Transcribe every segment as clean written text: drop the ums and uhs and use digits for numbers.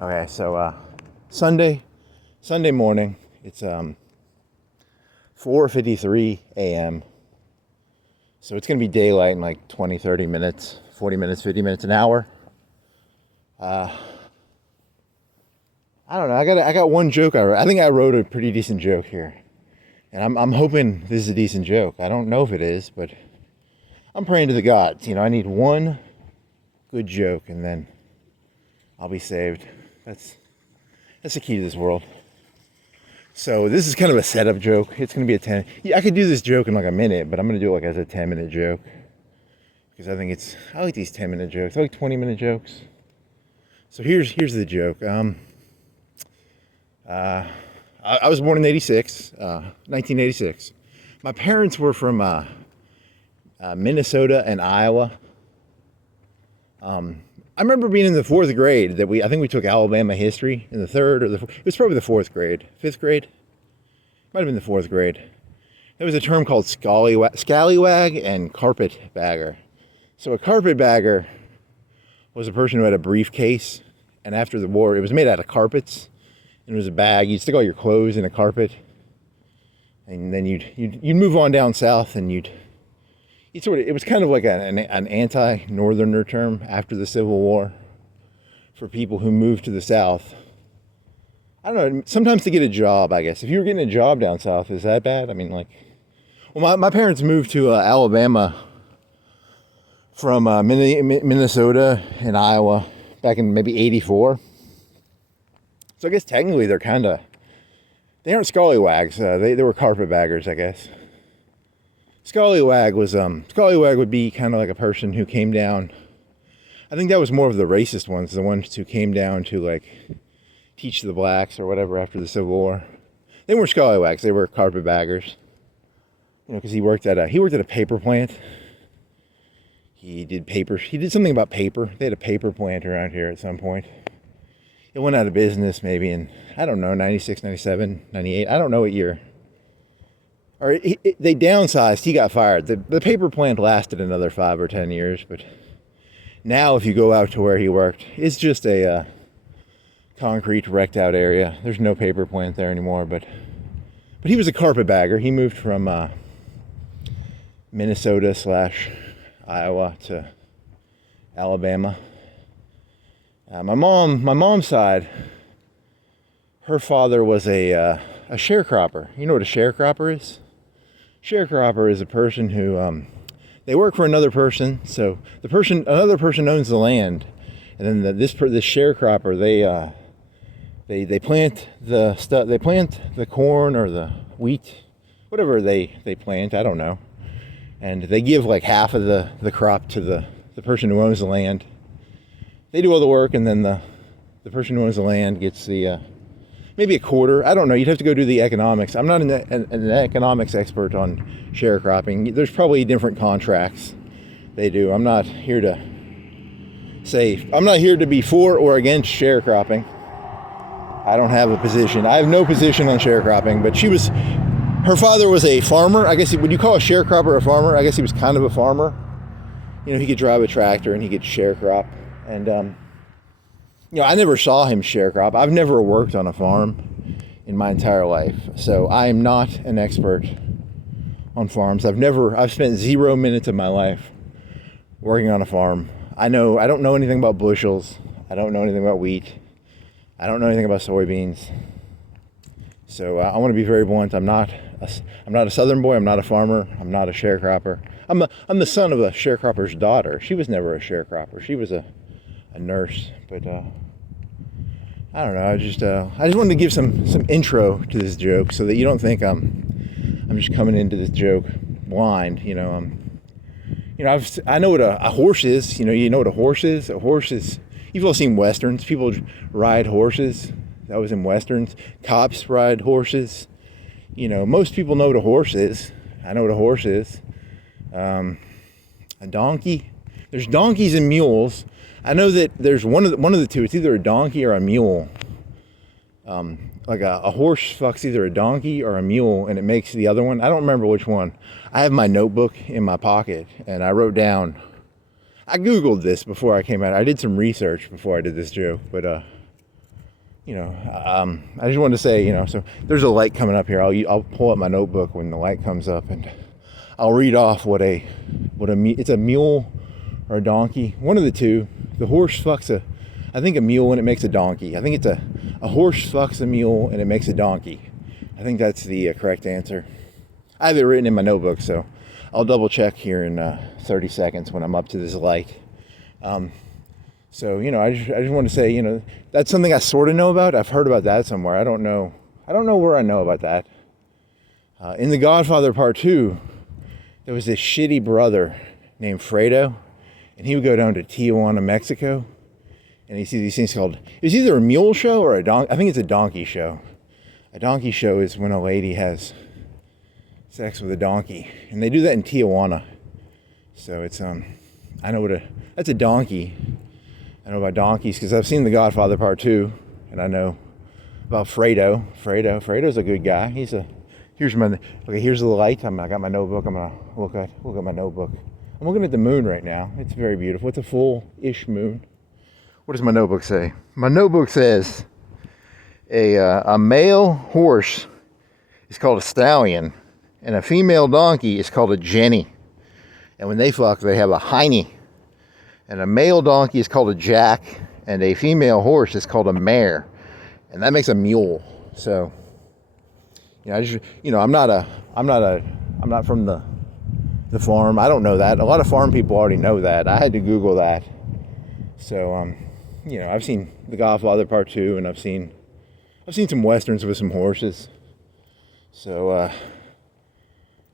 Okay, so Sunday morning. It's 4:53 a.m. So it's gonna be daylight in like 20, 30 minutes, 40 minutes, 50 minutes, an hour. I don't know. I got one joke I wrote. I think I wrote a pretty decent joke here, and I'm hoping this is a decent joke. I don't know if it is, but I'm praying to the gods. You know, I need one good joke, and then I'll be saved. That's the key to this world. So this is kind of a setup joke. It's going to be a 10. Yeah, I could do this joke in like a minute, but I'm going to do it like as a 10-minute joke. Because I like these 10-minute jokes. I like 20-minute jokes. So here's the joke. I was born in 1986. My parents were from Minnesota and Iowa. I remember being in the fourth grade I think we took Alabama history in the third or it was probably the fourth grade, fifth grade. Might have been the fourth grade. There was a term called scalawag and carpetbagger. So a carpetbagger was a person who had a briefcase, and after the war, it was made out of carpets, and it was a bag. You'd stick all your clothes in a carpet, and then you'd move on down south, and it was kind of like an anti-northerner term after the Civil War for people who moved to the South. I don't know, sometimes to get a job, I guess. If you were getting a job down South, is that bad? I mean, my parents moved to Alabama from Minnesota and Iowa back in maybe 84. So I guess technically they aren't scallywags. They were carpetbaggers, I guess. Scallywag would be kind of like a person who came down. I think that was more of the racist ones, the ones who came down to like teach the blacks or whatever after the Civil War. They weren't scallywags, they were carpetbaggers. You know, because he worked at a paper plant. He did something about paper. They had a paper plant around here at some point. It went out of business maybe in, I don't know, 96, 97, 98. I don't know what year. They downsized. He got fired. The paper plant lasted another 5 or 10 years, but now if you go out to where he worked, it's just a concrete wrecked out area. There's no paper plant there anymore, but he was a carpetbagger. He moved from Minnesota/Iowa to Alabama. My mom's side, her father was a sharecropper. You know what a sharecropper is? Sharecropper is a person who they work for another person. So another person owns the land, and then this sharecropper they plant the stuff. They plant the corn or the wheat, whatever they plant. I don't know, and they give like half of the crop to the person who owns the land. They do all the work, and then the person who owns the land gets the maybe a quarter. I don't know. You'd have to go do the economics. I'm not an economics expert on sharecropping. There's probably different contracts they do. I'm not here to be for or against sharecropping. I don't have a position. I have no position on sharecropping, but her father was a farmer. I guess, would you call a sharecropper a farmer? I guess he was kind of a farmer. You know, he could drive a tractor and he could sharecrop. And, you know, I never saw him sharecrop. I've never worked on a farm in my entire life. So I am not an expert on farms. I've spent 0 minutes of my life working on a farm. I don't know anything about bushels. I don't know anything about wheat. I don't know anything about soybeans. So I want to be very blunt. I'm not a Southern boy. I'm not a farmer. I'm not a sharecropper. I'm the son of a sharecropper's daughter. She was never a sharecropper. She was a nurse. But I don't know. I just wanted to give some intro to this joke so that you don't think I'm just coming into this joke blind. You know, I know what a horse is. You know what a horse is. A horse is. You've all seen westerns. People ride horses. That was in westerns. Cops ride horses. You know, most people know what a horse is. I know what a horse is. A donkey. There's donkeys and mules. I know that there's one of the two. It's either a donkey or a mule. Like a horse fucks either a donkey or a mule, and it makes the other one. I don't remember which one. I have my notebook in my pocket, and I wrote down. I Googled this before I came out. I did some research before I did this joke, but I just wanted to say, so there's a light coming up here. I'll pull up my notebook when the light comes up, and I'll read off it's a mule or a donkey, one of the two. The horse fucks I think a mule and it makes a donkey. I think it's a horse fucks a mule and it makes a donkey. I think that's the correct answer. I have it written in my notebook, so I'll double check here in 30 seconds when I'm up to this light. So, I just want to say, that's something I sort of know about. I've heard about that somewhere. I don't know where I know about that. In The Godfather Part 2, there was this shitty brother named Fredo, and he would go down to Tijuana, Mexico, and you see these things called, it's either a mule show or I think it's a donkey show. A donkey show is when a lady has sex with a donkey, and they do that in Tijuana. So it's, I know that's a donkey. I know about donkeys because I've seen The Godfather Part 2, and I know about Fredo. Fredo's a good guy. Here's the light. I got my notebook. I'm gonna look at my notebook. I'm looking at the moon right now. It's very beautiful. It's a full-ish moon. What does my notebook say? My notebook says a male horse is called a stallion, and a female donkey is called a jenny. And when they fuck, they have a hinny. And a male donkey is called a jack, and a female horse is called a mare, and that makes a mule. So, I'm not from the farm. I don't know that. A lot of farm people already know that. I had to Google that. So, I've seen The Godfather Part 2, and I've seen some westerns with some horses. So,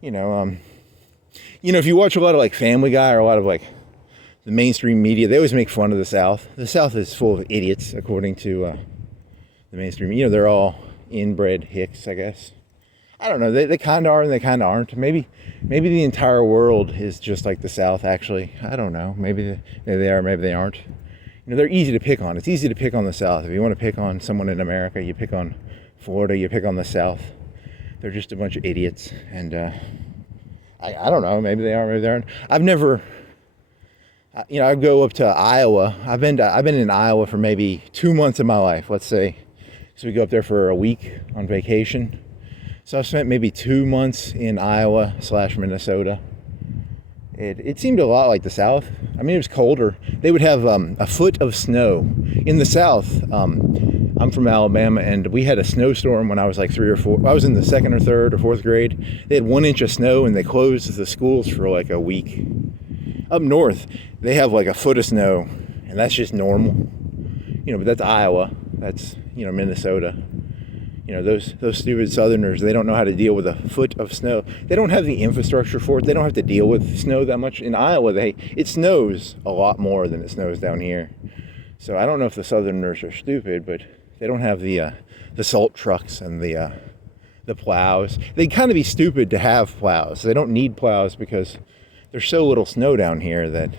if you watch a lot of like Family Guy or a lot of like the mainstream media, they always make fun of the South. The South is full of idiots, according to the mainstream. They're all inbred hicks, I guess. I don't know. They kind of are and they kind of aren't. Maybe the entire world is just like the South, actually. I don't know. Maybe they are, maybe they aren't. They're easy to pick on. It's easy to pick on the South. If you want to pick on someone in America, you pick on Florida, you pick on the South. They're just a bunch of idiots. And I don't know. Maybe they are, maybe they aren't. I've never... I go up to Iowa. I've been in Iowa for maybe 2 months of my life, let's say. So we go up there for a week on vacation. So I've spent maybe 2 months in Iowa / Minnesota. It seemed a lot like the South. I mean, it was colder. They would have a foot of snow. In the South, I'm from Alabama, and we had a snowstorm when I was like 3 or 4. I was in the 2nd or 3rd or 4th grade. They had 1 inch of snow, and they closed the schools for like a week. Up north, they have like a foot of snow, and that's just normal. But that's Iowa. That's, Minnesota. Those stupid Southerners, they don't know how to deal with a foot of snow. They don't have the infrastructure for it. They don't have to deal with snow that much. In Iowa, it snows a lot more than it snows down here. So I don't know if the Southerners are stupid, but they don't have the salt trucks and the plows. They'd kind of be stupid to have plows. They don't need plows because there's so little snow down here that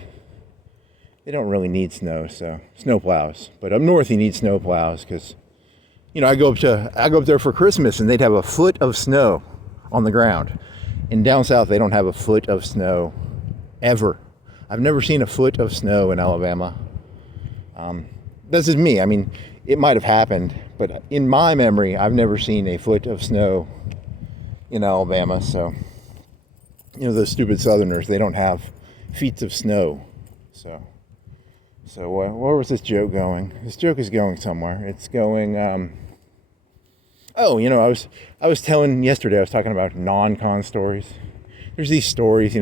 they don't really need snow, so snow plows. But up north, you need snow plows because, I go up there for Christmas and they'd have a foot of snow on the ground. And down south, they don't have a foot of snow ever. I've never seen a foot of snow in Alabama. That's just me. I mean, it might have happened, but in my memory, I've never seen a foot of snow in Alabama. So, those stupid Southerners, they don't have feet of snow. So where was this joke going? This joke is going somewhere. It's going, I was telling yesterday, I was talking about non-con stories. There's these stories,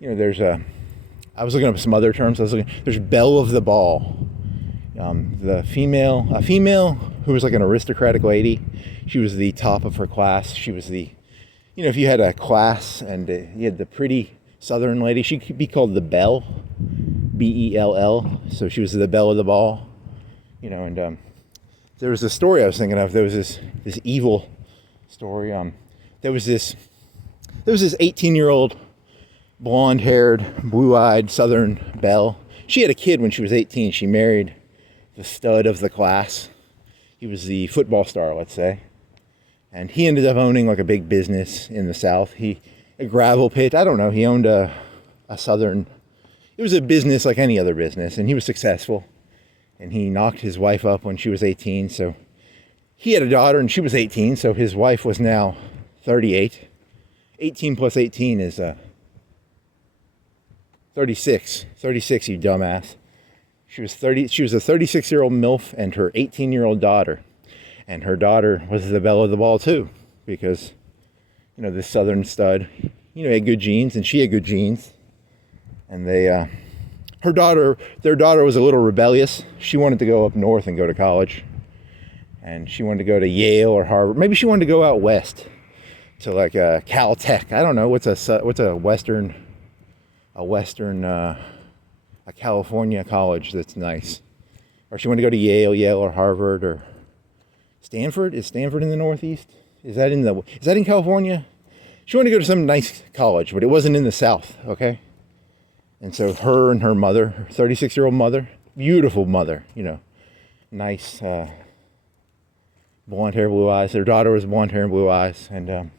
there's I was looking up some other terms. There's belle of the ball. A female who was like an aristocratic lady. She was the top of her class. She was the, if you had a class and you had the pretty Southern lady, she could be called the belle, Bell. So she was the belle of the ball, and there was a story I was thinking of. There was this evil story. There was this 18-year-old blonde-haired, blue-eyed Southern belle. She had a kid when she was 18. She married the stud of the class. He was the football star, let's say. And he ended up owning like a big business in the South. A gravel pit. I don't know. He owned a Southern. It was a business like any other business, and he was successful. And he knocked his wife up when she was 18. So he had a daughter, and she was 18, so his wife was now 38. 18 plus 18 is 36. 36, you dumbass. She was a 36-year-old MILF and her 18-year-old daughter. And her daughter was the belle of the ball too, because, you know, this southern stud, you know, had good genes, and she had good genes. And their daughter was a little rebellious. She wanted to go up north and go to college. And she wanted to go to Yale or Harvard. Maybe she wanted to go out west to like Caltech. I don't know, what's a California college that's nice. Or she wanted to go to Yale or Harvard or Stanford. Is Stanford in the Northeast? Is that in California? She wanted to go to some nice college, but it wasn't in the South, okay? And so her and her mother, her 36-year-old mother, beautiful mother, you know, nice blonde hair, blue eyes. Their daughter was blonde hair and blue eyes, and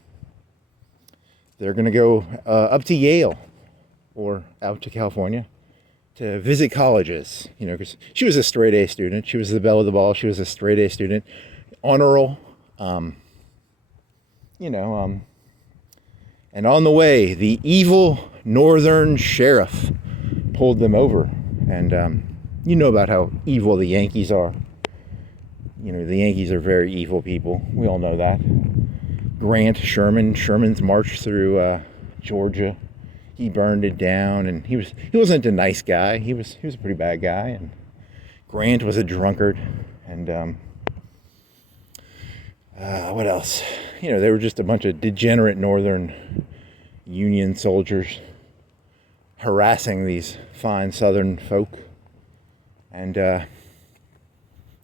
they're going to go up to Yale or out to California to visit colleges, you know, because she was a straight A student. She was the belle of the ball. She was a straight A student, honor roll, you know, and on the way, the evil northern sheriff pulled them over. And you know about how evil the Yankees are. You know, the Yankees are very evil people. We all know that. Sherman's march through Georgia. He burned it down, and he wasn't a nice guy. He was a pretty bad guy. And Grant was a drunkard. And what else? You know, they were just a bunch of degenerate northern Union soldiers harassing these fine southern folk. And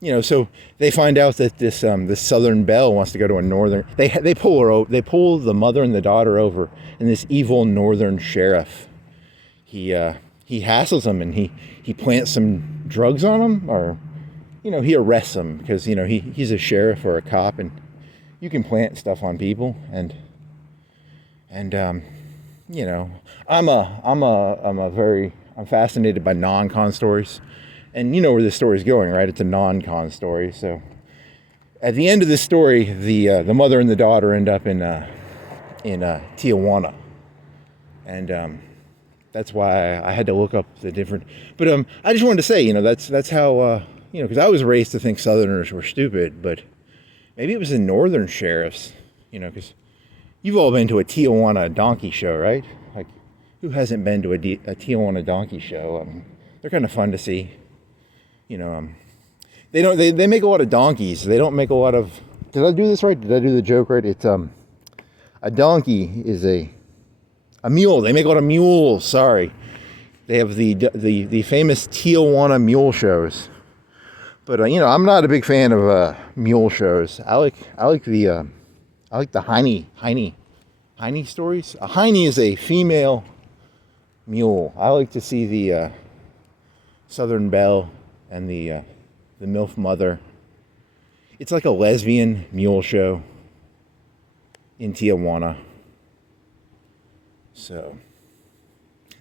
you know, so they find out that this southern belle wants to go to a northern. They pull the mother and the daughter over, and this evil northern sheriff, he hassles them, and he plants some drugs on them, or, you know, he arrests them because, you know, he's a sheriff or a cop, and you can plant stuff on people, and you know, I'm fascinated by non-con stories. And you know where this story is going, right? It's a non-con story. So at the end of this story, the mother and the daughter end up in Tijuana, and that's why I had to look up the different. But I just wanted to say, you know, that's how you know, because I was raised to think Southerners were stupid, but maybe it was the northern sheriffs, you know, because you've all been to a Tijuana donkey show, right? Like, who hasn't been to a Tijuana donkey show? They're kind of fun to see. You know, they make a lot of donkeys. They don't make a lot of. Did I do this right? Did I do the joke right? It's a donkey is a mule. They make a lot of mules. Sorry, they have the famous Tijuana mule shows. But you know, I'm not a big fan of mule shows. I like the hinny stories. A hinny is a female mule. I like to see the southern belle and the MILF mother. It's like a lesbian mule show in Tijuana. So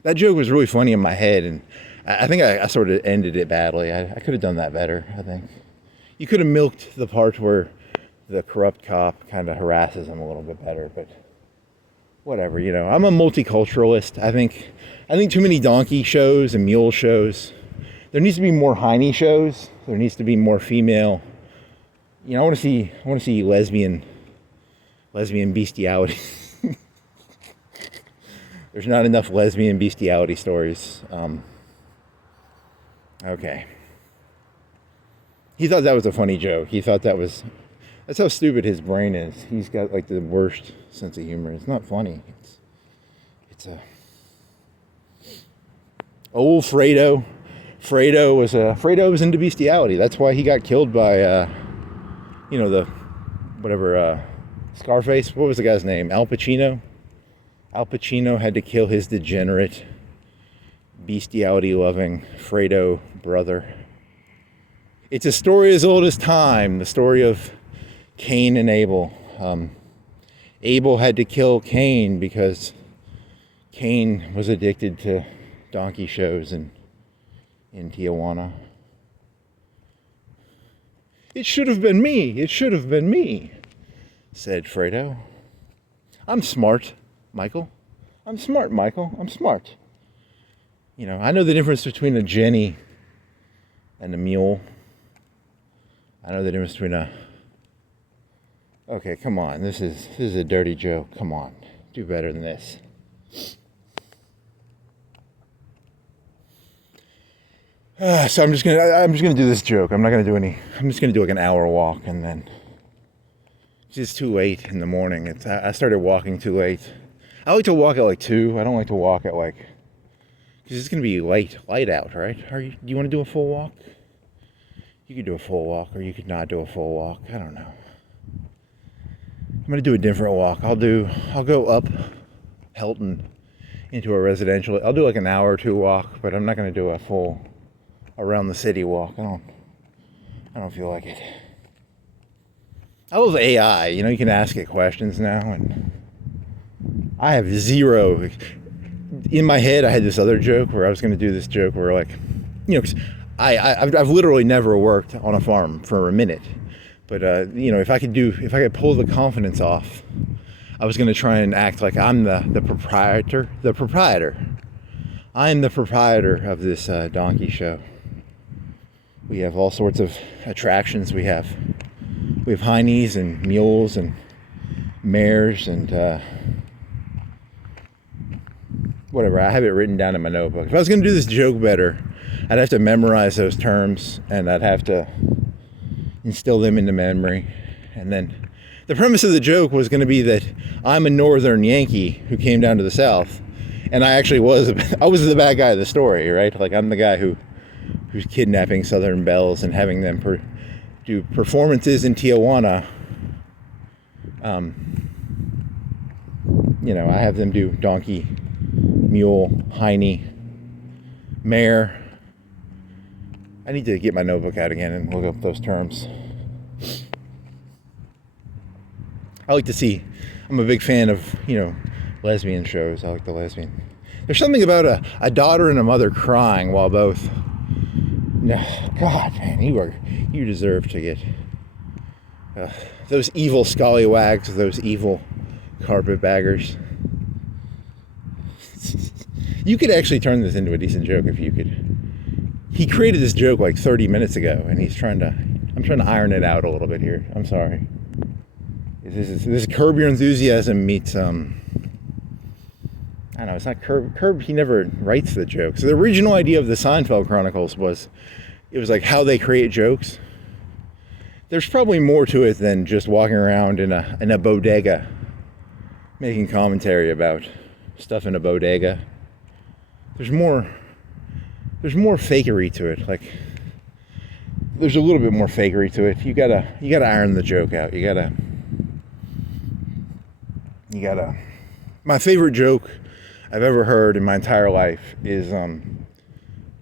that joke was really funny in my head, and I think I sort of ended it badly. I could have done that better, I think. You could have milked the part where the corrupt cop kind of harasses him a little bit better, but whatever, you know. I'm a multiculturalist. I think too many donkey shows and mule shows. There needs to be more hiney shows. There needs to be more female. You know, I want to see lesbian bestiality. There's not enough lesbian bestiality stories. Okay. He thought that was a funny joke. He thought that's how stupid his brain is. He's got like the worst sense of humor. It's not funny. It's a old Fredo. Fredo was into bestiality. That's why he got killed by, you know, Scarface. What was the guy's name? Al Pacino. Al Pacino had to kill his degenerate, bestiality-loving Fredo brother. It's a story as old as time. The story of Cain and Abel. Abel had to kill Cain because Cain was addicted to donkey shows in Tijuana. It should have been me. It should have been me, said Fredo. I'm smart, Michael. I'm smart, Michael. I'm smart. You know, I know the difference between a Jenny and a mule. I know the difference between a... Okay, come on. This is a dirty joke. Come on. Do better than this. So I'm just gonna do this joke. I'm not gonna do any. I'm just gonna do like an hour walk, and then it's just too late in the morning. I started walking too late. I like to walk at like 2. I don't like to walk at like, because it's gonna be light out, right? Do you want to do a full walk? You could do a full walk, or you could not do a full walk. I don't know. I'm gonna do a different walk. I'll go up Helton into a residential. I'll do like an hour or 2 walk, but I'm not gonna do a full around the city walk. I don't feel like it. I love AI. You know, you can ask it questions now, and I have zero. In my head, I had this other joke where I was going to do this joke where, like, you know, 'cause I've literally never worked on a farm for a minute, but you know, if I could pull the confidence off, I was going to try and act like I'm the proprietor. I am the proprietor of this donkey show. We have all sorts of attractions. We have hinnies and mules and mares and whatever. I have it written down in my notebook. If I was going to do this joke better, I'd have to memorize those terms, and I'd have to instill them into memory. And then the premise of the joke was going to be that I'm a northern Yankee who came down to the South, and I was the bad guy of the story, right? Like, I'm the guy who's kidnapping Southern belles and having them do performances in Tijuana. You know, I have them do donkey, mule, hinny, mare. I need to get my notebook out again and look up those terms. I like to see, I'm a big fan of, you know, lesbian shows. I like the lesbian. There's something about a daughter and a mother crying while both... No, God, man, you deserve to get those evil scallywags, those evil carpetbaggers. You could actually turn this into a decent joke if you could. He created this joke like 30 minutes ago, and I'm trying to iron it out a little bit here. I'm sorry. This is Curb Your Enthusiasm meets I don't know, it's not Curb, he never writes the jokes. So the original idea of the Seinfeld Chronicles was like how they create jokes. There's probably more to it than just walking around in a bodega making commentary about stuff in a bodega. There's more fakery to it. Like, there's a little bit more fakery to it. You gotta iron the joke out. You gotta. My favorite joke I've ever heard in my entire life is,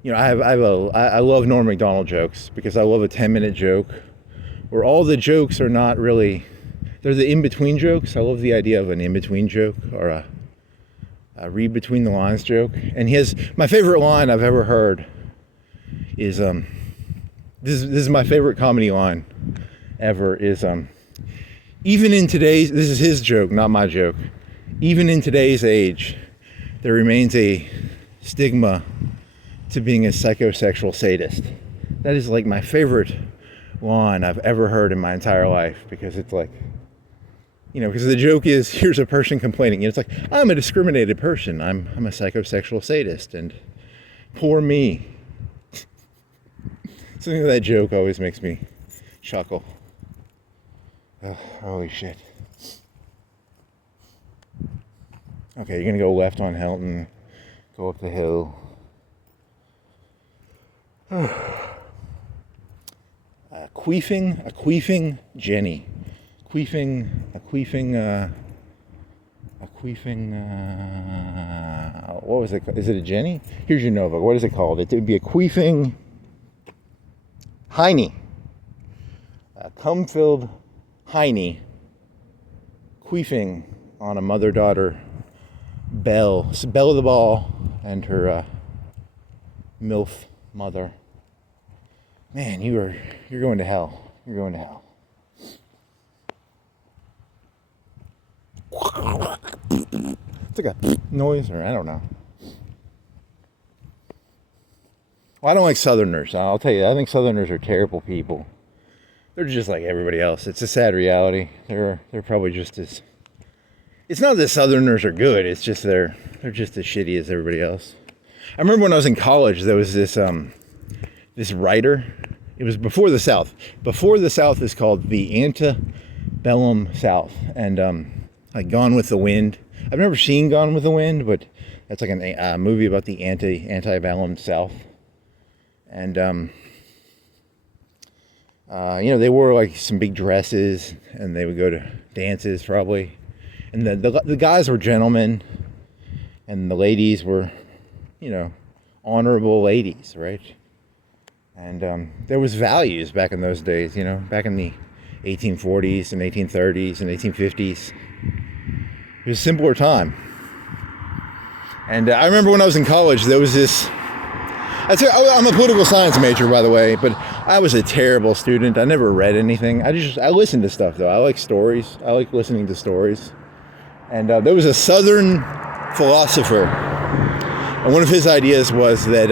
you know, I love Norm Macdonald jokes because I love a 10-minute joke where all the jokes are not really, they're the in-between jokes. I love the idea of an in-between joke or a read between the lines joke. And my favorite line I've ever heard is, this is my favorite comedy line ever is, even in today's, this is his joke, not my joke. Even in today's age, there remains a stigma to being a psychosexual sadist. That is like my favorite line I've ever heard in my entire life, because it's like, you know, because the joke is, here's a person complaining. You know, it's like, I'm a discriminated person. I'm a psychosexual sadist, and poor me. Something of that joke always makes me chuckle. Oh, holy shit. Okay, you're gonna go left on Helton, go up the hill. A queefing Jenny. What was it? Is it a Jenny? Here's your notebook. What is it called? It would be a queefing hinny. A cum-filled hinny queefing on a mother-daughter belle of the ball and her MILF mother. Man, you're going to hell. You're going to hell. It's like a noise, or I don't know. Well, I don't like Southerners. I'll tell you, I think Southerners are terrible people. They're just like everybody else. It's a sad reality. They're probably just as... It's not that Southerners are good. It's just they're just as shitty as everybody else. I remember when I was in college, there was this writer. It was before the South. Before the South is called the antebellum South, and like Gone with the Wind. I've never seen Gone with the Wind, but that's like a movie about the antebellum South. And they wore like some big dresses, and they would go to dances probably. And the guys were gentlemen, and the ladies were, honorable ladies, right? And there was values back in those days, back in the 1840s and 1830s and 1850s. It was a simpler time. And I remember when I was in college, there was this... I'm a political science major, by the way, but I was a terrible student. I never read anything. I listened to stuff, though. I like stories. I like listening to stories. And there was a Southern philosopher, and one of his ideas was that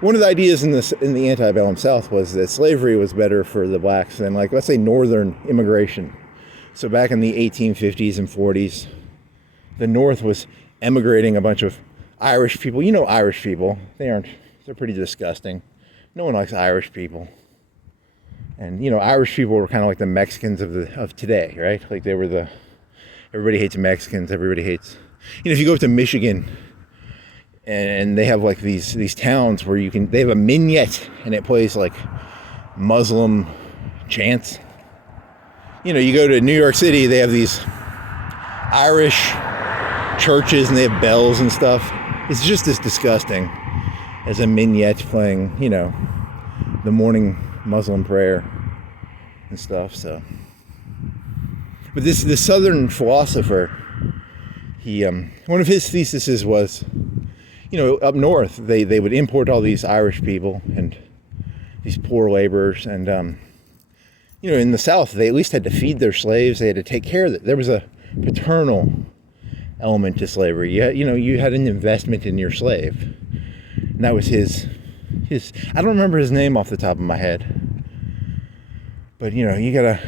one of the ideas in the antebellum South was that slavery was better for the blacks than, like, let's say, Northern immigration. So back in the 1850s and 40s, the North was emigrating a bunch of Irish people. Irish people. They're pretty disgusting. No one likes Irish people. And, Irish people were kind of like the Mexicans of today, right? Like they were everybody hates Mexicans. Everybody hates, if you go up to Michigan and they have like these towns where they have a minuet and it plays like Muslim chants. You go to New York City, they have these Irish churches and they have bells and stuff. It's just as disgusting as a minuet playing, the morning Muslim prayer and stuff. So, but this Southern philosopher, one of his theses was, up north they would import all these Irish people and these poor laborers, and in the South they at least had to feed their slaves. They had to take care of it. There was a paternal element to slavery. You had an investment in your slave, and that was his. I don't remember his name off the top of my head, but you gotta,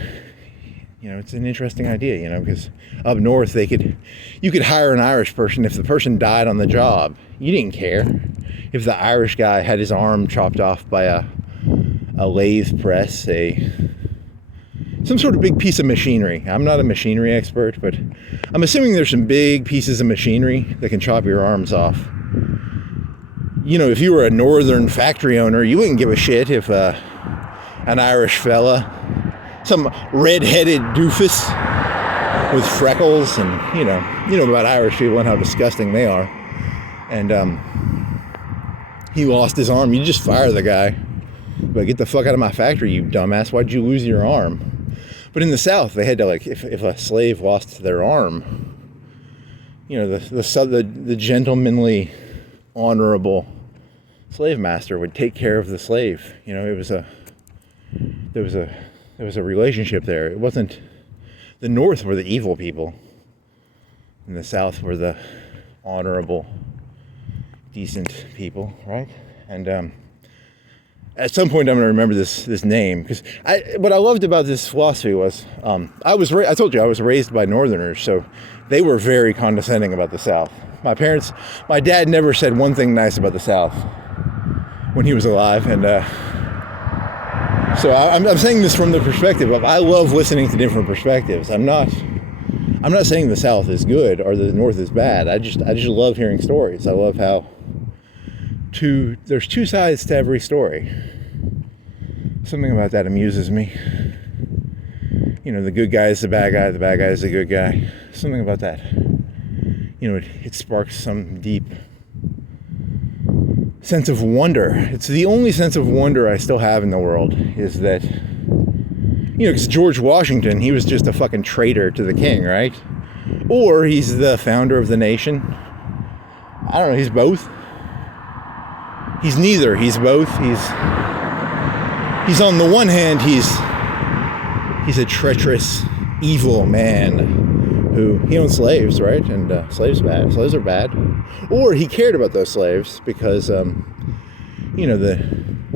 it's an interesting idea, because up north you could hire an Irish person. If the person died on the job, you didn't care. If the Irish guy had his arm chopped off by a lathe press, some sort of big piece of machinery. I'm not a machinery expert, but I'm assuming there's some big pieces of machinery that can chop your arms off. If you were a northern factory owner, you wouldn't give a shit if an Irish fella, some red-headed doofus with freckles, and you know about Irish people and how disgusting they are, and he lost his arm. You just fire the guy. But get the fuck out of my factory, you dumbass. Why'd you lose your arm? But in the South, they had to, like, if a slave lost their arm, the gentlemanly, honorable slave master would take care of the slave. There was a relationship there. It wasn't the North were the evil people, and the South were the honorable, decent people, right? And at some point, I'm going to remember this name, because what I loved about this philosophy was I told you I was raised by Northerners, so they were very condescending about the South. My dad never said one thing nice about the South when he was alive, and so I'm saying this from the perspective of I love listening to different perspectives. I'm not saying the South is good or the North is bad. I just love hearing stories. I love how there's two sides to every story. Something about that amuses me. The good guy is the bad guy is the good guy. Something about that. It sparks some deep sense of wonder. It's the only sense of wonder I still have in the world, is that, because George Washington, he was just a fucking traitor to the king, right? Or he's the founder of the nation. I don't know, he's both. He's neither. He's both. he's on the one hand, he's a treacherous, evil man who he owned slaves, right? And slaves are bad. Or he cared about those slaves because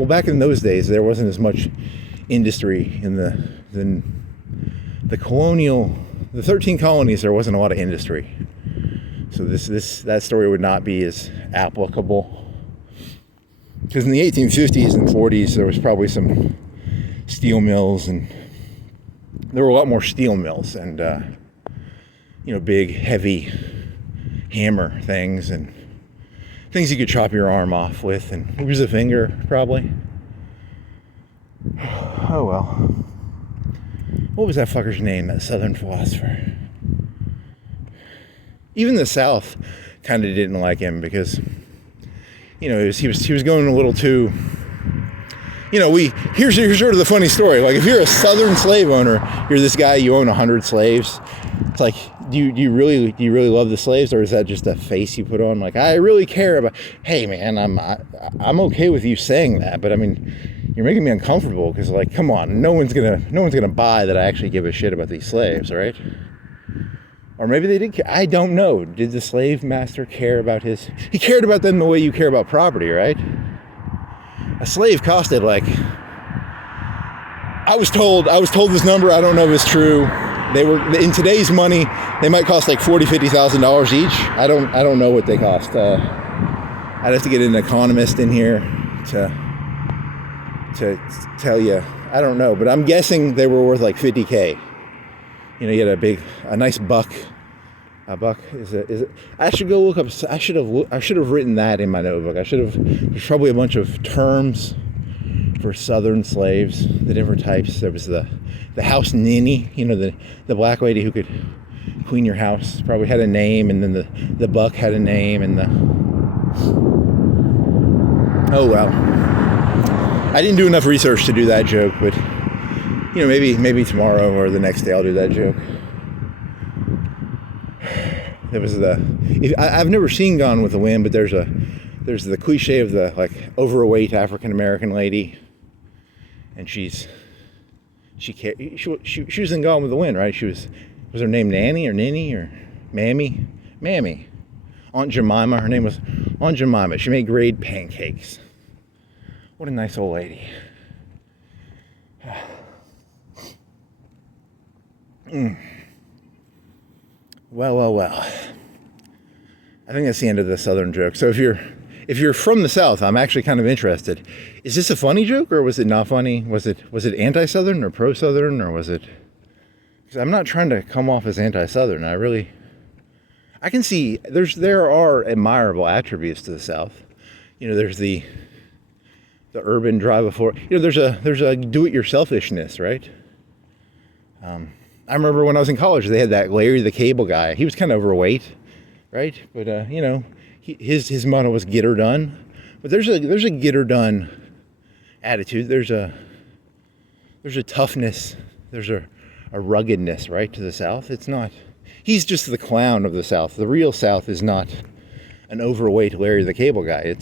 back in those days there wasn't as much industry in the colonial, the 13 colonies. There wasn't a lot of industry, so that story would not be as applicable. Because in the 1850s and 40s there was probably some steel mills, and there were a lot more steel mills and big heavy hammer things and things you could chop your arm off with and lose a finger probably. Oh well. What was that fucker's name, that Southern philosopher? Even the South kind of didn't like him because he was going a little too. Here's sort of the funny story. Like, if you're a Southern slave owner, you're this guy, you own 100 slaves. It's like, do you really love the slaves, or is that just a face you put on? Like, I really care about. Hey man, I'm okay with you saying that, but I mean, you're making me uncomfortable because, like, come on, no one's gonna buy that I actually give a shit about these slaves, right? Or maybe they did care. I don't know. Did the slave master care about his? He cared about them the way you care about property, right? A slave costed, like, I was told this number. I don't know if it's true. They were, in today's money, they might cost like $40,000-$50,000 each. I don't know what they cost. I'd have to get an economist in here to tell you. I don't know, but I'm guessing they were worth like $50K. You had a nice buck. A buck is it? I should go look up. I should have written that in my notebook. There's probably a bunch of terms for Southern slaves, the different types. There was the house ninny, the black lady who could clean your house, probably had a name, and then the buck had a name, and oh well. I didn't do enough research to do that joke, but maybe tomorrow or the next day I'll do that joke. There was I've never seen Gone with the Wind, but there's the cliche of the, like, overweight African American lady, and she was in Gone with the Wind, right? Was her name Nanny or Ninny or Mammy? Aunt Jemima. Her name was Aunt Jemima. She made great pancakes. What a nice old lady. Well. I think that's the end of the Southern joke. So if you're from the South, I'm actually kind of interested. Is this a funny joke, or was it not funny? Was it anti-Southern or pro-Southern, or was it? Because I'm not trying to come off as anti-Southern. I can see there are admirable attributes to the South. There's the urban drive before. There's a do-it-yourselfishness, right? I remember when I was in college, they had that Larry the Cable Guy. He was kind of overweight, right? But his motto was "Get her done." But there's a get her done attitude. There's a toughness. There's a ruggedness, right, to the South. It's not. He's just the clown of the South. The real South is not an overweight Larry the Cable Guy.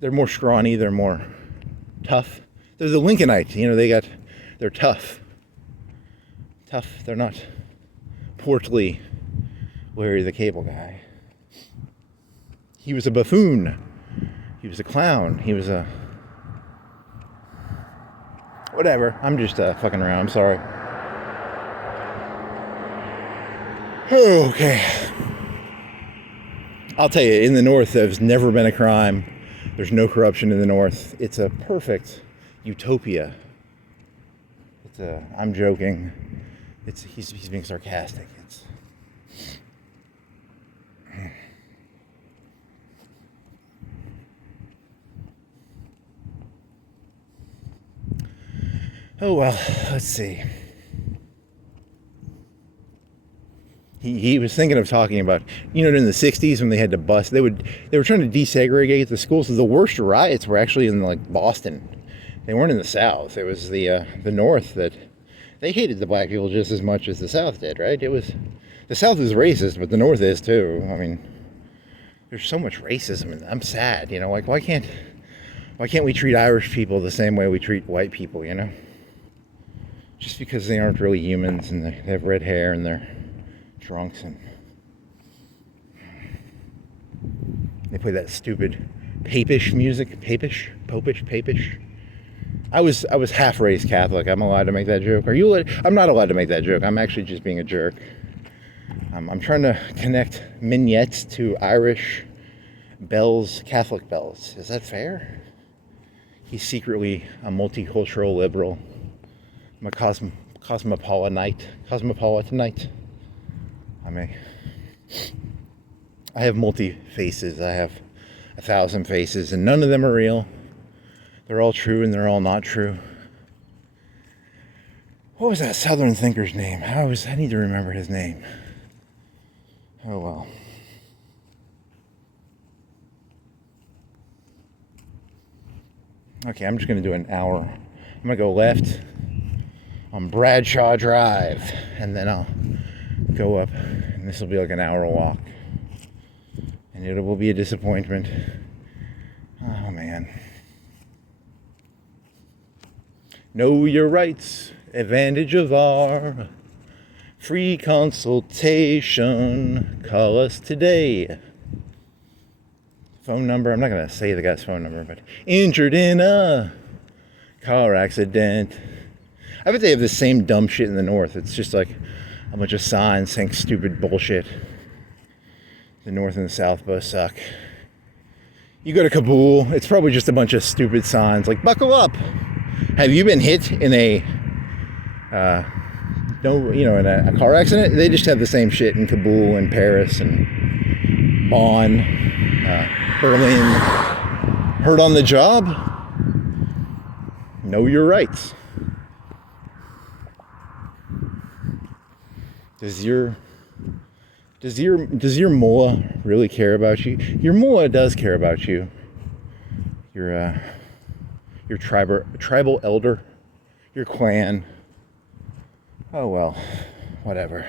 They're more scrawny. They're more tough. They're the Lincolnites. They're tough. They're not portly Larry the Cable Guy. He was a buffoon. He was a clown. He was a... Whatever. I'm just fucking around. I'm sorry. Okay. I'll tell you, in the North, there's never been a crime. There's no corruption in the North. It's a perfect utopia. I'm joking. He's being sarcastic. Oh well, let's see. He was thinking of talking about, in the 60s when they had to bus, they were trying to desegregate the schools. The worst riots were actually in, like, Boston. They weren't in the South. It was the North that they hated the black people just as much as the South did, right? The South is racist, but the North is too. I mean, there's so much racism, and I'm sad. Like, why can't Why can't we treat Irish people the same way we treat white people, you know? Just because they aren't really humans and they have red hair and they're drunks and they play that stupid papish music. Popish. I was half raised Catholic. I'm allowed to make that joke. Are you allowed? I'm not allowed to make that joke. I'm actually just being a jerk. I'm trying to connect vignettes to Irish bells, Catholic bells. Is that fair? He's secretly a multicultural liberal. I'm a cosmopolitanite. I have multi-faces. I have 1,000 faces, and none of them are real. They're all true, and they're all not true. What was that Southern thinker's name? I need to remember his name. Oh, well. Okay, I'm just going to do an hour. I'm going to go left on Bradshaw Drive, and then I'll go up, and this will be like an hour walk. And it will be a disappointment. Oh, man. Know your rights, advantage of our free consultation. Call us today. Phone number, I'm not going to say the guy's phone number, but injured in a car accident. I bet they have the same dumb shit in the north. It's just like a bunch of signs saying stupid bullshit. The north and the south both suck. You go to Kabul, it's probably just a bunch of stupid signs like buckle up. Have you been hit in a in a car accident? They just have the same shit in Kabul and Paris and Bonn, Berlin. Hurt on the job? Know your rights. Does your mullah really care about you? Your mullah does care about you. Your tribal elder, your clan. Oh well, whatever.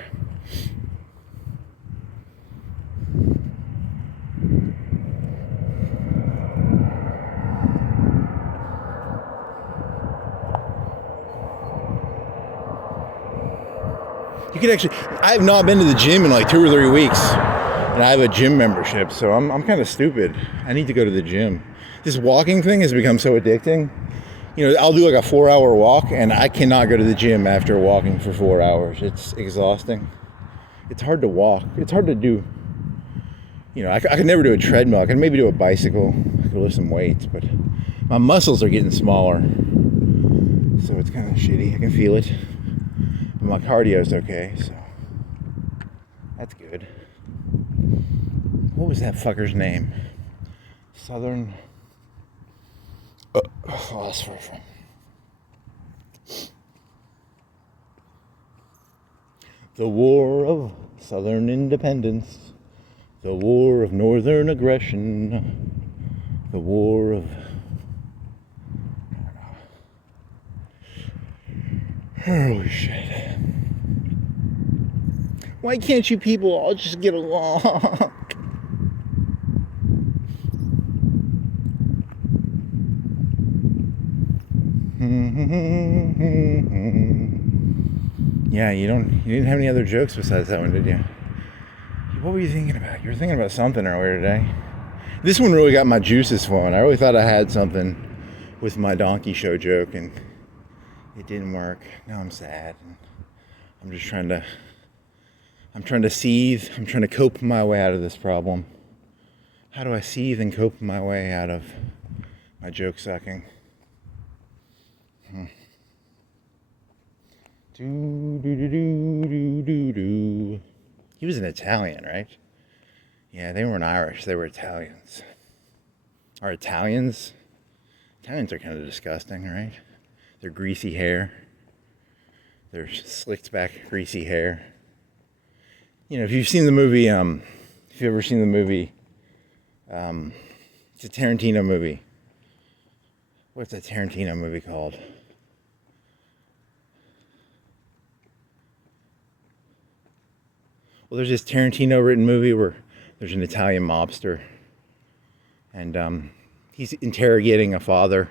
You can actually, I have not been to the gym in like 2 or 3 weeks, and I have a gym membership, so I'm kind of stupid. I need to go to the gym. This walking thing has become so addicting. You know, I'll do like a 4-hour walk, and I cannot go to the gym after walking for 4 hours. It's exhausting. It's hard to walk. It's hard to do. You know, I could never do a treadmill. I could maybe do a bicycle. I could lift some weights, but my muscles are getting smaller, so it's kind of shitty. I can feel it. But my cardio's okay, so that's good. What was that fucker's name? Southern philosopher. The War of Southern Independence, the War of Northern Aggression, the War of... Holy shit. Why can't you people all just get along? Yeah, you didn't have any other jokes besides that one, did you? What were you thinking about? You were thinking about something earlier today. This one really got my juices flowing. I really thought I had something with my donkey show joke, and it didn't work. Now I'm sad. I'm just trying to seethe. I'm trying to cope my way out of this problem. How do I seethe and cope my way out of my joke sucking? He was an Italian, right? Yeah, they weren't Irish. They were Italians. Are Italians? Italians are kind of disgusting, right? Their greasy hair. Their slicked back greasy hair. You know, if you've seen the movie, if you've ever seen the movie, it's a Tarantino movie. What's that Tarantino movie called? Well, there's this Tarantino written movie where there's an Italian mobster, and he's interrogating a father.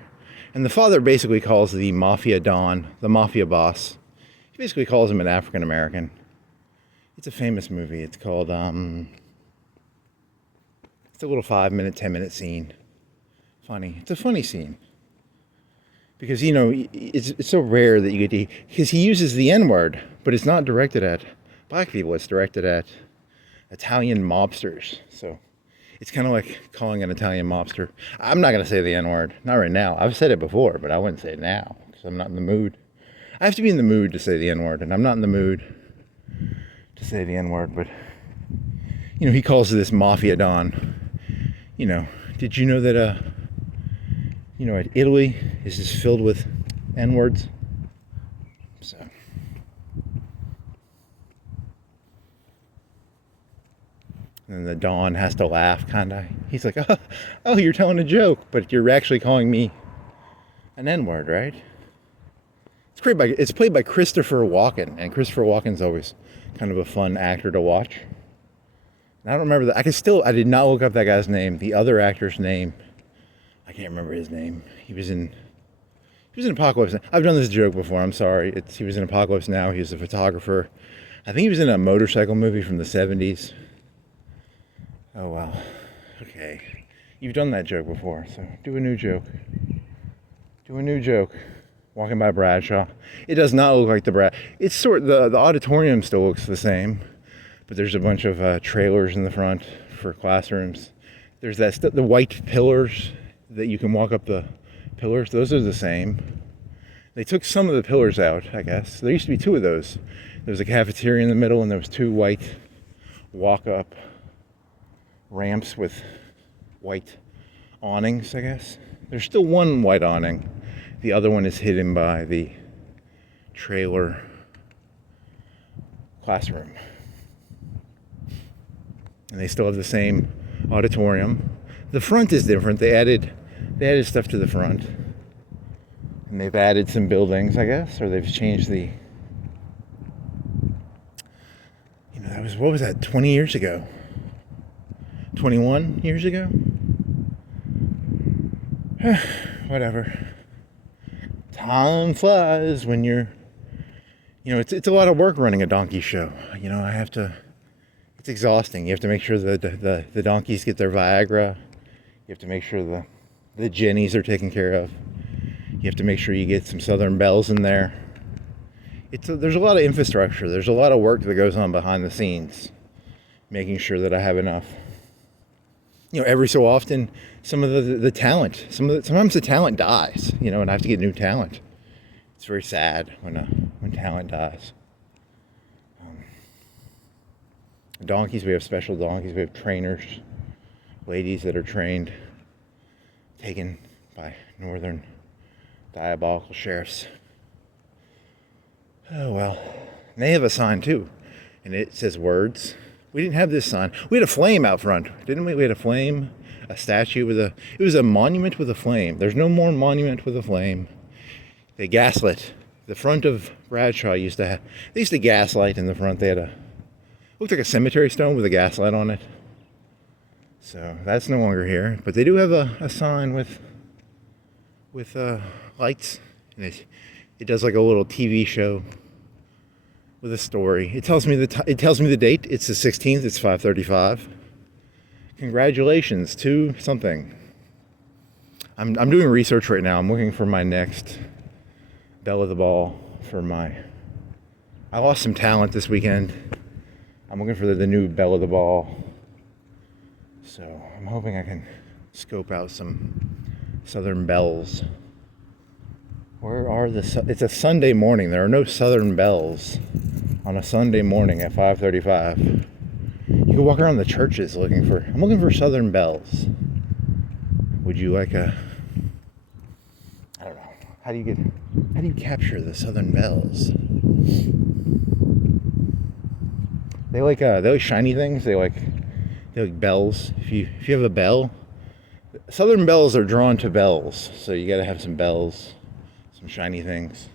And the father basically calls the mafia don, the mafia boss. He basically calls him an African American. It's a famous movie. It's called, it's a little 5-minute, 10-minute scene. Funny. It's a funny scene. Because, you know, it's so rare that you get to, because he uses the N-word, but it's not directed at black people. It's directed at Italian mobsters. So it's kind of like calling an Italian mobster. I'm not going to say the N-word. Not right now. I've said it before, but I wouldn't say it now because I'm not in the mood. I have to be in the mood to say the N-word, and I'm not in the mood to say the N-word. But, you know, he calls this mafia don. You know, did you know that, you know, Italy is just filled with N-words? So. And the Don has to laugh, kind of. He's like, oh, you're telling a joke, but you're actually calling me an N-word, right? It's played by Christopher Walken, and Christopher Walken's always kind of a fun actor to watch. And I don't remember that. I did not look up that guy's name. The other actor's name, I can't remember his name. He was in Apocalypse Now. I've done this joke before. I'm sorry. He was in Apocalypse Now. He was a photographer. I think he was in a motorcycle movie from the 70s. Oh, wow. Okay. You've done that joke before, so do a new joke. Do a new joke. Walking by Bradshaw. It does not look like it's the auditorium still looks the same, but there's a bunch of trailers in the front for classrooms. There's the white pillars that you can walk up the pillars. Those are the same. They took some of the pillars out, I guess. There used to be 2 of those. There was a cafeteria in the middle, and there was 2 white walk-up ramps with white awnings, I guess. There's still 1 white awning. The other one is hidden by the trailer classroom. And they still have the same auditorium. The front is different. They added stuff to the front. And they've added some buildings, I guess, or they've changed the, you know, what was that, 20 years ago? 21 years ago? Whatever. Time flies when you're, you know, it's a lot of work running a donkey show. You know, it's exhausting. You have to make sure that the donkeys get their Viagra. You have to make sure the jennies are taken care of. You have to make sure you get some Southern Belles in there. There's a lot of infrastructure. There's a lot of work that goes on behind the scenes, making sure that I have enough. You know, every so often, some of the talent, sometimes the talent dies, you know, and I have to get new talent. It's very sad when talent dies. Donkeys, we have special donkeys. We have trainers, ladies that are trained, taken by northern diabolical sheriffs. Oh, well. And they have a sign, too, and it says words. We didn't have this sign. We had a flame out front, didn't we? We had a flame, a statue it was a monument with a flame. There's no more monument with a flame. They gaslit. The front of Bradshaw they used to gaslight in the front. They had looked like a cemetery stone with a gaslight on it. So that's no longer here. But they do have a sign with lights. And it does like a little TV show with a story. It tells me the date. It's the 16th. It's 5:35. Congratulations to something. I'm doing research right now. I'm looking for my next belle of the ball I lost some talent this weekend. I'm looking for the new belle of the ball. So I'm hoping I can scope out some Southern Belles. Where are it's a Sunday morning. There are no Southern Belles on a Sunday morning at 5:35. You can walk around the churches I'm looking for Southern Belles. Would you like I don't know. How do you capture the Southern Belles? They like shiny things. They like bells. If you have a bell, Southern Belles are drawn to bells. So you got to have some bells. Some shiny things.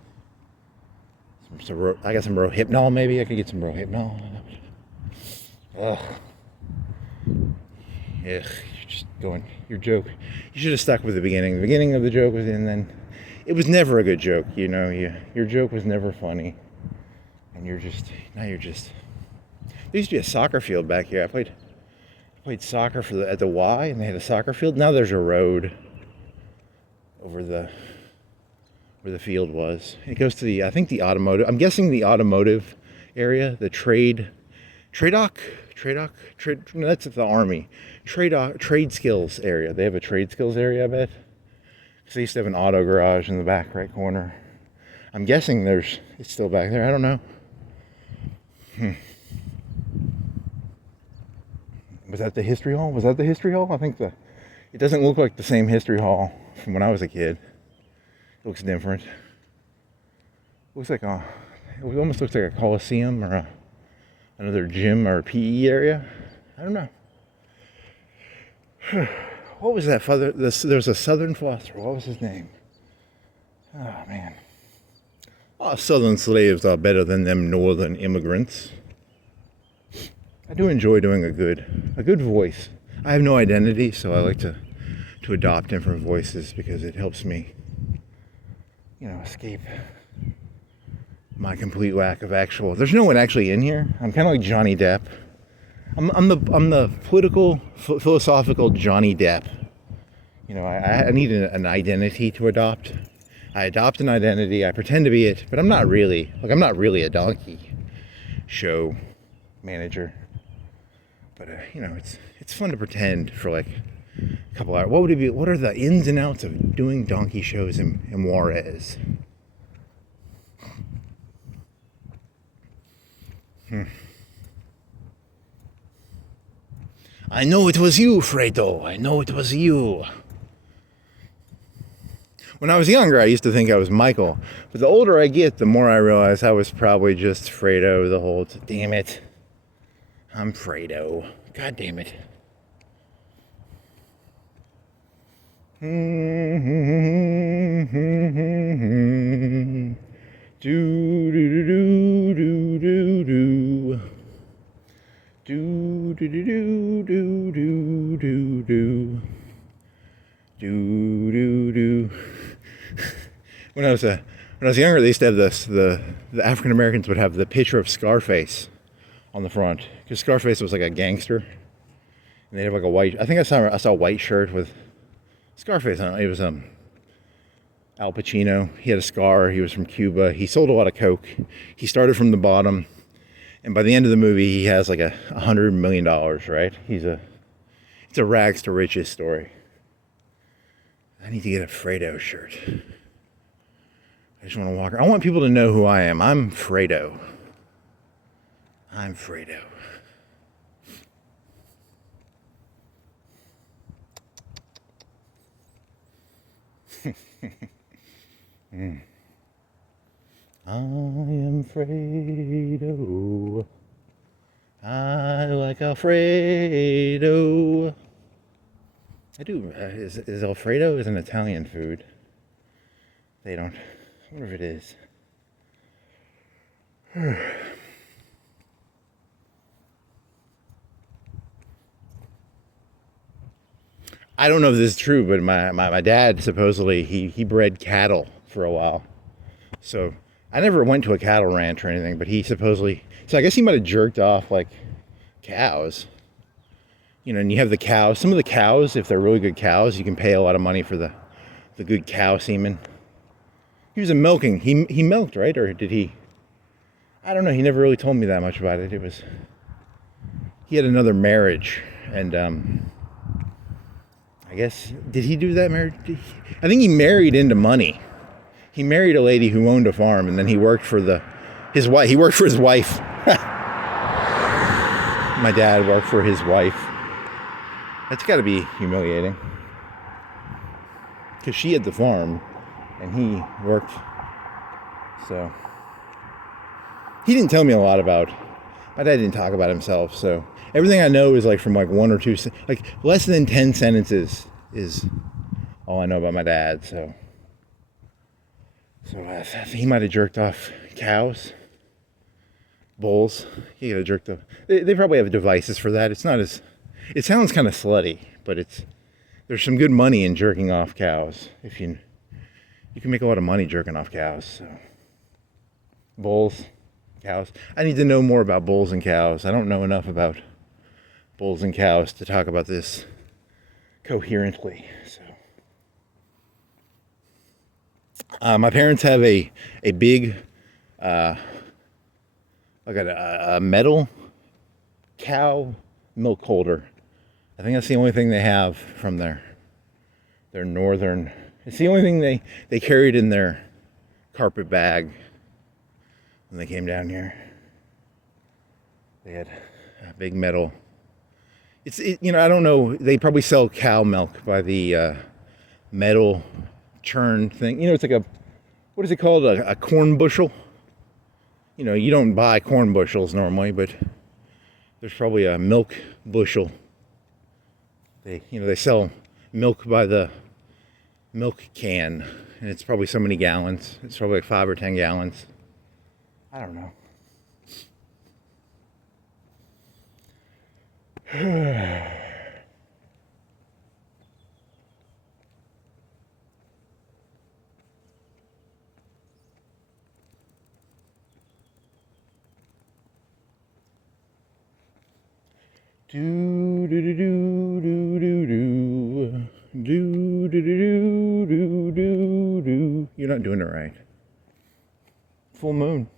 I got some Rohypnol, maybe. I could get some Rohypnol. Ugh. just going, your joke, you should have stuck with the beginning. The beginning of the joke was, and then it was never a good joke, you know, your joke was never funny. And there used to be a soccer field back here. I played soccer at the Y, and they had a soccer field. Now there's a road over where the field was. It goes to the automotive, I'm guessing the automotive area, the trade, no, that's the Army. Trade skills area. They have a trade skills area, I bet. Because they used to have an auto garage in the back right corner. I'm guessing it's still back there. I don't know. Was that the history hall? I think it doesn't look like the same history hall from when I was a kid. It looks different. It almost looks like a coliseum or another gym or a PE area. I don't know. What was that? There's a Southern philosopher. What was his name? Oh, man. Our Southern slaves are better than them Northern immigrants. I do enjoy doing a good voice. I have no identity, so I like to adopt different voices because it helps me, you know, escape my complete lack of actual. There's no one actually in here. I'm kind of like Johnny Depp. I'm the political, philosophical Johnny Depp. You know, I need an identity to adopt. I adopt an identity. I pretend to be it, but I'm not really a donkey show manager. But you know, it's fun to pretend for like a couple hours. What are the ins and outs of doing donkey shows in Juarez? I know it was you, Fredo. I know it was you. When I was younger, I used to think I was Michael. But the older I get, the more I realize I was probably just Fredo the whole time. Damn it. I'm Fredo. God damn it. Do do do do do do. Do do do do do do do. Do do do. When I was younger, they used to have the African Americans would have the picture of Scarface on the front, because Scarface was like a gangster, and they'd have like a white. I think I saw a white shirt with Scarface on it. It was Al Pacino. He had a scar. He was from Cuba. He sold a lot of coke. He started from the bottom, and by the end of the movie, he has like $100 million. Right? It's a rags to riches story. I need to get a Fredo shirt. I just want to walk around. I want people to know who I am. I'm Fredo. I'm Fredo. I am Fredo. I like Alfredo. I do. Is Alfredo is an Italian food? They don't. I wonder if it is. I don't know if this is true, but my dad supposedly he bred cattle for a while. So I never went to a cattle ranch or anything, but he supposedly. So I guess he might have jerked off like cows. You know, and you have the cows. Some of the cows, if they're really good cows, you can pay a lot of money for the good cow semen. He was milking. He milked, right? Or did he? I don't know. He never really told me that much about it. He had another marriage, and I guess, did he do that marriage? I think he married into money. He married a lady who owned a farm, and then he worked for his wife. He worked for his wife. My dad worked for his wife. That's got to be humiliating. Because she had the farm, and he worked. So, he didn't tell me a lot about, my dad didn't talk about himself, so everything I know is like from like one or two, like less than 10 sentences is all I know about my dad, so he might have jerked off cows, bulls. He could have jerked off. They probably have devices for that. It's not as, it sounds kind of slutty, but there's some good money in jerking off cows. If you can make a lot of money jerking off cows. So. Bulls, cows. I need to know more about bulls and cows. I don't know enough about bulls and cows to talk about this coherently. So, my parents have a big, like a metal cow milk holder. I think that's the only thing they have from their northern. It's the only thing they carried in their carpet bag when they came down here. They had a big metal. I don't know. They probably sell cow milk by the metal churn thing. It's like what is it called? A corn bushel. You don't buy corn bushels normally, but there's probably a milk bushel. They sell milk by the milk can, and it's probably so many gallons. It's probably like 5 or 10 gallons. I don't know. Do do do do do do do do do do do do. You're not doing it right. Full moon.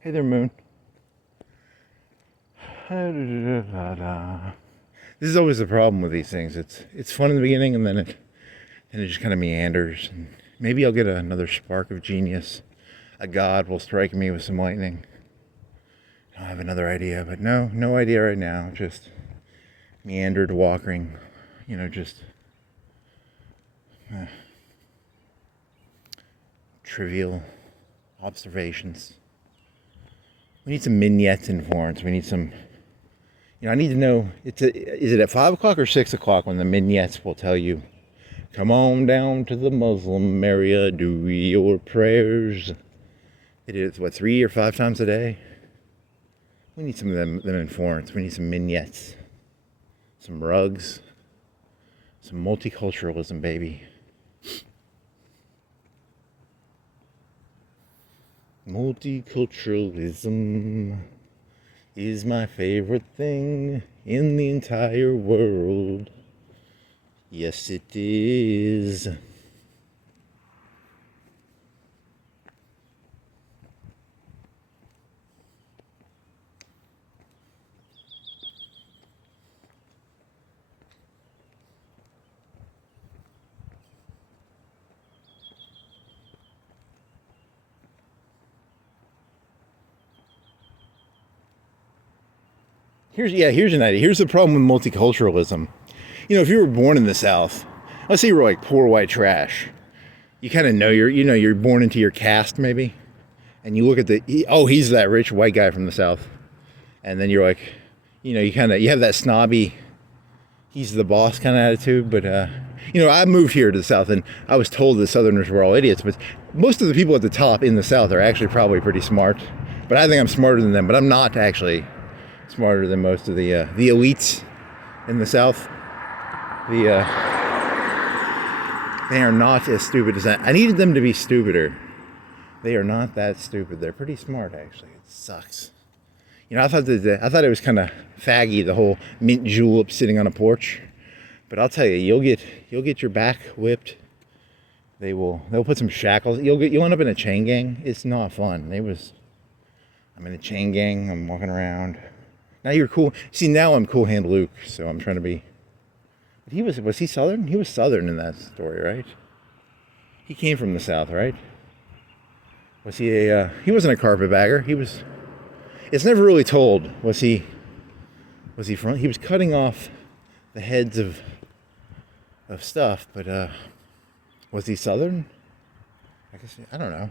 Hey there, moon. This is always the problem with these things. It's fun in the beginning, and then it just kind of meanders. And maybe I'll get another spark of genius. A god will strike me with some lightning. I'll have another idea, but no idea right now. Just meandered walking, just trivial observations. We need some vignettes in Florence. We need some, I need to know, is it at 5 o'clock or 6 o'clock when the vignettes will tell you, come on down to the Muslim area, do your prayers. It is, 3 or 5 times a day? We need some of them in Florence. We need some vignettes, some rugs, some multiculturalism, baby. Multiculturalism is my favorite thing in the entire world. Yes, it is. Here's an idea. Here's the problem with multiculturalism. If you were born in the South, let's say you were like poor white trash, you kind of know you're born into your caste maybe, and you look at he's that rich white guy from the South, and then you're like, you have that snobby, he's the boss kind of attitude. But I moved here to the South, and I was told the Southerners were all idiots, but most of the people at the top in the South are actually probably pretty smart. But I think I'm smarter than them, but I'm not actually smarter than most of the elites in the South. They are not as stupid as that. I needed them to be stupider. They are not that stupid. They're pretty smart, actually. It sucks. I thought it was kind of faggy, the whole mint julep sitting on a porch. But I'll tell you, you'll get your back whipped. They'll put some shackles. You'll end up in a chain gang. It's not fun. I'm in a chain gang. I'm walking around. Now you're cool. See, now I'm Cool Hand Luke, so I'm trying to be. But was he Southern? He was Southern in that story, right? He came from the South, right? Was he he wasn't a carpetbagger. It's never really told. Was he from? He was cutting off the heads of stuff, but was he Southern? I don't know.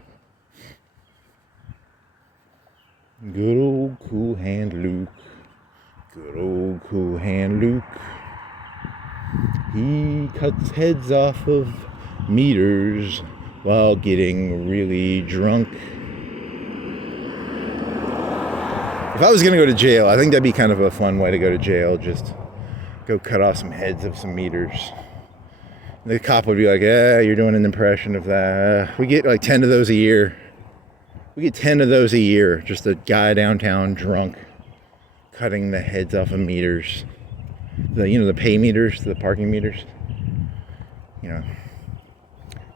Good old Cool Hand Luke. Good old Cool Hand Luke. He cuts heads off of meters while getting really drunk. If I was going to go to jail, I think that'd be kind of a fun way to go to jail. Just go cut off some heads of some meters. And the cop would be like, yeah, you're doing an impression of that. We get like 10 of those a year. Just a guy downtown drunk cutting the heads off of meters. The pay meters, the parking meters.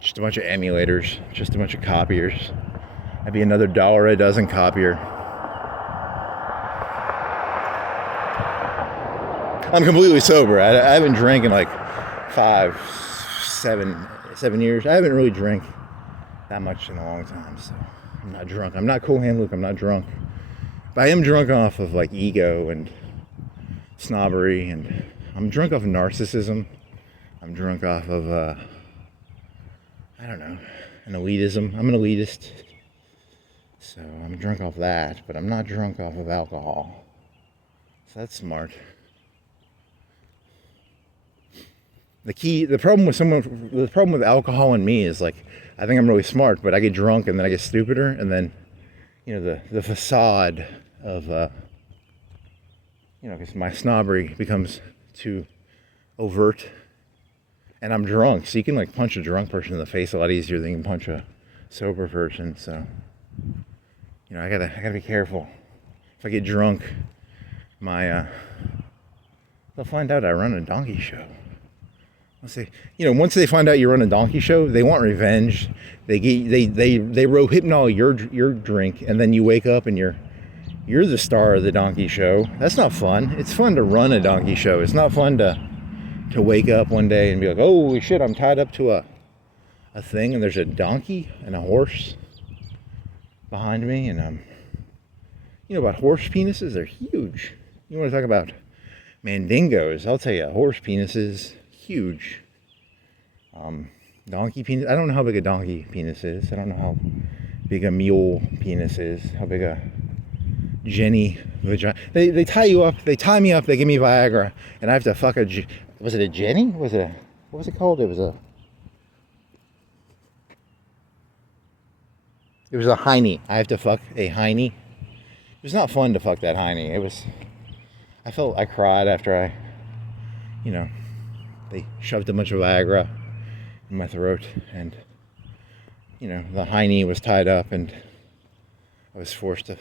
Just a bunch of emulators, just a bunch of copiers. That'd be another $1 a dozen copier. I'm completely sober. I haven't drank in like 7 years. I haven't really drank that much in a long time, so I'm not drunk. I'm not Cool Hand Luke. I'm not drunk. But I am drunk off of like ego and snobbery, and I'm drunk off of narcissism. I'm drunk off of, I don't know, an elitism. I'm an elitist. So I'm drunk off that, but I'm not drunk off of alcohol. So that's smart. The problem with alcohol and me is like, I think I'm really smart, but I get drunk and then I get stupider, and then, the facade of, because my snobbery becomes too overt, and I'm drunk, so you can like punch a drunk person in the face a lot easier than you can punch a sober person. So, I gotta be careful. If I get drunk, they'll find out I run a donkey show. Let's say, once they find out you run a donkey show, they want revenge. They rohypnol your drink, and then you wake up and you're the star of the donkey show. That's not fun. It's fun to run a donkey show. It's not fun to wake up one day and be like, holy shit, I'm tied up to a thing, and there's a donkey and a horse behind me, and about horse penises, they're huge. You want to talk about mandingos? I'll tell you, horse penises. Huge. Donkey penis. I don't know how big a donkey penis is. I don't know how big a mule penis is. How big a Jenny vagina. They tie you up. They tie me up. They give me Viagra, and I have to fuck was it a Jenny? What was it called? It was a hinny. I have to fuck a hinny. It was not fun to fuck that hinny. I cried after they shoved a bunch of Viagra in my throat, and, the hiney was tied up, and I was forced to,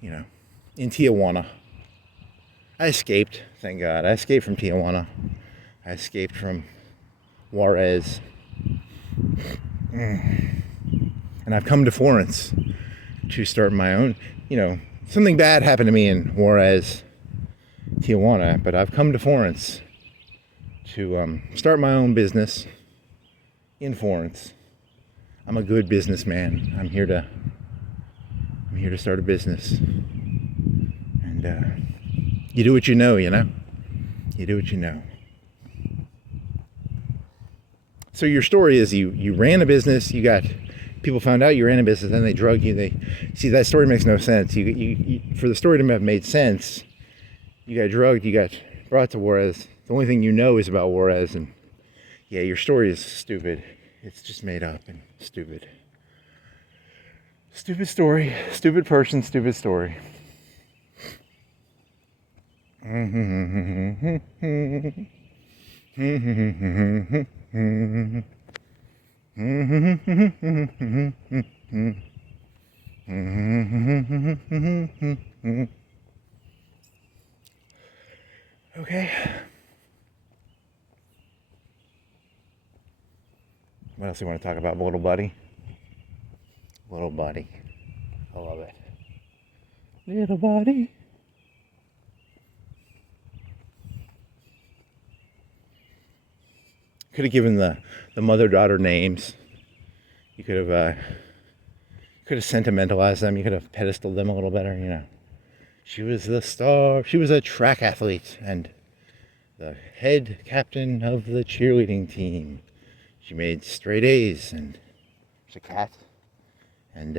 in Tijuana. I escaped, thank God. I escaped from Tijuana. I escaped from Juarez. And I've come to Florence to start my own, something bad happened to me in Juarez, Tijuana, but I've come to Florence to start my own business in Florence. I'm a good businessman. I'm here to start a business. And you do what you know, You do what you know. So your story is you ran a business, people found out you ran a business, then they drugged you. See, that story makes no sense. You for the story to have made sense, you got drugged, you got brought to Juarez. The only thing you know is about Juarez, and yeah, your story is stupid. It's just made up and stupid. Stupid story, stupid person, stupid story. Okay. What else do you want to talk about, little buddy? Little buddy. I love it. Little buddy. Could have given the mother-daughter names. You could have sentimentalized them. You could have pedestaled them a little better, She was the star. She was a track athlete and the head captain of the cheerleading team. She made straight A's, and she's a cat. And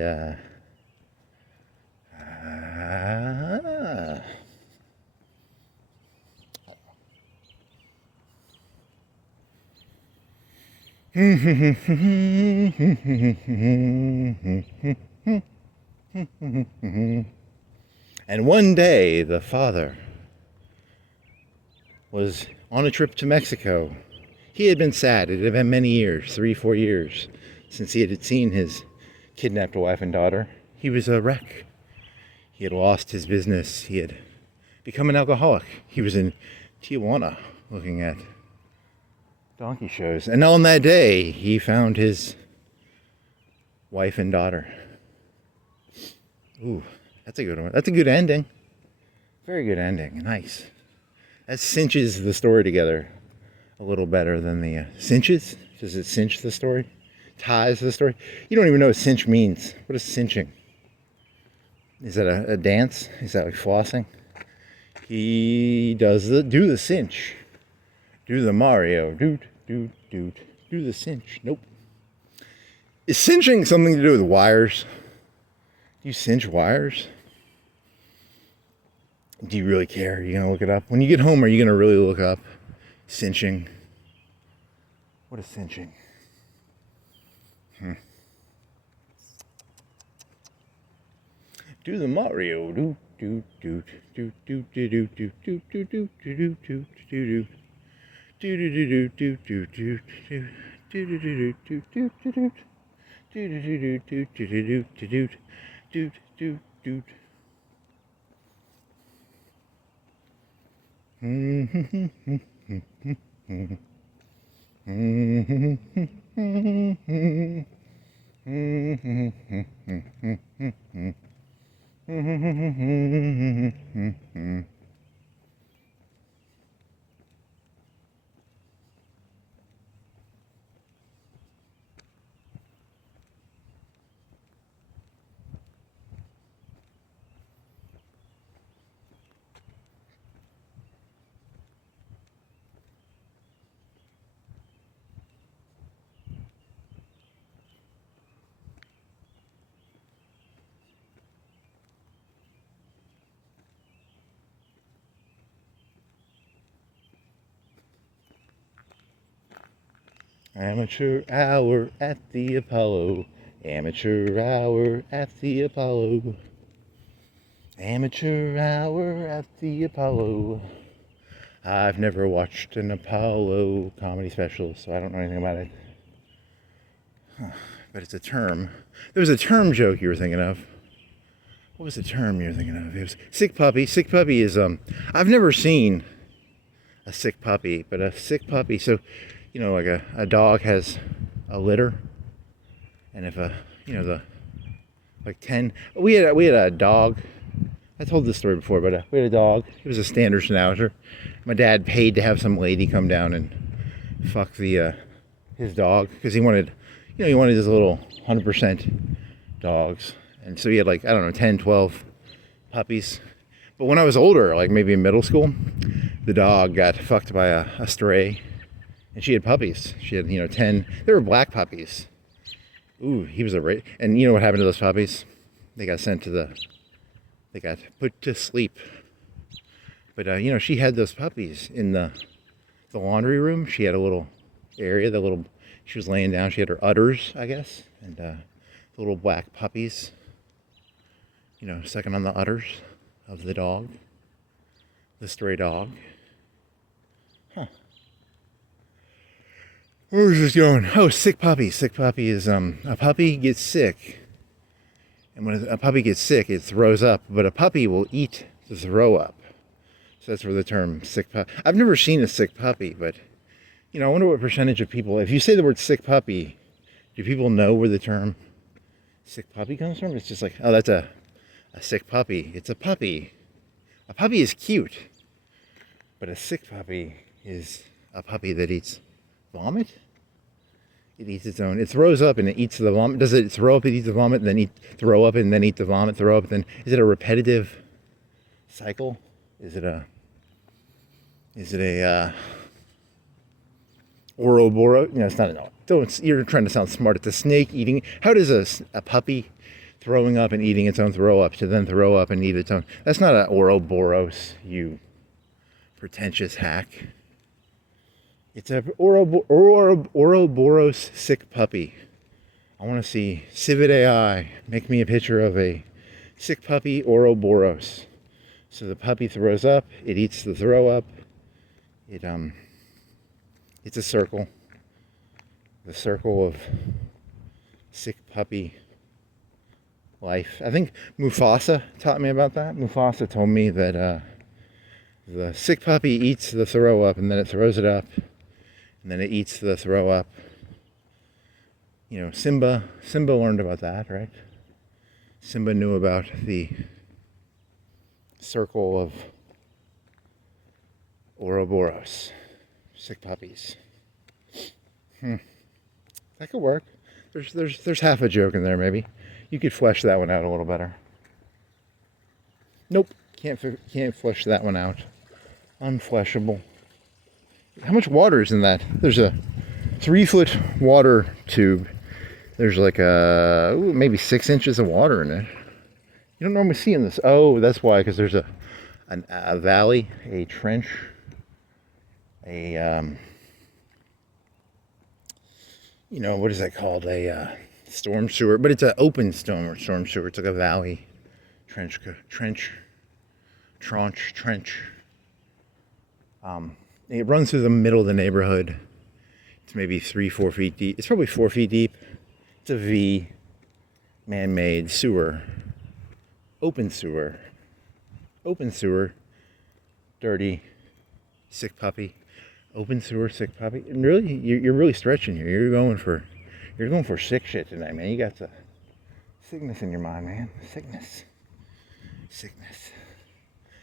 and one day the father, 'cause was on a trip to Mexico. He had been sad. It had been many years, 3-4 years, since he had seen his kidnapped wife and daughter. He was a wreck. He had lost his business. He had become an alcoholic. He was in Tijuana looking at donkey shows. And on that day, he found his wife and daughter. Ooh, that's a good one. That's a good ending. Very good ending. Nice. That cinches the story together a little better than the cinches. Does it cinch the story? Ties the story? You don't even know what cinch means. What is cinching? Is that a dance? Is that like flossing? He does do the cinch. Do the Mario. Do the cinch. Nope. Is cinching something to do with wires? Do you cinch wires? Do you really care? Are you going to look it up? When you get home, are you going to really look up cinching? What is cinching? Do the Mario. Do. Amateur hour at the Apollo. Amateur hour at the Apollo. Amateur hour at the Apollo. I've never watched an Apollo comedy special, so I don't know anything about it. But it's a term. There was a term joke you were thinking of. What was the term you were thinking of? It was sick puppy. Sick puppy is, I've never seen a sick puppy, but a sick puppy, so, you know, like a dog has a litter, and if like 10, we had a dog. I told this story before, but we had a dog. It was a standard schnauzer. My dad paid to have some lady come down and fuck his dog because he wanted his little 100% dogs, and so he had, like, I don't know, 10, 12 puppies. But when I was older, like maybe in middle school, the dog got fucked by a stray. And she had puppies. She had, 10. They were black puppies. Ooh, he was and you know what happened to those puppies? They got they got put to sleep. But, she had those puppies in the laundry room. She had a little area, she was laying down. She had her udders, I guess. And the little black puppies, sucking on the udders of the dog, the stray dog. Huh. Where was this going? Oh, sick puppy. Sick puppy is, a puppy gets sick. And when a puppy gets sick, it throws up. But a puppy will eat the throw up. So that's where the term sick puppy. I've never seen a sick puppy, but, I wonder what percentage of people, if you say the word sick puppy, do people know where the term sick puppy comes from? It's just like, oh, that's a sick puppy. It's a puppy. A puppy is cute. But a sick puppy is a puppy that eats vomit? It eats its own. It throws up and it eats the vomit. Does it throw up and eat the vomit, and then throw up and then eat the vomit, throw up, then is it a repetitive cycle? Is it a Ouroboros? No, it's not you're trying to sound smart. It's a snake eating. How does a puppy throwing up and eating its own throw up to then throw up and eat its own? That's not an Ouroboros, you pretentious hack. It's a Ouroboros sick puppy. I want to see Civet AI make me a picture of a sick puppy Ouroboros. So the puppy throws up, it eats the throw up, It's a circle. The circle of sick puppy life. I think Mufasa taught me about that. Mufasa told me that the sick puppy eats the throw up and then it throws it up and then it eats the throw up. You know, Simba learned about that, right? Simba knew about the circle of Ouroboros, sick puppies. That could work. There's half a joke in there, maybe. You could flesh that one out a little better. Nope, can't flesh that one out. Unfleshable. How much water is in that? There's a 3-foot water tube. There's like maybe 6 inches of water in it. You don't normally see in this. Oh, that's why, because there's a valley, a trench, you know, what is that called? A storm sewer, but it's an open storm sewer. It's like a valley, trench. It runs through the middle of the neighborhood. It's maybe 3-4 feet deep. It's probably 4 feet deep. It's a V, man-made sewer, open sewer, dirty, sick puppy. Open sewer, sick puppy. And really, you're really stretching here. You're going for sick shit tonight, man. You got the sickness in your mind, man. Sickness.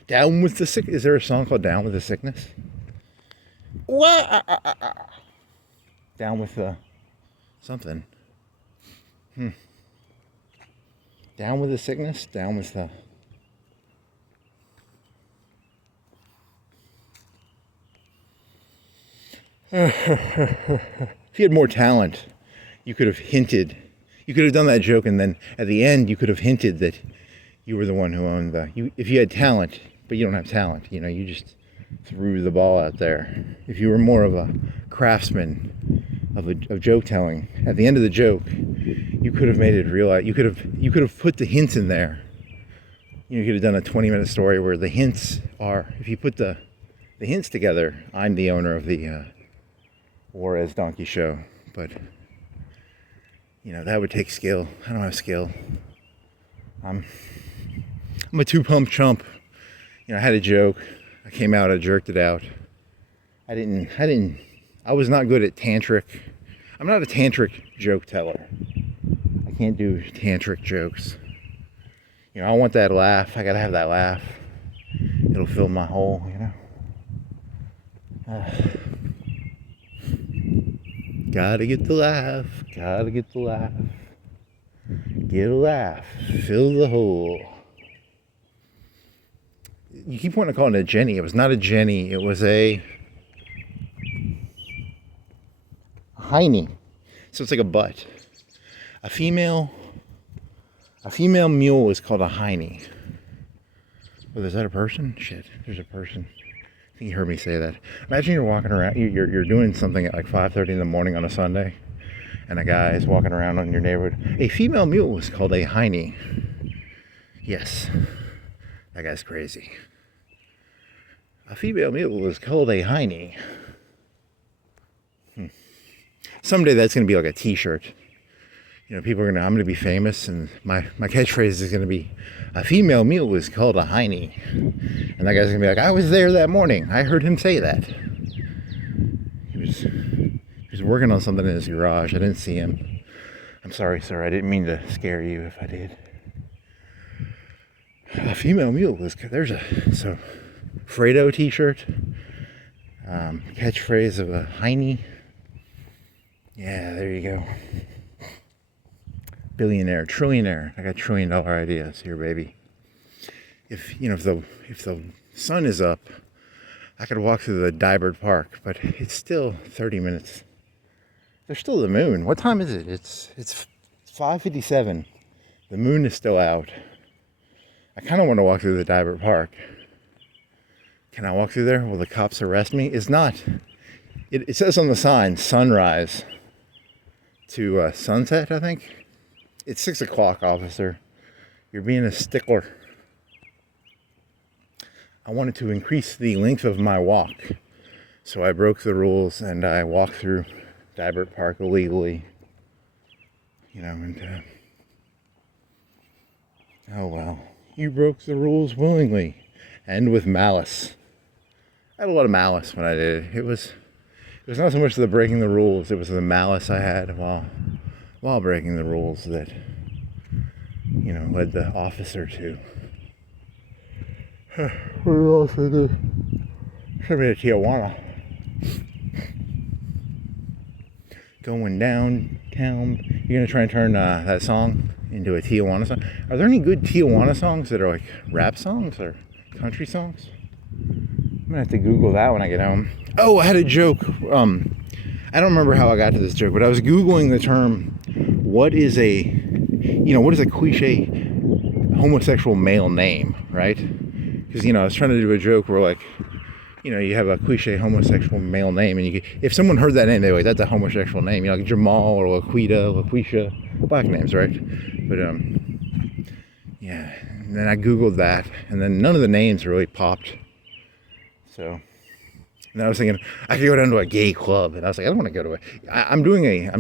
Down with the sick. Is there a song called "Down with the Sickness"? Down with the something. Down with the sickness. Down with the. If you had more talent, you could have hinted. You could have done that joke, and then at the end, you could have hinted that you were the one who owned if you had talent, but you don't have talent, you know, you just threw the ball out there. If you were more of a craftsman of joke telling, at the end of the joke, you could have made it real. You could have put the hints in there. You could have done a 20-minute story where the hints are. If you put the hints together, I'm the owner of the Juarez Donkey Show, but you know that would take skill. I don't have skill. I'm a two-pump chump. You know, I had a joke. I came out. I jerked it out. I was not good at tantric. I'm not a tantric joke teller. I can't do tantric jokes. You know, I want that laugh. I gotta have that laugh. It'll fill my hole. You know. Gotta get the laugh. Get a laugh. Fill the hole. You keep wanting to call it a Jenny. It was not a Jenny. It was a hinny. So it's like a butt. A female mule is called a hinny. Oh, is that a person? Shit, there's a person. I think you heard me say that. Imagine you're walking around, you're doing something at like 5:30 in the morning on a Sunday, and a guy is walking around in your neighborhood. A female mule is called a hinny. Yes, that guy's crazy. A female mule is called a hinny. Someday that's going to be like a t-shirt. You know, I'm going to be famous, and my catchphrase is going to be, a female mule is called a hinny. And that guy's going to be like, I was there that morning. I heard him say that. He was working on something in his garage. I didn't see him. I'm sorry, sir. I didn't mean to scare you if I did. A female mule is, so Fredo t-shirt. Catchphrase of a hinny. Yeah, there you go. Billionaire, trillionaire. I got $1 trillion ideas here, baby. If the sun is up, I could walk through the Dybert Park, but it's still 30 minutes. There's still the moon. What time is it? It's 5:57. The moon is still out. I kind of want to walk through the Dybert Park. Can I walk through there? Will the cops arrest me? It's not. It says on the sign, sunrise to sunset, I think. It's 6 o'clock, officer. You're being a stickler. I wanted to increase the length of my walk So I broke the rules and I walked through Dibert Park illegally. And oh well, you broke the rules willingly and with malice. I had a lot of malice when I did it. It was not so much the breaking the rules, it was the malice I had while breaking the rules that, led the officer to. What else I did? Should be to Tijuana. Going downtown. You're gonna try and turn that song into a Tijuana song. Are there any good Tijuana songs that are like rap songs or country songs? I'm gonna have to Google that when I get home. Oh, I had a joke. I don't remember how I got to this joke, but I was Googling the term, what is a cliche homosexual male name, right? Because, I was trying to do a joke where, like, you have a cliche homosexual male name, and if someone heard that name, they're like, that's a homosexual name, like Jamal or LaQuisha, black names, right? But, yeah, and then I Googled that, and then none of the names really popped. So, and then I was thinking, I could go down to a gay club, and I was like, I don't want to go to I'm doing a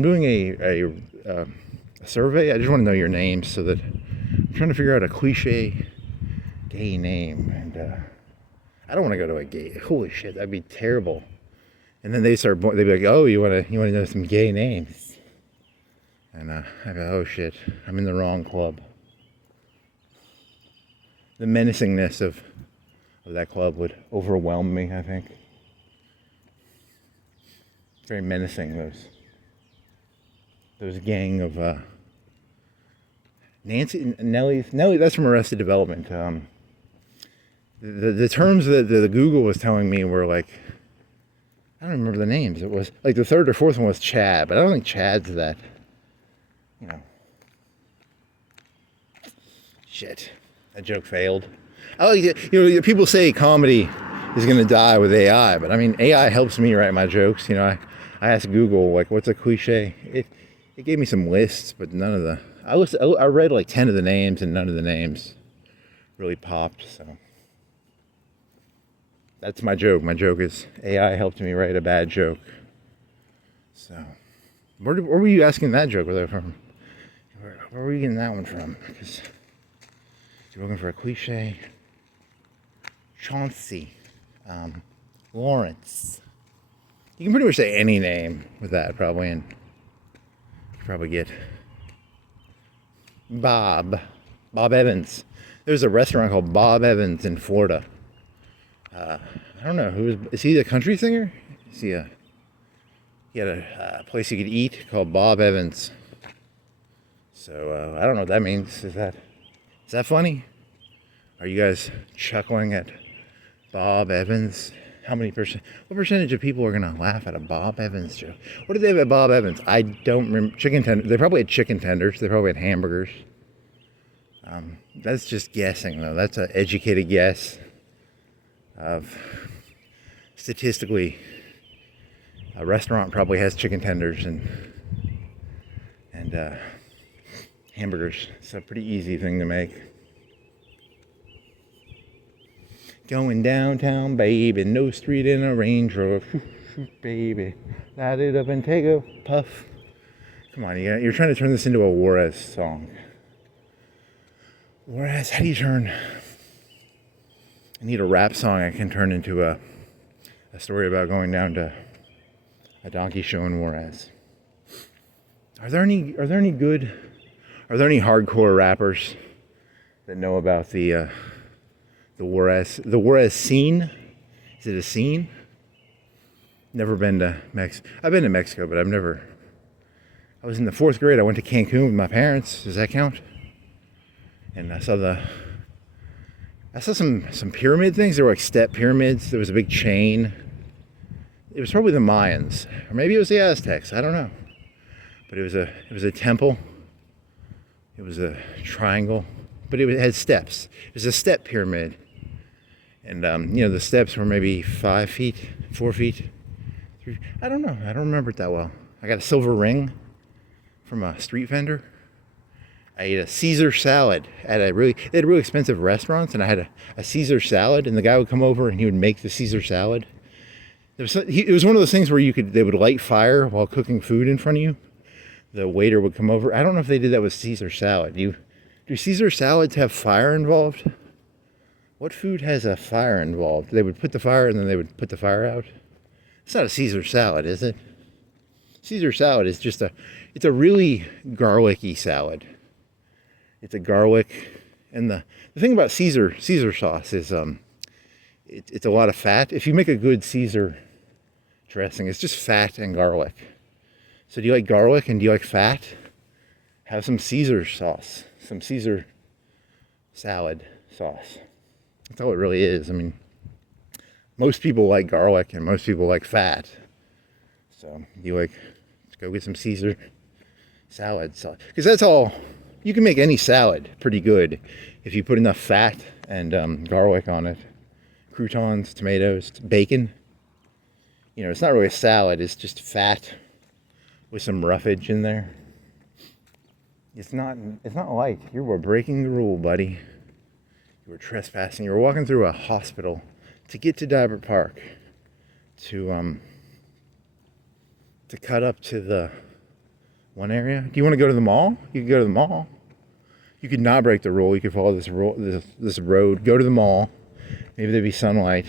survey. I just want to know your names so that I'm trying to figure out a cliche gay name, and I don't want to go to a gay. Holy shit, that'd be terrible. And then they'd be like, oh, you want to know some gay names? And I go, oh shit, I'm in the wrong club. The menacingness of that club would overwhelm me, I think. Very menacing, those gang of Nelly, that's from Arrested Development. The terms that the Google was telling me were like, I don't remember the names. It was like the third or fourth one was Chad, but I don't think Chad's that, Shit, that joke failed. People say comedy is going to die with AI, but I mean, AI helps me write my jokes. I asked Google, like, what's a cliche? It gave me some lists, but none of the, I read like 10 of the names, and none of the names really popped, so. That's my joke. My joke is AI helped me write a bad joke. So, where were you asking that joke from? Where were you getting that one from? Because you're looking for a cliche. Chauncey, Lawrence. You can pretty much say any name with that, probably, and probably get Bob Evans. There's a restaurant called Bob Evans in Florida. I don't know, is he a country singer? He had a place you could eat called Bob Evans. So I don't know what that means. Is that funny? Are you guys chuckling at Bob Evans? What percentage of people are gonna laugh at a Bob Evans joke? What did they have at Bob Evans? I don't remember. Chicken tenders. They probably had chicken tenders. They probably had hamburgers. That's just guessing, though. That's an educated guess of, statistically, a restaurant probably has chicken tenders and hamburgers. It's a pretty easy thing to make. Going downtown, baby, no street in a Range Rover, baby, light it up and take a puff. Come on, you're trying to turn this into a Juarez song. Juarez, how do you turn? I need a rap song I can turn into a story about going down to a donkey show in Juarez. Are there any hardcore rappers that know about the Juarez scene? Is it a scene? Never been to Mexico. I've been to Mexico, but I was in the 4th grade. I went to Cancun with my parents. Does that count? And I saw some pyramid things. They were like step pyramids. There was a big chain. It was probably the Mayans, or maybe it was the Aztecs. I don't know. But it was a temple. It was a triangle, but it had steps. It was a step pyramid, and the steps were maybe 5 feet, 4 feet. I don't know. I don't remember it that well. I got a silver ring from a street vendor. I ate a Caesar salad at they had really expensive restaurants, and I had a Caesar salad, and the guy would come over and he would make the Caesar salad. It was one of those things where they would light fire while cooking food in front of you. The waiter would come over. I don't know if they did that with Caesar salad. Do Caesar salads have fire involved? What food has a fire involved? They would put the fire and then they would put the fire out. It's not a Caesar salad, is it? Caesar salad is it's a really garlicky salad. It's a garlic, and the thing about Caesar sauce is it's a lot of fat. If you make a good Caesar dressing, it's just fat and garlic. So do you like garlic and do you like fat? Have some Caesar sauce, some Caesar salad sauce. That's all it really is. I mean, most people like garlic and most people like fat. So let's go get some Caesar salad sauce. Because that's all, you can make any salad pretty good if you put enough fat and garlic on it. Croutons, tomatoes, bacon. It's not really a salad, it's just fat with some roughage in there. It's not light. You were breaking the rule, buddy. You were trespassing. You were walking through a hospital to get to Dybert Park to cut up to the one area. Do you want to go to the mall? You could go to the mall. You could not break the rule. You could follow this road, go to the mall. Maybe there'd be sunlight,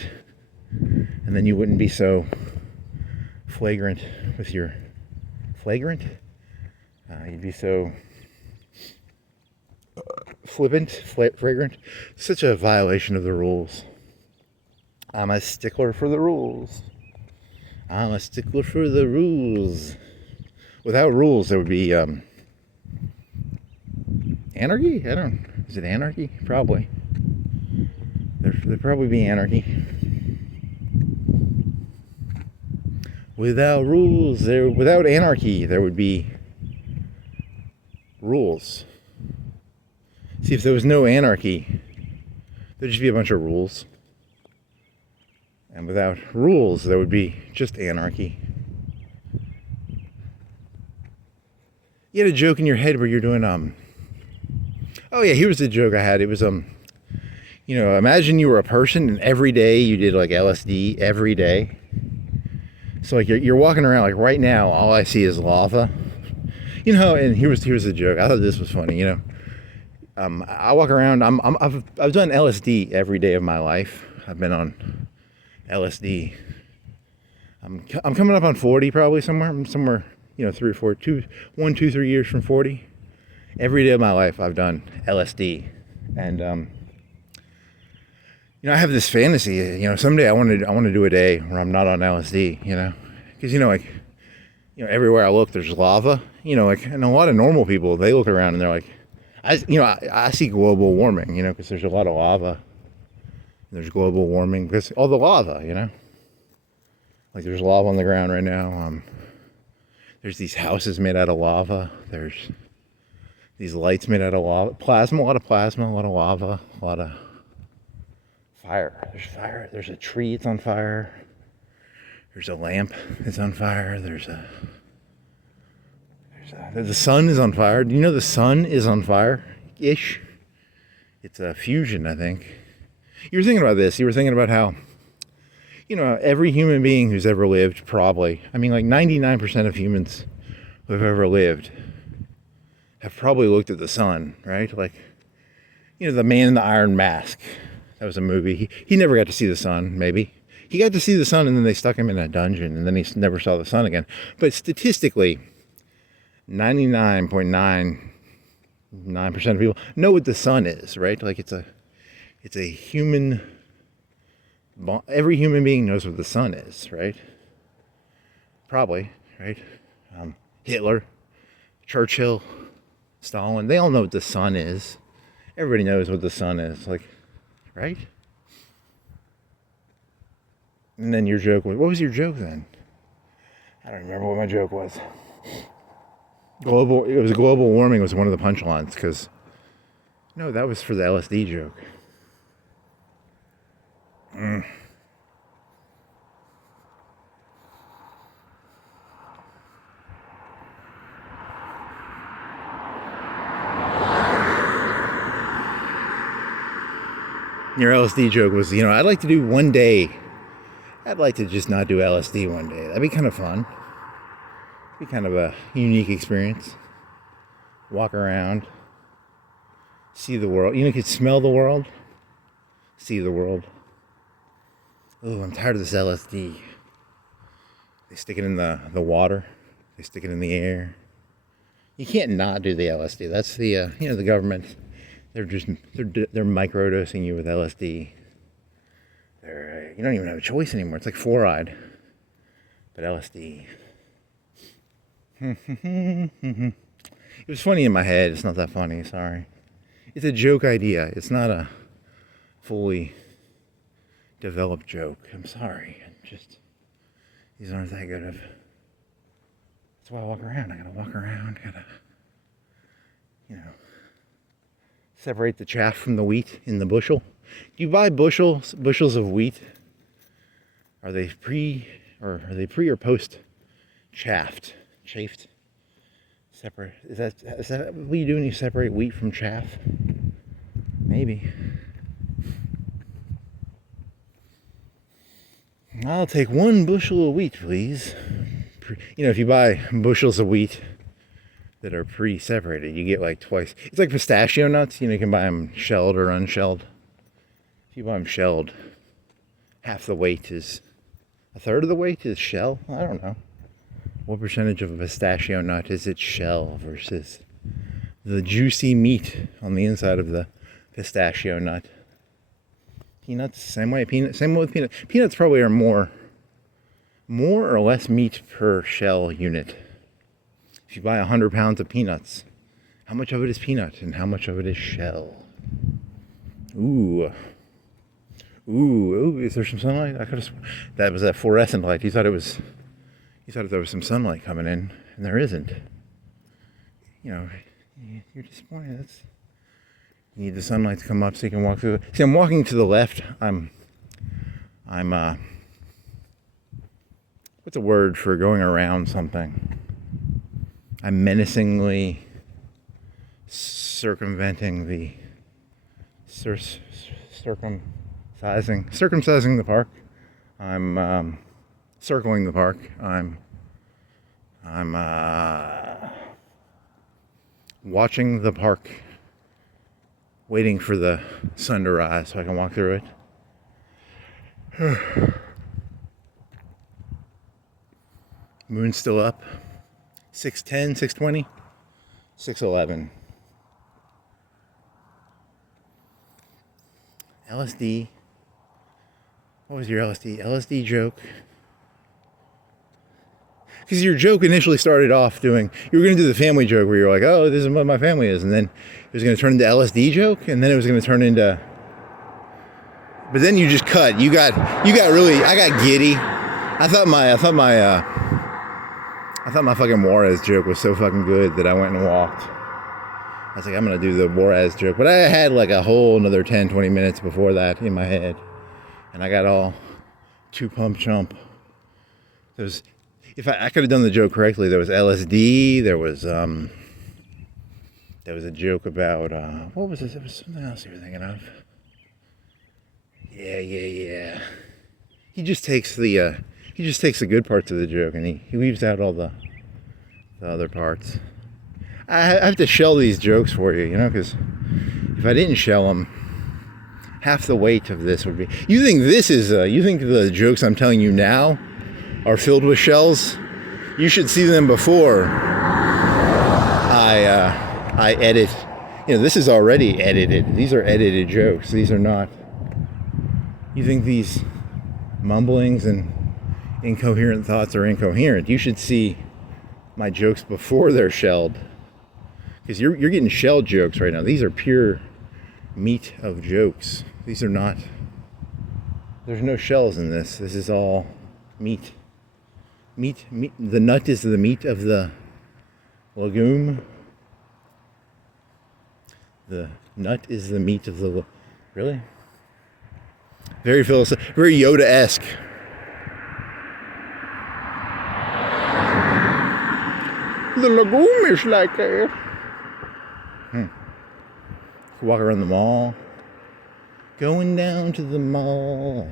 and then you wouldn't be so flagrant with your flagrant. You'd be so flagrant. Such a violation of the rules. I'm a stickler for the rules. I'm a stickler for the rules. Without rules, there would be anarchy? Is it anarchy? Probably. There'd probably be anarchy. Without rules, without anarchy, there would be rules. See, if there was no anarchy, there'd just be a bunch of rules. And without rules, there would be just anarchy. You had a joke in your head where you're doing, oh yeah, here's the joke I had. It was, imagine you were a person and every day you did like LSD every day. So like you're walking around like right now, all I see is lava. And here's the joke. I thought this was funny, I walk around, I've done LSD every day of my life. I've been on LSD. I'm coming up on 40 probably somewhere, 3 or 4, 1, 2, 3 years from 40. Every day of my life I've done LSD. And I have this fantasy, someday I want to do a day where I'm not on LSD, because everywhere I look there's lava, and a lot of normal people, they look around and they're like, I see global warming, because there's a lot of lava. There's global warming because all the lava, like there's lava on the ground right now. There's these houses made out of lava. There's these lights made out of lava, a lot of plasma, a lot of lava, a lot of fire. There's fire. There's a tree. It's on fire. There's a lamp. It's on fire. The sun is on fire. Do you know the sun is on fire-ish? It's a fusion, I think. You were thinking about this. You were thinking about how, every human being who's ever lived, probably, like 99% of humans who have ever lived have probably looked at the sun, right? Like, the Man in the Iron Mask. That was a movie. He never got to see the sun, maybe. He got to see the sun and then they stuck him in a dungeon and then he never saw the sun again. But statistically, 99.99% of people know what the sun is, right? Like it's a human, every human being knows what the sun is, right? Probably, right? Hitler, Churchill, Stalin, they all know what the sun is. Everybody knows what the sun is, like, right? And then your joke was, what was your joke then? I don't remember what my joke was. Global warming was one of the punchlines, because, no, that was for the LSD joke. Your LSD joke was, I'd like to do one day. I'd like to just not do LSD one day. That'd be kind of fun. Be kind of a unique experience. Walk around, see the world. You could smell the world, see the world. Oh, I'm tired of this LSD. They stick it in the water. They stick it in the air. You can't not do the LSD. That's the the government. They're microdosing you with LSD. You don't even have a choice anymore. It's like fluoride, but LSD. It was funny in my head. It's not that funny. Sorry. It's a joke idea. It's not a fully developed joke. I'm sorry. These aren't that good of. That's why I walk around. I gotta walk around. Gotta, separate the chaff from the wheat in the bushel. Do you buy bushels of wheat? Are they pre or post chafed? Separate. Is that what you do when you separate wheat from chaff? Maybe. I'll take 1 bushel of wheat, please. If you buy bushels of wheat that are pre-separated, you get like twice. It's like pistachio nuts. You can buy them shelled or unshelled. If you buy them shelled, half the weight is, a third of the weight is shell. I don't know. What percentage of a pistachio nut is its shell versus the juicy meat on the inside of the pistachio nut? Peanuts, same way. Same way with peanuts. Peanuts probably are more or less meat per shell unit. If you buy 100 pounds of peanuts, how much of it is peanut and how much of it is shell? Ooh, is there some sunlight? That was that fluorescent light. You thought there was some sunlight coming in, and there isn't. You're disappointed. You need the sunlight to come up so you can walk through. See, I'm walking to the left. I'm what's a word for going around something? I'm menacingly circumventing the circumcising the park. I'm circling the park. I'm watching the park, waiting for the sun to rise so I can walk through it. Moon's still up. 6:10, 6:20, 6:11. LSD. What was your LSD joke? Because your joke initially started off you were going to do the family joke where you're like, oh, this is what my family is. And then it was going to turn into LSD joke. And then it was going to turn into, but then you just cut. I got giddy. I thought my fucking Juarez joke was so fucking good that I went and walked. I was like, I'm going to do the Juarez joke. But I had like a whole another 10, 20 minutes before that in my head. And I got all too pump chump. If I could have done the joke correctly, there was LSD, there was a joke about, what was this? There was something else you were thinking of. Yeah. He just takes the good parts of the joke and he leaves out all the other parts. I have to shell these jokes for you, because if I didn't shell them, half the weight of this would be. You think the jokes I'm telling you now are filled with shells? You should see them before I edit. This is already edited. These are edited jokes. These are not. You think these mumblings and incoherent thoughts are incoherent? You should see my jokes before they're shelled, because you're getting shelled jokes right now. These are pure meat of jokes. These are not. There's no shells in this. This is all meat. Meat. The nut is the meat of the legume. The nut is the meat of the. Really? Very philosophical. Very Yoda-esque. The legume is like a. Walk around the mall. Going down to the mall.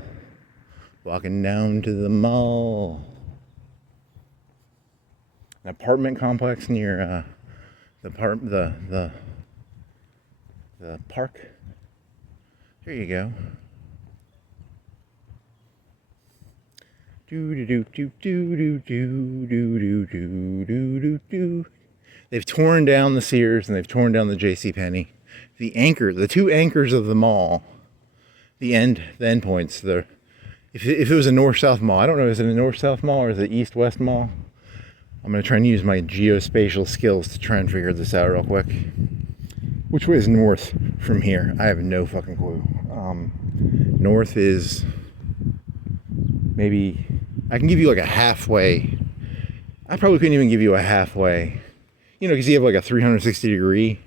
Walking down to the mall. An apartment complex near the park. There you go. They've torn down the Sears and they've torn down the JCPenney. The two anchors of the mall, the endpoints. If it was a north-south mall, I don't know, is it a north-south mall or is it east-west mall? I'm going to try and use my geospatial skills to try and figure this out real quick. Which way is north from here? I have no fucking clue. North is maybe, I can give you like a halfway. I probably couldn't even give you a halfway. You know, because you have like a 360 degree.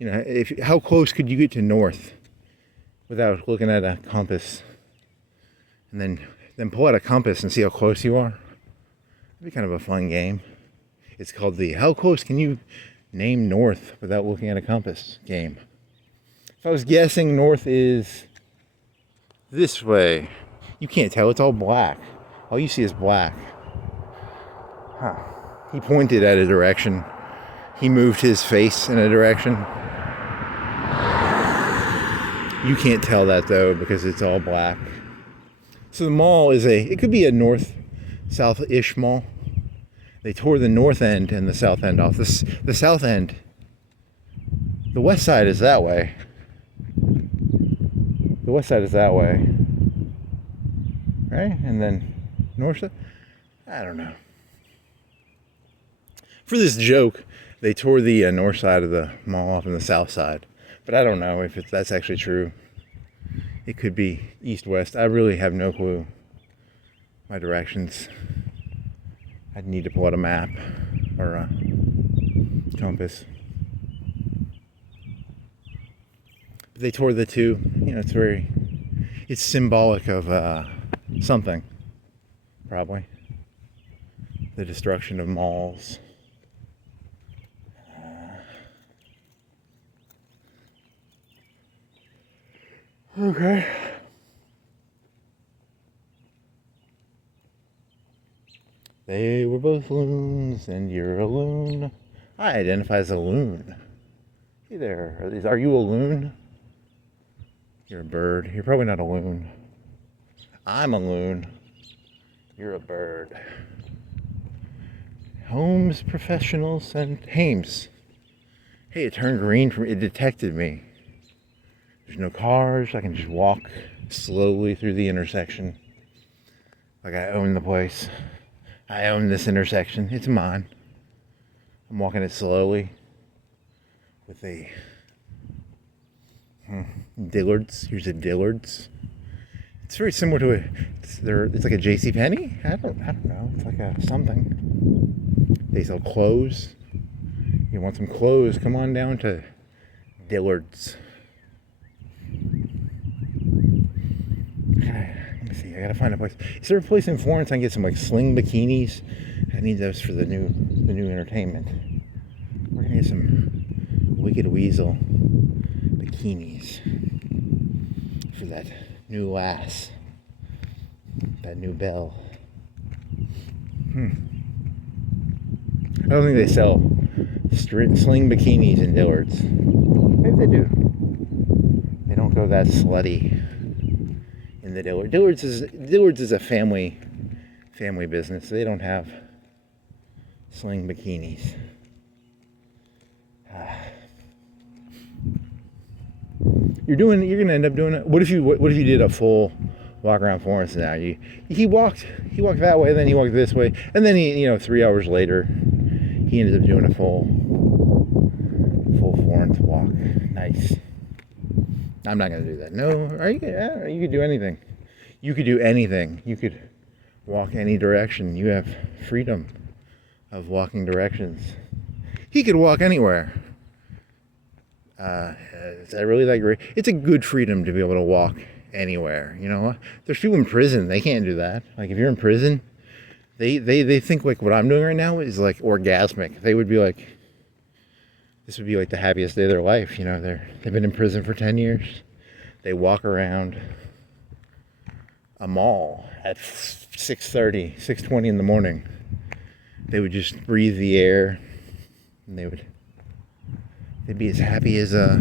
You know, how close could you get to north without looking at a compass? And then pull out a compass and see how close you are. It'd be kind of a fun game. It's called the How Close Can You Name North Without Looking at a Compass game. If I was guessing, north is this way. You can't tell, it's all black. All you see is black. Huh. He pointed at a direction. He moved his face in a direction. You can't tell that though because it's all black. So the mall is it could be a north-south-ish mall. They tore the north end and the south end off. The south end, the west side is that way. The west side is that way. Right? And then north side? I don't know. For this joke, they tore the north side of the mall off and the south side. But I don't know if that's actually true. It could be east-west. I really have no clue. My directions. I'd need to pull out a map or a compass. But they tore the two. You know, it's symbolic of something. Probably. The destruction of malls. Okay. They were both loons, and you're a loon. I identify as a loon. Hey there, are you a loon? You're a bird. You're probably not a loon. I'm a loon. You're a bird. Holmes Professionals and Hames. Hey, it turned green for me. It detected me. There's no cars. I can just walk slowly through the intersection. Like I own the place. I own this intersection. It's mine. I'm walking it slowly with a Dillard's. Here's a Dillard's. It's very similar to it's like a JCPenney? I don't know. It's like a something. They sell clothes. You want some clothes? Come on down to Dillard's. Let me see. I gotta find a place. Is there a place in Florence I can get some like sling bikinis? I need those for the new entertainment. We're gonna get some Wicked Weasel bikinis for that new lass, that new belle. I don't think they sell sling bikinis in Dillard's. Maybe they do. They don't go that slutty in the Dillard's. Dillard's is a family business. They don't have sling bikinis. You're gonna end up doing it. What if you did a full walk around Florence now? He walked that way, then he walked this way, and then he 3 hours later he ended up doing a full Florence walk. Nice. I'm not gonna do that. No, you could do anything. You could do anything. You could walk any direction. You have freedom of walking directions. He could walk anywhere. Is that really that great? It's a good freedom to be able to walk anywhere. You know, there's people in prison. They can't do that. Like if you're in prison, they think like what I'm doing right now is like orgasmic. They would be like, this would be like the happiest day of their life. You know, they've been in prison for 10 years. They walk around a mall at 6:30, 6:20 in the morning. They would just breathe the air, and they'd be as happy as a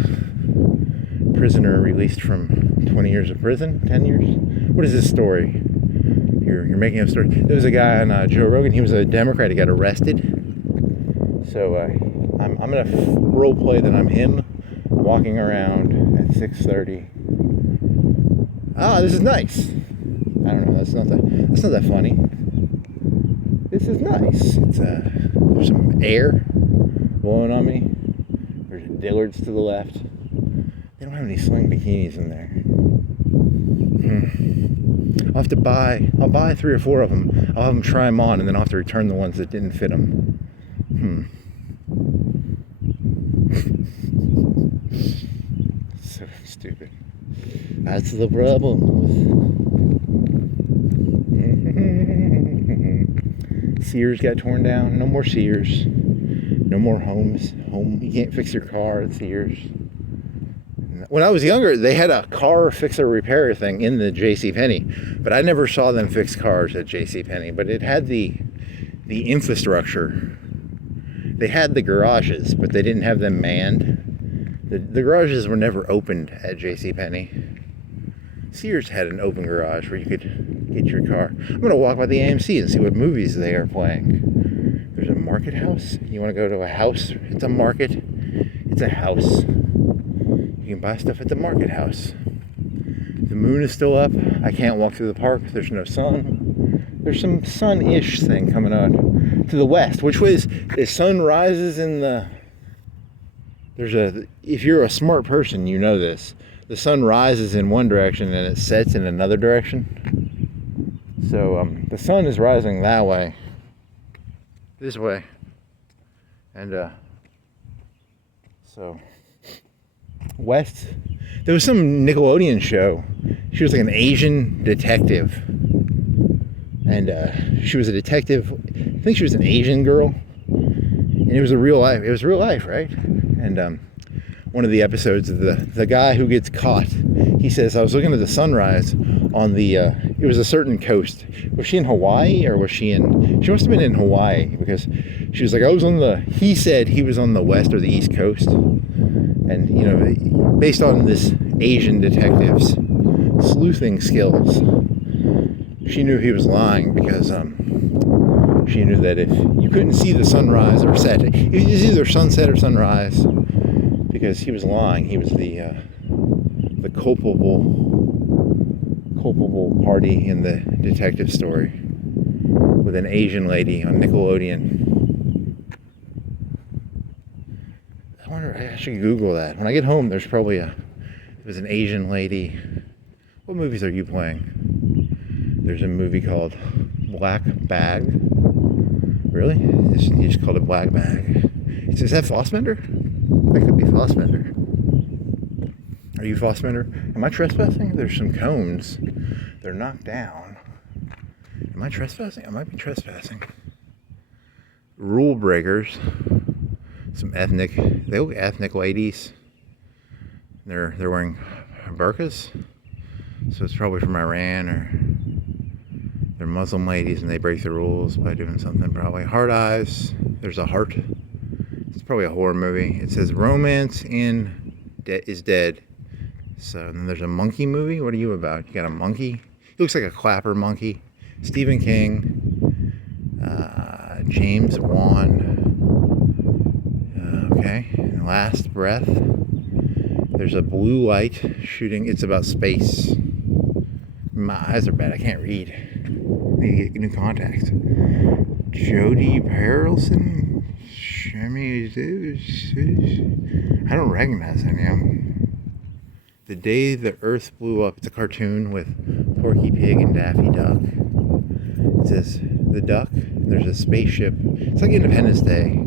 prisoner released from 20 years of prison, 10 years. What is this story? You're making up a story. There was a guy on Joe Rogan. He was a Democrat. He got arrested. So I'm gonna role play that I'm him walking around at 6:30. This is nice. I don't know. That's not that funny. This is nice. It's there's some air blowing on me. There's Dillard's to the left. They don't have any sling bikinis in there. I'll buy 3 or 4 of them. I'll have them try them on, and then I'll have to return the ones that didn't fit them. So stupid. That's the problem. Sears got torn down. No more Sears. No more homes. You can't fix your car at Sears. When I was younger, they had a car fixer repair thing in the JCPenney, but I never saw them fix cars at JCPenney. But it had the infrastructure. They had the garages, but they didn't have them manned. The garages were never opened at JCPenney. Sears had an open garage where you could get your car. I'm going to walk by the AMC and see what movies they are playing. There's a market house. You want to go to a house? It's a market. It's a house. You can buy stuff at the market house. The moon is still up. I can't walk through the park. There's no sun. There's some sun-ish thing coming on to the west, which was the sun rises in the... If you're a smart person, you know this. The sun rises in one direction and it sets in another direction. So the sun is rising that way, this way, and so west. There was some Nickelodeon show. She was like an Asian detective, and she was a detective. I think she was an Asian girl, and it was real life. It was real life, right? And one of the episodes, the guy who gets caught, he says, I was looking at the sunrise on the, it was a certain coast. Was she in Hawaii or was she must have been in Hawaii, because she was like, he said he was on the west or the east coast. And, you know, based on this Asian detective's sleuthing skills, she knew he was lying, because she knew that if you couldn't see the sunrise or set, it was either sunset or sunrise, because he was lying. He was the culpable party in the detective story with an Asian lady on Nickelodeon. I wonder, I should Google that. When I get home, there's probably it was an Asian lady. What movies are you playing? There's a movie called Black Bag. Really? You just called it Black Bag. Is that Fassbender? That could be Fassbender. Are you Fassbender? Am I trespassing? There's some cones. They're knocked down. Am I trespassing? I might be trespassing. Rule breakers. Some they look ethnic ladies. They're wearing burqas. So it's probably from Iran, or they're Muslim ladies and they break the rules by doing something probably. Hard eyes. There's a heart. It's probably a horror movie. It says romance is dead. So then there's a monkey movie. What are you about? You got a monkey? He looks like a clapper monkey. Stephen King. James Wan. Okay. Last Breath. There's a blue light shooting. It's about space. My eyes are bad. I can't read. I need to get new contacts. Jodie Perelson. I don't recognize any of them. The Day the Earth Blew Up. It's a cartoon with Porky Pig and Daffy Duck. It says the duck. There's a spaceship. It's like Independence Day.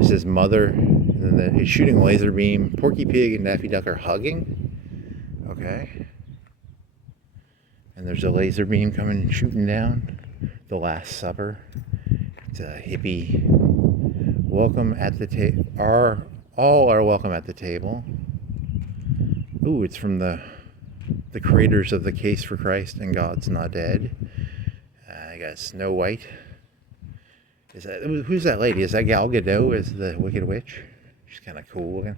It says mother. And then it's shooting a laser beam. Porky Pig and Daffy Duck are hugging. Okay. And there's a laser beam coming and shooting down. The Last Supper. It's a hippie. Welcome at the table. All are welcome at the table. Ooh, it's from the the creators of The Case for Christ and God's Not Dead. I got Snow White. Who's that lady? Is that Gal Gadot as the Wicked Witch? She's kind of cool looking.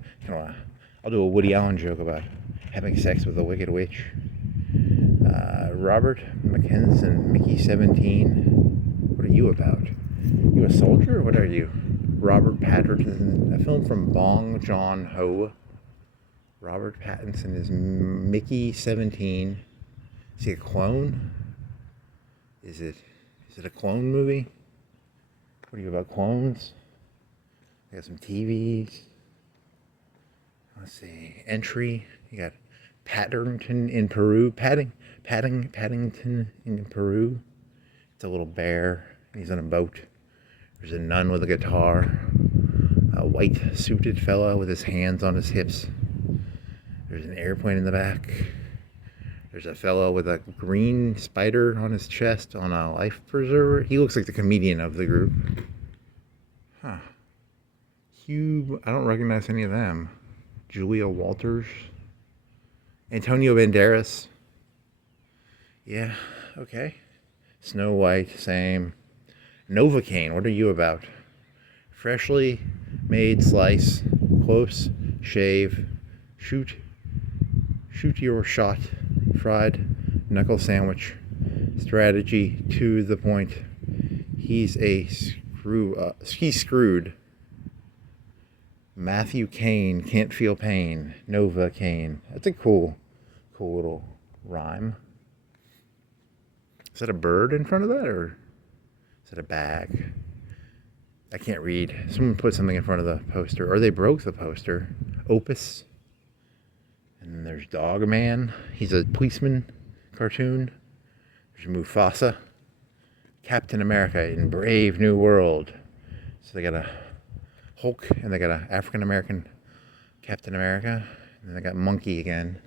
I'll do a Woody Allen joke about having sex with a Wicked Witch. Robert McKenzie, Mickey 17. What are you about? You a soldier? What are you? Robert Patterson, a film from Bong Joon-ho. Robert Pattinson is Mickey 17. Is he a clone? Is it a clone movie? What are you about, clones? I got some TVs. Let's see. Entry. You got Paddington in Peru. Paddington in Peru. It's a little bear. He's on a boat. There's a nun with a guitar. A white suited fella with his hands on his hips. There's an airplane in the back. There's a fellow with a green spider on his chest on a life preserver. He looks like the comedian of the group. Huh. Hugh, I don't recognize any of them. Julia Walters. Antonio Banderas. Yeah, okay. Snow White, same. Novocaine, what are you about? Freshly made slice, close, shave, shoot your shot, fried knuckle sandwich, strategy to the point. He's screwed. Matthew Caine, can't feel pain. Novocaine. That's a cool little rhyme. Is that a bird in front of that, or is that a bag? I can't read. Someone put something in front of the poster, or they broke the poster. Opus. And then there's Dog Man. He's a policeman cartoon. There's Mufasa. Captain America in Brave New World. So they got a Hulk, and they got an African American Captain America, and then they got Monkey again.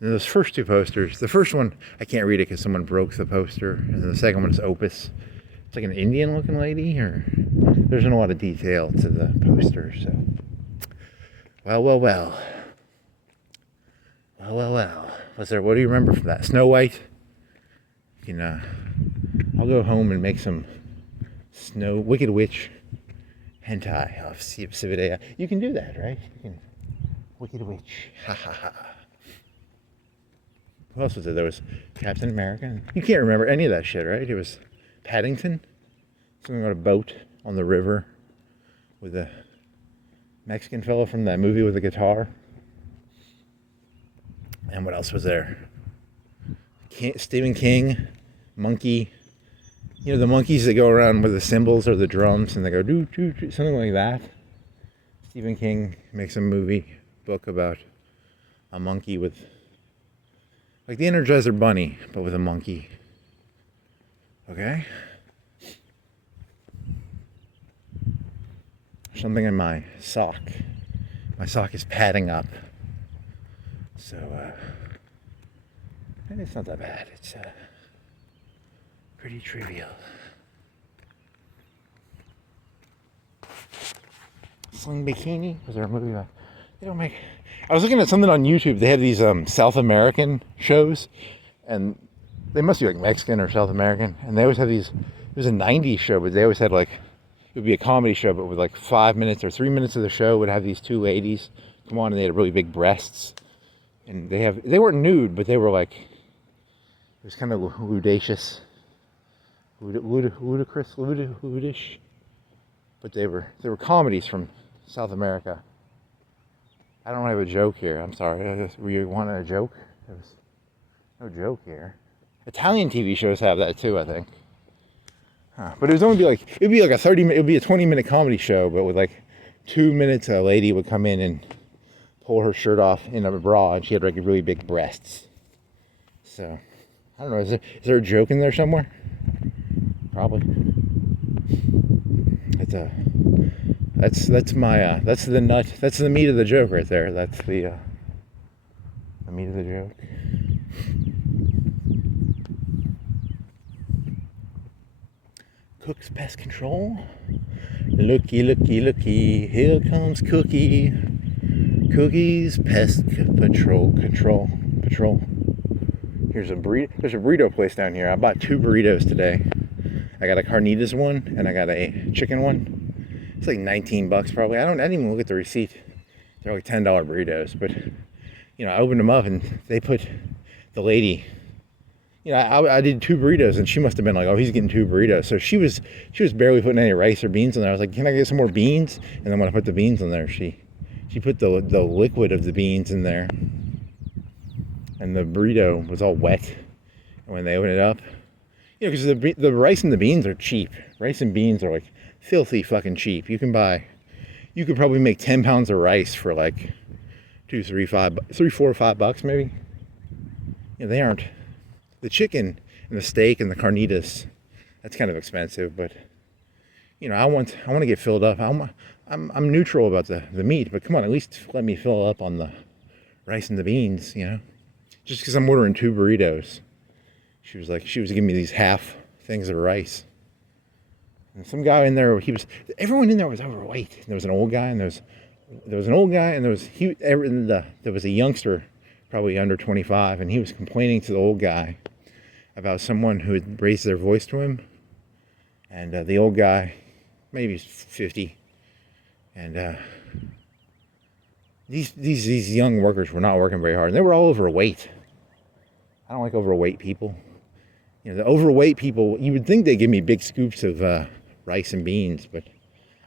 And those first two posters, the first one, I can't read it because someone broke the poster, and then the second one is Opus. It's like an Indian looking lady, or there's not a lot of detail to the poster, so. Well. What do you remember from that? Snow White? You can, I'll go home and make some Wicked Witch hentai off Cividea. You can do that, right? Wicked Witch. Ha ha ha. Who else was there? There was Captain America. You can't remember any of that shit, right? It was Paddington. Something on a boat on the river with a Mexican fellow from that movie with a guitar. And what else was there? Stephen King, monkey. You know, the monkeys that go around with the cymbals or the drums and they go doo doo doo, something like that. Stephen King makes a book about a monkey with, like the Energizer Bunny, but with a monkey. Okay? Something in my sock. My sock is padding up. So, it's not that bad. It's pretty trivial. Sling Bikini? Was there a movie about? They don't make. I was looking at something on YouTube. They have these South American shows, and they must be like Mexican or South American. And they always have these. It was a '90s show, but they always had like, it would be a comedy show, but with like 5 minutes or 3 minutes of the show would have these two ladies come on, and they had really big breasts, and they weren't nude, but they were like, it was kind of ludacious. Ludish, but they were comedies from South America. I don't have a joke here. I'm sorry. Were you wanting a joke? There was no joke here. Italian TV shows have that too, I think. But it would only be like, it'd be like a 20-minute comedy show, but with like 2 minutes, a lady would come in and pull her shirt off in a bra, and she had like really big breasts. So I don't know. Is there a joke in there somewhere? Probably. That's the nut. That's the meat of the joke right there. That's the meat of the joke. Cook's Pest Control. Looky, here comes Cookie. Cookie's Pest Control. patrol. There's a burrito place down here. I bought 2 burritos today. I got a carnitas one and I got a chicken one. It's like $19 probably. I didn't even look at the receipt. They're like $10 burritos, but I opened them up and they put the lady. I did 2 burritos and she must have been like, oh, he's getting 2 burritos. So she was barely putting any rice or beans in there. I was like, can I get some more beans? And then when I put the beans in there, she put the liquid of the beans in there. And the burrito was all wet. And when they opened it up, because the rice and the beans are cheap. Rice and beans are like filthy fucking cheap. You could probably make 10 pounds of rice for like $3, $4, or $5 maybe. They aren't. The chicken and the steak and the carnitas, that's kind of expensive, but I want to get filled up. I'm neutral about the meat, but come on, at least let me fill up on the rice and the beans, Just because I'm ordering 2 burritos. She was giving me these half things of rice. And some guy in there, everyone in there was overweight. There was an old guy, and there was an old guy, and there was a youngster, probably under 25, and he was complaining to the old guy about someone who had raised their voice to him. And the old guy, maybe he's 50, and these young workers were not working very hard, and they were all overweight. I don't like overweight people. The overweight people, you would think they'd give me big scoops of rice and beans, but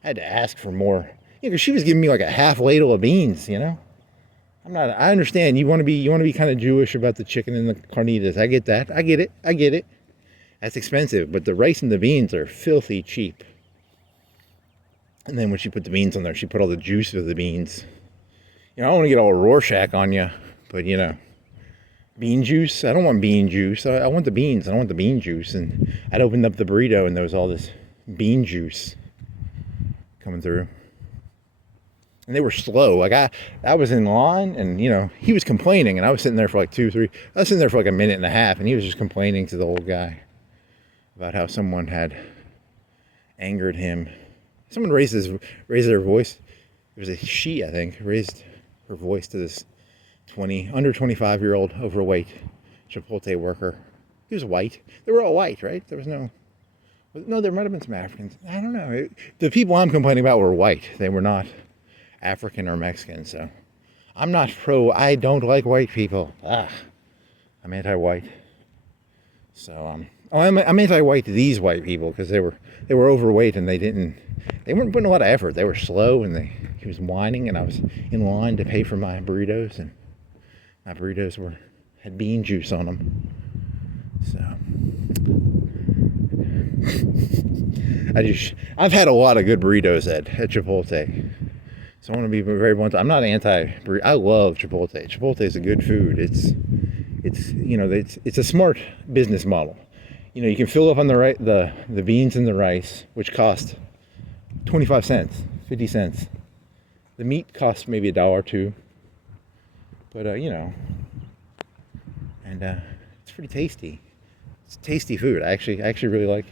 I had to ask for more. Because she was giving me like a half ladle of beans, I understand you want to be kind of Jewish about the chicken and the carnitas. I get that. I get it. That's expensive, but the rice and the beans are filthy cheap. And then when she put the beans on there, she put all the juice of the beans. I don't want to get all Rorschach on you, but bean juice. I don't want bean juice. I want the beans. I don't want the bean juice. And I'd opened up the burrito and there was all this bean juice coming through. And they were slow. Like I was in line and, he was complaining and I was sitting there for like 2, 3. I was sitting there for like a minute and a half and he was just complaining to the old guy about how someone had angered him. Someone raised their voice. It was a she, I think, raised her voice to this under 25-year-old overweight Chipotle worker. He was white. They were all white, right? There was no, there might have been some Africans. I don't know. The people I'm complaining about were white. They were not African or Mexican, so I'm not I don't like white people. I'm anti-white. So, I'm anti-white to these white people because they were overweight and they weren't putting a lot of effort. They were slow and he was whining and I was in line to pay for my burritos and my burritos had bean juice on them. So I've had a lot of good burritos at Chipotle. So I want to be very blunt. I'm not anti-burrito. I love Chipotle. Chipotle is a good food. It's a smart business model. You can fill up on the beans and the rice, which cost 25 cents, 50 cents. The meat costs maybe $1 or $2. But, and it's pretty tasty. It's tasty food. I actually really like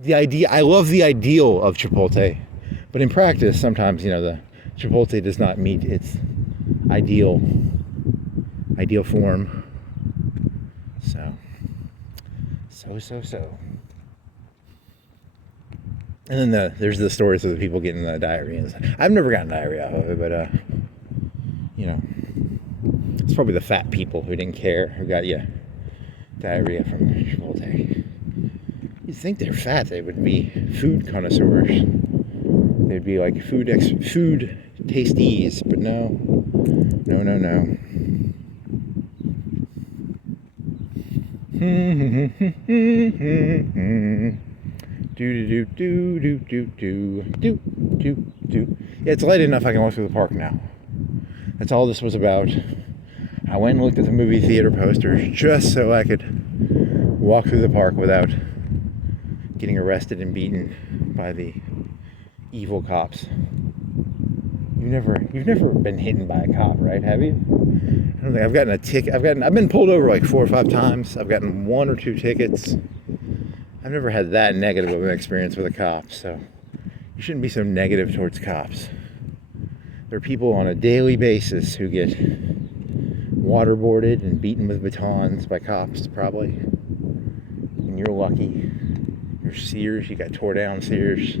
the idea. I love the ideal of Chipotle. But in practice, sometimes, the Chipotle does not meet its ideal form. So. And then there's the stories of the people getting the diarrhea. I've never gotten diarrhea off of it, but, it's probably the fat people who didn't care who got you diarrhea from Chipotle. You'd think they're fat, they would be food connoisseurs. They'd be like food tasties, but no. Yeah, it's late enough I can walk through the park now. That's all this was about. I went and looked at the movie theater posters just so I could walk through the park without getting arrested and beaten by the evil cops. You've never been hit by a cop, right? Have you? I don't think I've gotten a ticket. I've been pulled over like 4 or 5 times. I've gotten 1 or 2 tickets. I've never had that negative of an experience with a cop, so you shouldn't be so negative towards cops. There are people on a daily basis who get waterboarded and beaten with batons by cops, probably. And you're lucky. Your Sears, you got tore down Sears.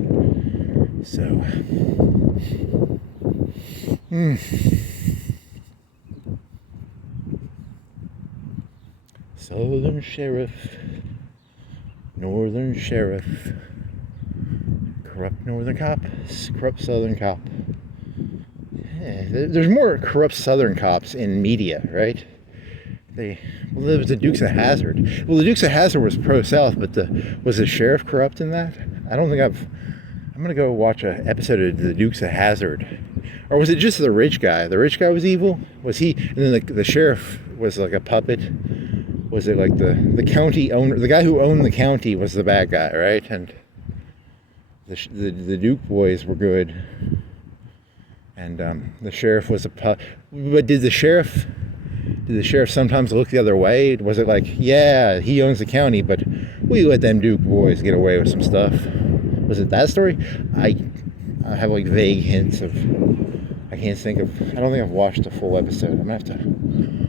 So, Southern Sheriff, Northern Sheriff, corrupt Northern cop, corrupt Southern cop. Yeah, there's more corrupt Southern cops in media, right? There was the Dukes of Hazzard. Well, the Dukes of Hazzard was pro-South, but was the sheriff corrupt in that? I don't think I'm gonna go watch an episode of the Dukes of Hazzard. Or was it just the rich guy? The rich guy was evil? Was he? And then the sheriff was like a puppet? Was it like the county owner? The guy who owned the county was the bad guy, right? And the Duke boys were good. And the sheriff was a puppet. But did the sheriff sometimes look the other way? Was it like, yeah, he owns the county, but we let them Duke boys get away with some stuff? Was it that story? I have like vague hints of, I don't think I've watched a full episode. I'm gonna have to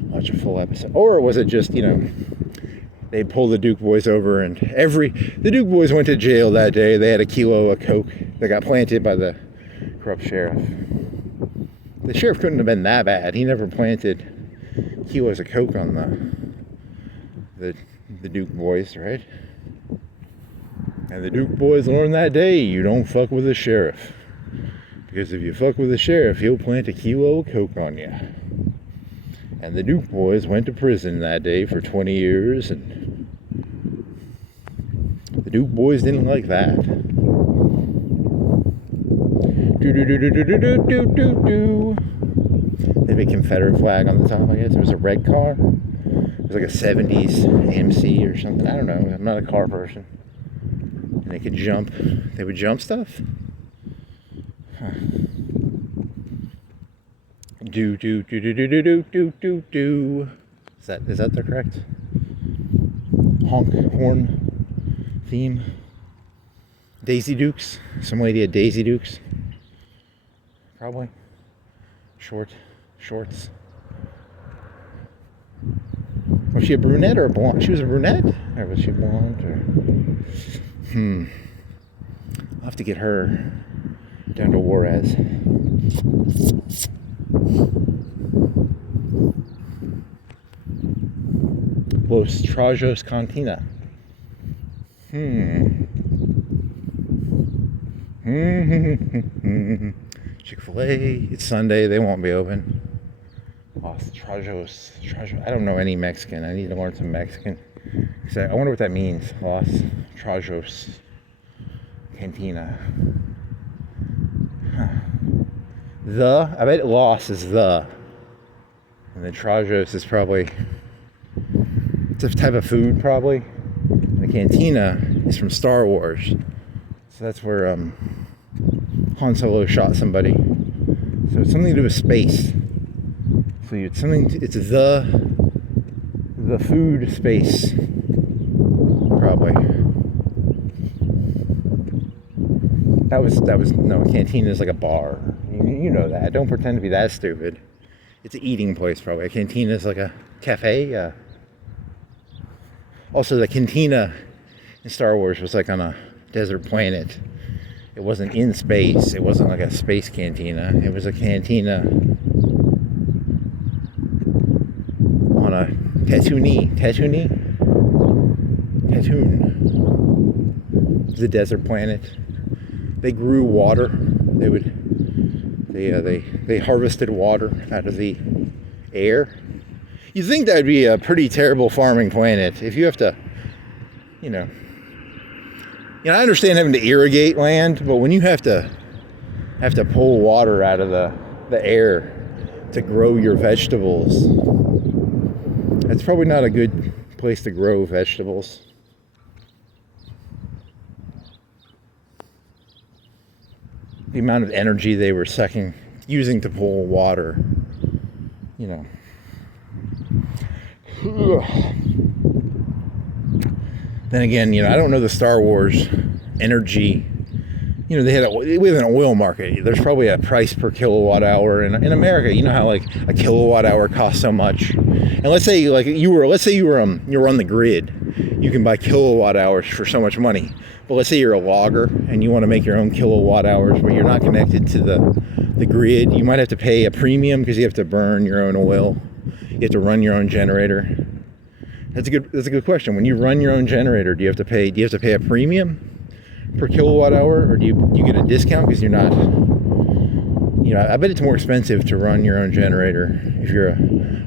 watch a full episode. Or was it just, they pulled the Duke boys over and the Duke boys went to jail that day. They had a kilo of coke that got planted by the corrupt sheriff. The sheriff couldn't have been that bad. He never planted kilos of coke on the Duke boys, right? And the Duke boys learned that day, you don't fuck with the sheriff. Because if you fuck with the sheriff, he'll plant a kilo of coke on you. And the Duke boys went to prison that day for 20 years, and the Duke boys didn't like that. Do. They had a Confederate flag on the top, I guess. It was a red car. It was like a 70s AMC or something. I don't know. I'm not a car person. And they could jump. They would jump stuff? Huh. Do. Is that the correct honk horn theme? Daisy Dukes? Some lady had Daisy Dukes? Probably. Shorts. Was she a brunette or a blonde? She was a brunette? Or was she blonde? I'll have to get her down to Juarez. Los Trajos Cantina. Chick-fil-A. It's Sunday. They won't be open. Los Trajos. I don't know any Mexican. I need to learn some Mexican. I wonder what that means. Los Trajos Cantina. I bet Los is the. And then Trajos is probably. It's a type of food, probably. And the cantina is from Star Wars. So that's where Han Solo shot somebody. So it's something to do with space. So it's the food space. Probably. That was no, a cantina is like a bar. You know that. Don't pretend to be that stupid. It's an eating place, probably. A cantina is like a cafe. Also, the cantina in Star Wars was like on a desert planet. It wasn't in space. It wasn't like a space cantina. It was a cantina on a Tatooine. The desert planet. They grew water. They harvested water out of the air. You'd think that would be a pretty terrible farming planet if you have to, I understand having to irrigate land, but when you have to pull water out of the air to grow your vegetables, that's probably not a good place to grow vegetables. The amount of energy they were using to pull water, Then again, I don't know the Star Wars energy, we have an oil market. There's probably a price per kilowatt hour in America. You know how like a kilowatt hour costs so much. And let's say you were on the grid. You can buy kilowatt hours for so much money. But let's say you're a logger and you want to make your own kilowatt hours, but you're not connected to the grid. You might have to pay a premium because you have to burn your own oil. You have to run your own generator. That's a good question. When you run your own generator, do you have to pay a premium per kilowatt hour, or do you get a discount because you're not, I bet it's more expensive to run your own generator if you're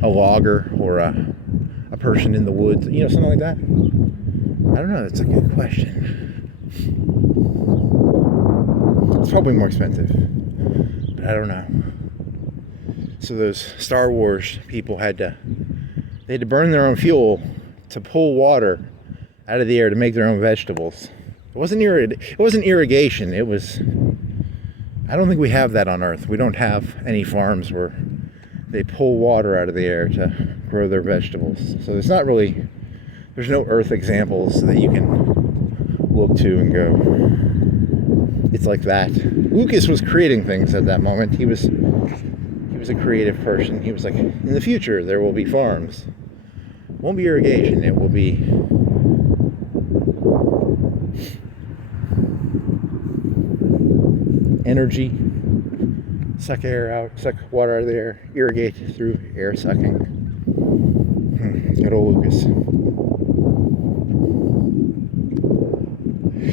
a logger or a person in the woods, something like that. I don't know. That's a good question. It's probably more expensive, but I don't know. So those Star Wars people had to burn their own fuel to pull water out of the air to make their own vegetables. It wasn't irrigation. I don't think we have that on Earth. We don't have any farms where they pull water out of the air to grow their vegetables. So there's no Earth examples that you can look to and go, it's like that. Lucas was creating things at that moment. He was a creative person. He was like, in the future, there will be farms. It won't be irrigation. It will be energy, suck water out of the air, irrigate through air sucking. Good old Lucas.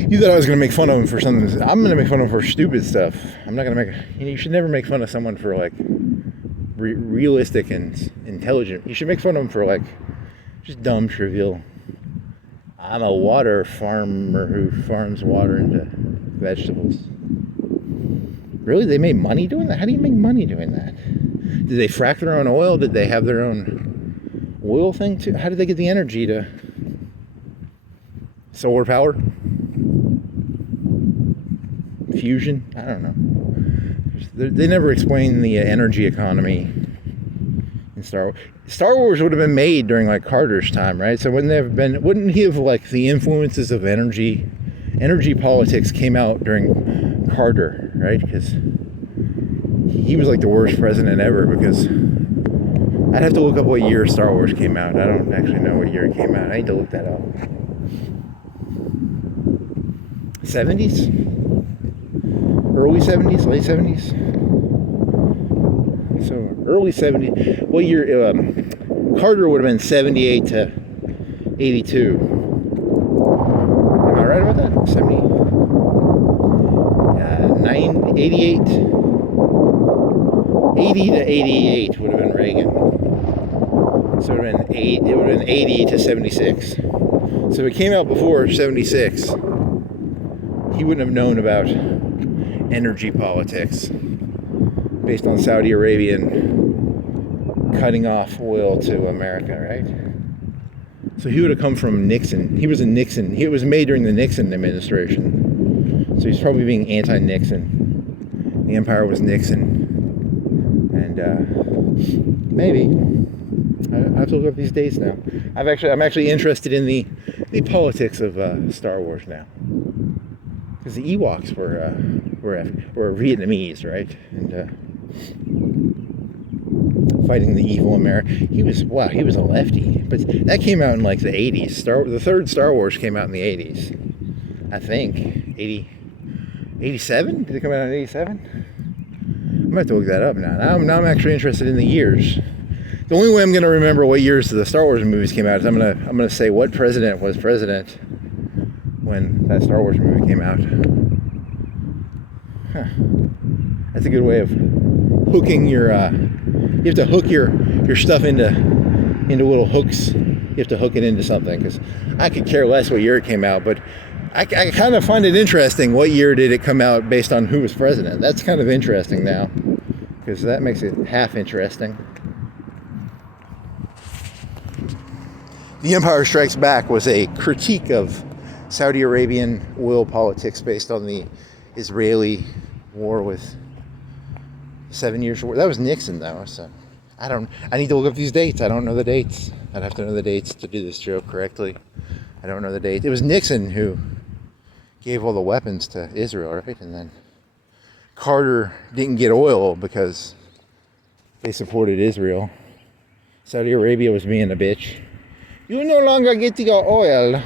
You thought I was going to make fun of him for something. I'm going to make fun of him for stupid stuff. I'm not going to you should never make fun of someone for like realistic and intelligent. You should make fun of them for like just dumb, trivial. I'm a water farmer who farms water into vegetables. Really? They made money doing that? How do you make money doing that? Did they frack their own oil? Did they have their own oil thing too? How did they get the energy to solar power? Fusion? I don't know. They never explain the energy economy in Star Wars. Star Wars would have been made during like Carter's time, right? So wouldn't he have like the influences of energy politics came out during Carter, right? Because he was like the worst president ever, because I'd have to look up what year Star Wars came out. I don't actually know what year it came out. I need to look that up. 70s? Early 70s? Late 70s? So early 70s. What year? Carter would have been 78 to 82. Am I right about that? 88. 80 to 88 would have been Reagan. So it would have been 80 to 76. So if it came out before 76, he wouldn't have known about energy politics based on Saudi Arabian cutting off oil to America, right? So he would have come from Nixon. He was a Nixon. It was made during the Nixon administration. So he's probably being anti-Nixon. The empire was Nixon. And maybe. I have to look up these dates now. I'm actually interested in the politics of Star Wars now. Because the Ewoks were Vietnamese, right? And fighting the evil America. He was a lefty. But that came out in like the 80s. The third Star Wars came out in the 80s. I think. 87? Did it come out in 87? I'm going to have to look that up now. Now I'm actually interested in the years. The only way I'm going to remember what years the Star Wars movies came out is I'm going to say what president was president when that Star Wars movie came out. Huh. That's a good way of hooking your. You have to hook your stuff into little hooks. You have to hook it into something, because I could care less what year it came out, but I kind of find it interesting. What year did it come out based on who was president? That's kind of interesting now, because that makes it half interesting. The Empire Strikes Back was a critique of Saudi Arabian oil politics based on the Israeli war with 7 years war. That was Nixon, though, so I need to look up these dates. I don't know the dates. I'd have to know the dates to do this joke correctly. I don't know the dates. It was Nixon who gave all the weapons to Israel, right? And then Carter didn't get oil because they supported Israel. Saudi Arabia was being a bitch. You no longer get your oil.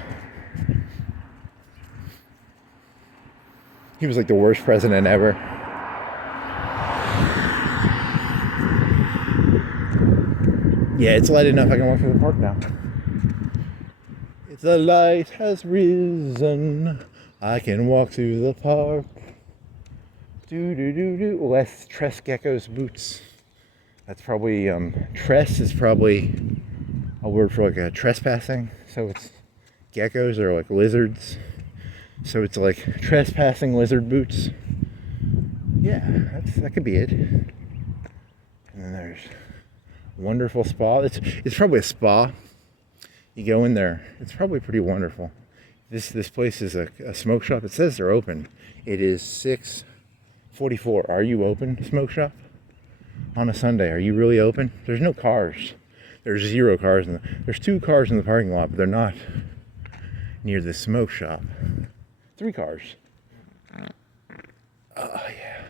He was like the worst president ever. Yeah, it's light enough I can walk through the park now. The light has risen. I can walk through the park. Do. Less tress gecko's boots. That's probably tress is probably a word for like a trespassing. So it's geckos are like lizards. So it's like trespassing lizard boots. Yeah, that could be it. And then there's a wonderful spa. It's probably a spa. You go in there, it's probably pretty wonderful. This place is a smoke shop. It says they're open. It is 6:44. Are you open, smoke shop? On a Sunday, are you really open? There's no cars. There's 0 cars. There's 2 cars in the parking lot, but they're not near the smoke shop. 3 cars. Oh, yeah.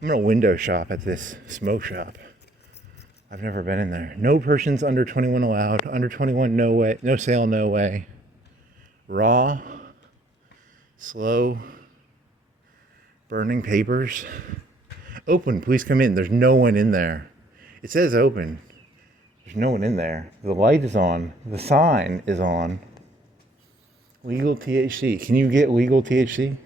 I'm going to window shop at this smoke shop. I've never been in there. No persons under 21 allowed. Under 21, no way. No sale, no way. Raw. Slow. Burning papers. Open, please come in. There's no one in there. It says open. There's no one in there. The light is on. The sign is on. Legal THC. Can you get legal THC?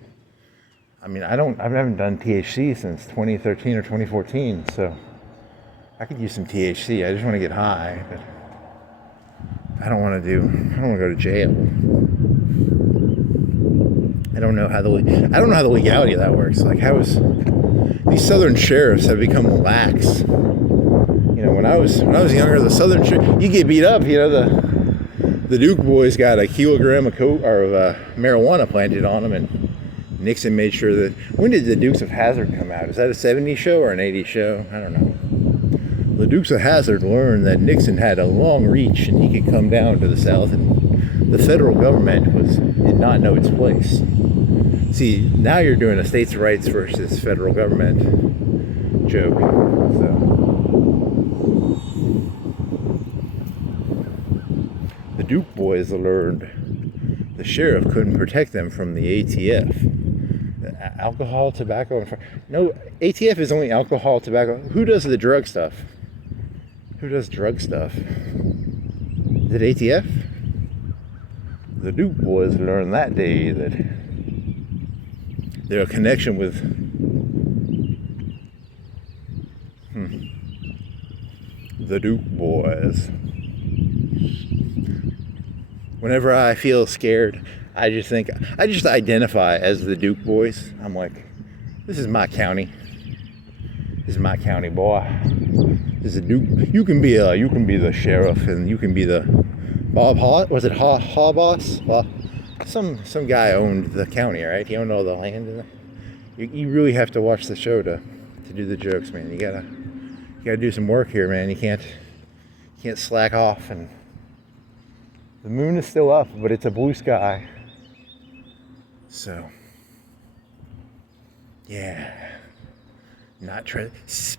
I mean, I haven't done THC since 2013 or 2014, so I could use some THC. I just want to get high, but I don't want to go to jail. I don't know how the legality of that works. Like, how is these southern sheriffs have become lax? You know, when I was younger, the southern sheriff, you get beat up. You know, the Duke boys got a kilogram of marijuana planted on them, and Nixon made sure that. When did the Dukes of Hazzard come out? Is that a 70s show or an 80s show? I don't know. The Dukes of Hazzard learned that Nixon had a long reach and he could come down to the South, and the federal government did not know its place. See, now you're doing a states' rights versus federal government joke. So the Duke boys learned the sheriff couldn't protect them from the ATF. Alcohol, tobacco, and no, ATF is only alcohol, tobacco. Who does the drug stuff? Who does drug stuff? Is it ATF? The Duke boys learned that day that their connection with the Duke boys. Whenever I feel scared, I just identify as the Duke boys. I'm like, this is my county. This is my county, boy. This is a Duke. You can be the sheriff, and you can be the Bob Haw. Was it Haw boss? Well, some guy owned the county, right? He owned all the land. You really have to watch the show to do the jokes, man. You gotta do some work here, man. You can't slack off. And the moon is still up, but it's a blue sky. So, yeah.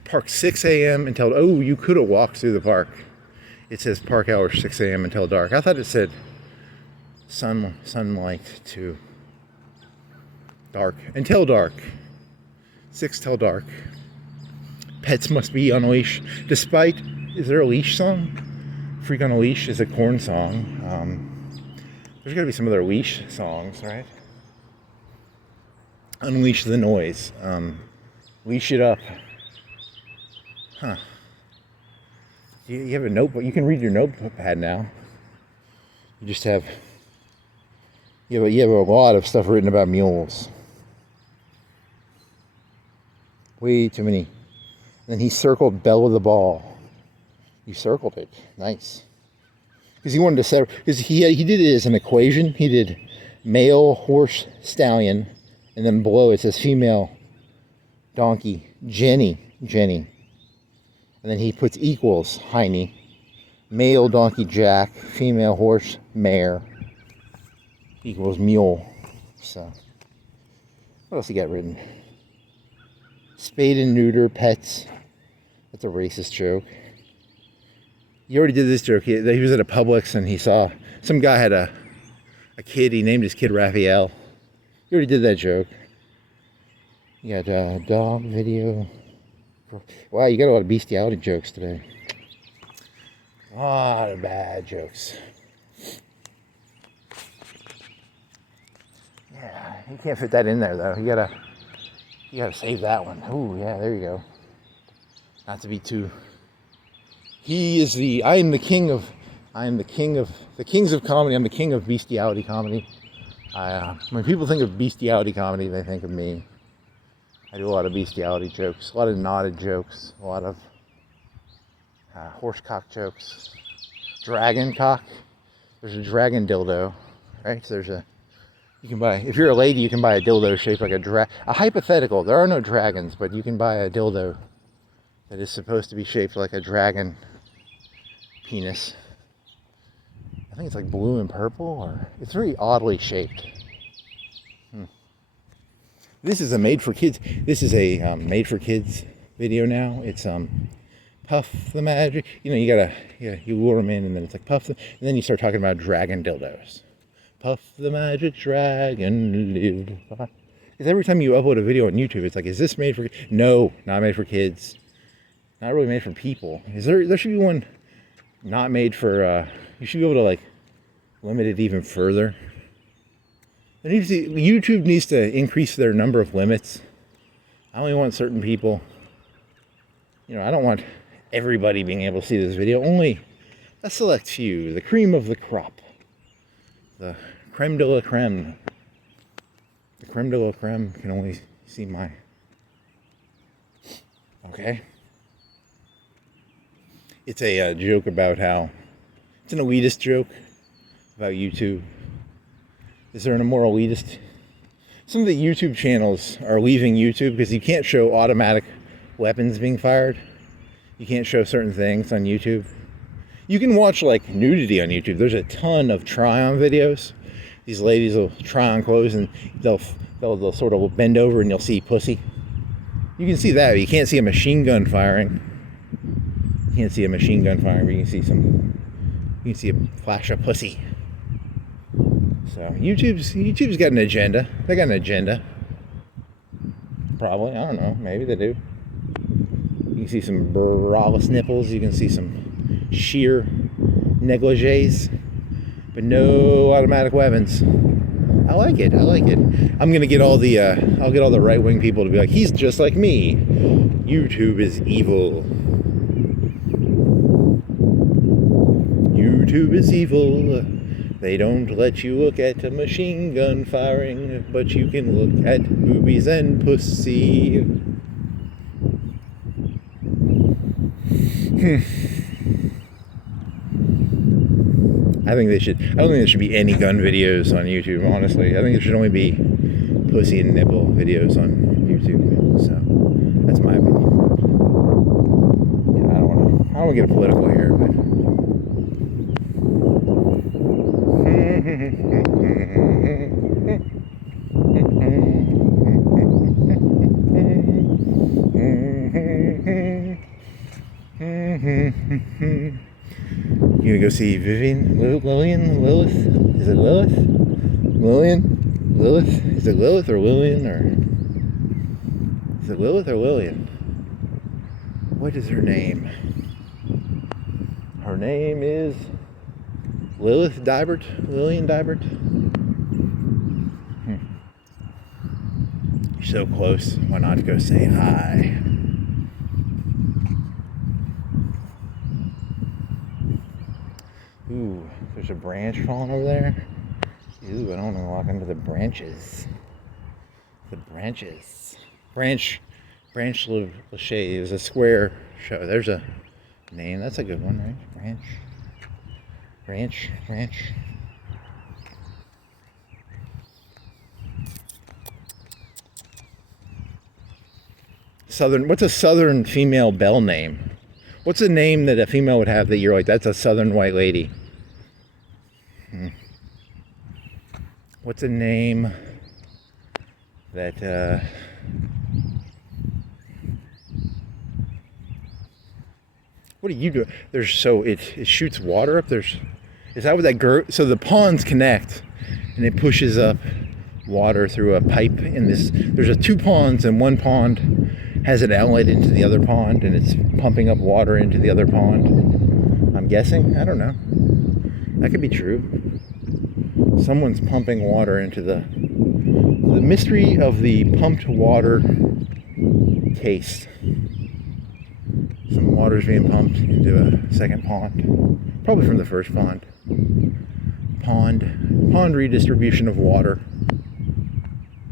Park 6 a.m. until, you could have walked through the park. It says park hours 6 a.m. until dark. I thought it said sunlight to dark. Until dark. 6 till dark. Pets must be on a leash. Is there a leash song? Freak on a Leash is a Korn song. There's gotta be some other leash songs, right? Unleash the noise. Leash it up. Huh. You have a notebook. You can read your notepad now. You just have. You have a lot of stuff written about mules. Way too many. And then he circled Belle with the ball. You circled it. Nice. Because he wanted to say. Because he did it as an equation. He did male horse stallion, and then below it says female donkey, Jenny. And then he puts equals, hinny. Male donkey, Jack. Female horse, mare. Equals mule. So, What else you got written? Spade and neuter pets. That's a racist joke. You already did this joke. He was at a Publix and he saw some guy had a kid. He named his kid Raphael. You already did that joke. You got dog video. Wow, you got a lot of bestiality jokes today. A lot of bad jokes. Yeah, you can't fit that in there though. You gotta save that one. Ooh, yeah, there you go. Not to be too. I am the king of the kings of comedy. I'm the king of bestiality comedy. When people think of bestiality comedy, they think of me. I do a lot of bestiality jokes, a lot of knotted jokes, a lot of horse cock jokes, dragon cock. There's a dragon dildo, right? So you can buy, if you're a lady, you can buy a dildo shaped like a hypothetical. There are no dragons, but you can buy a dildo that is supposed to be shaped like a dragon penis. I think it's like blue and purple, or it's very oddly shaped. This is a made for kids. This is a made for kids video now. It's Puff the Magic. You know, you lure them in, and then it's like Puff, and then you start talking about dragon dildos. Puff the Magic Dragon live. Because every time you upload a video on YouTube, it's like, is this made for? No, not made for kids. Not really made for people. There should be one not made for. You should be able to like limit it even further. YouTube needs to increase their number of limits. I only want certain people. You know, I don't want everybody being able to see this video. Only a select few, the cream of the crop, the creme de la creme. The creme de la creme can only see my. Okay. It's a joke about how it's an elitist joke about YouTube. Is there an immoral elitist? Some of the YouTube channels are leaving YouTube because you can't show automatic weapons being fired. You can't show certain things on YouTube. You can watch like nudity on YouTube. There's a ton of try-on videos. These ladies will try on clothes and they'll sort of bend over and you'll see pussy. You can see that. But you can't see a machine gun firing. You can't see a machine gun firing, but you can see a flash of pussy. So YouTube's got an agenda. They got an agenda. Probably. I don't know. Maybe they do. You can see some braless nipples. You can see some sheer negligees. But no automatic weapons. I like it. I'm gonna get all the right-wing people to be like, he's just like me. YouTube is evil. YouTube is evil. They don't let you look at a machine gun firing, but you can look at boobies and pussy. I don't think there should be any gun videos on YouTube, honestly. I think there should only be pussy and nipple videos on YouTube. So, that's my opinion. Yeah, I don't want to get political here, but you gonna go see Lilith? Is it Lilith? Lilith? Is it Lilith or Lillian, or is it Lilith or Lillian? What is her name? Her name is Lilith Dybert? Lillian Dybert? You're so close. Why not go say hi? Ooh, there's a branch falling over there. Ooh, I don't want to walk into the branches. The branches. Branch Lachey is a square show. There's a name. That's a good one, right? Branch. What's a southern female belle name? What's a name that a female would have that you're like, that's a southern white lady? What's a name that what do you do? It shoots water up. Is that what that so the ponds connect, and it pushes up water through a pipe in this. There's two ponds, and one pond has an outlet into the other pond, and it's pumping up water into the other pond. I'm guessing. I don't know. That could be true. Someone's pumping water into the mystery of the pumped water case. Some water's being pumped into a second pond, probably from the first pond. Pond redistribution of water.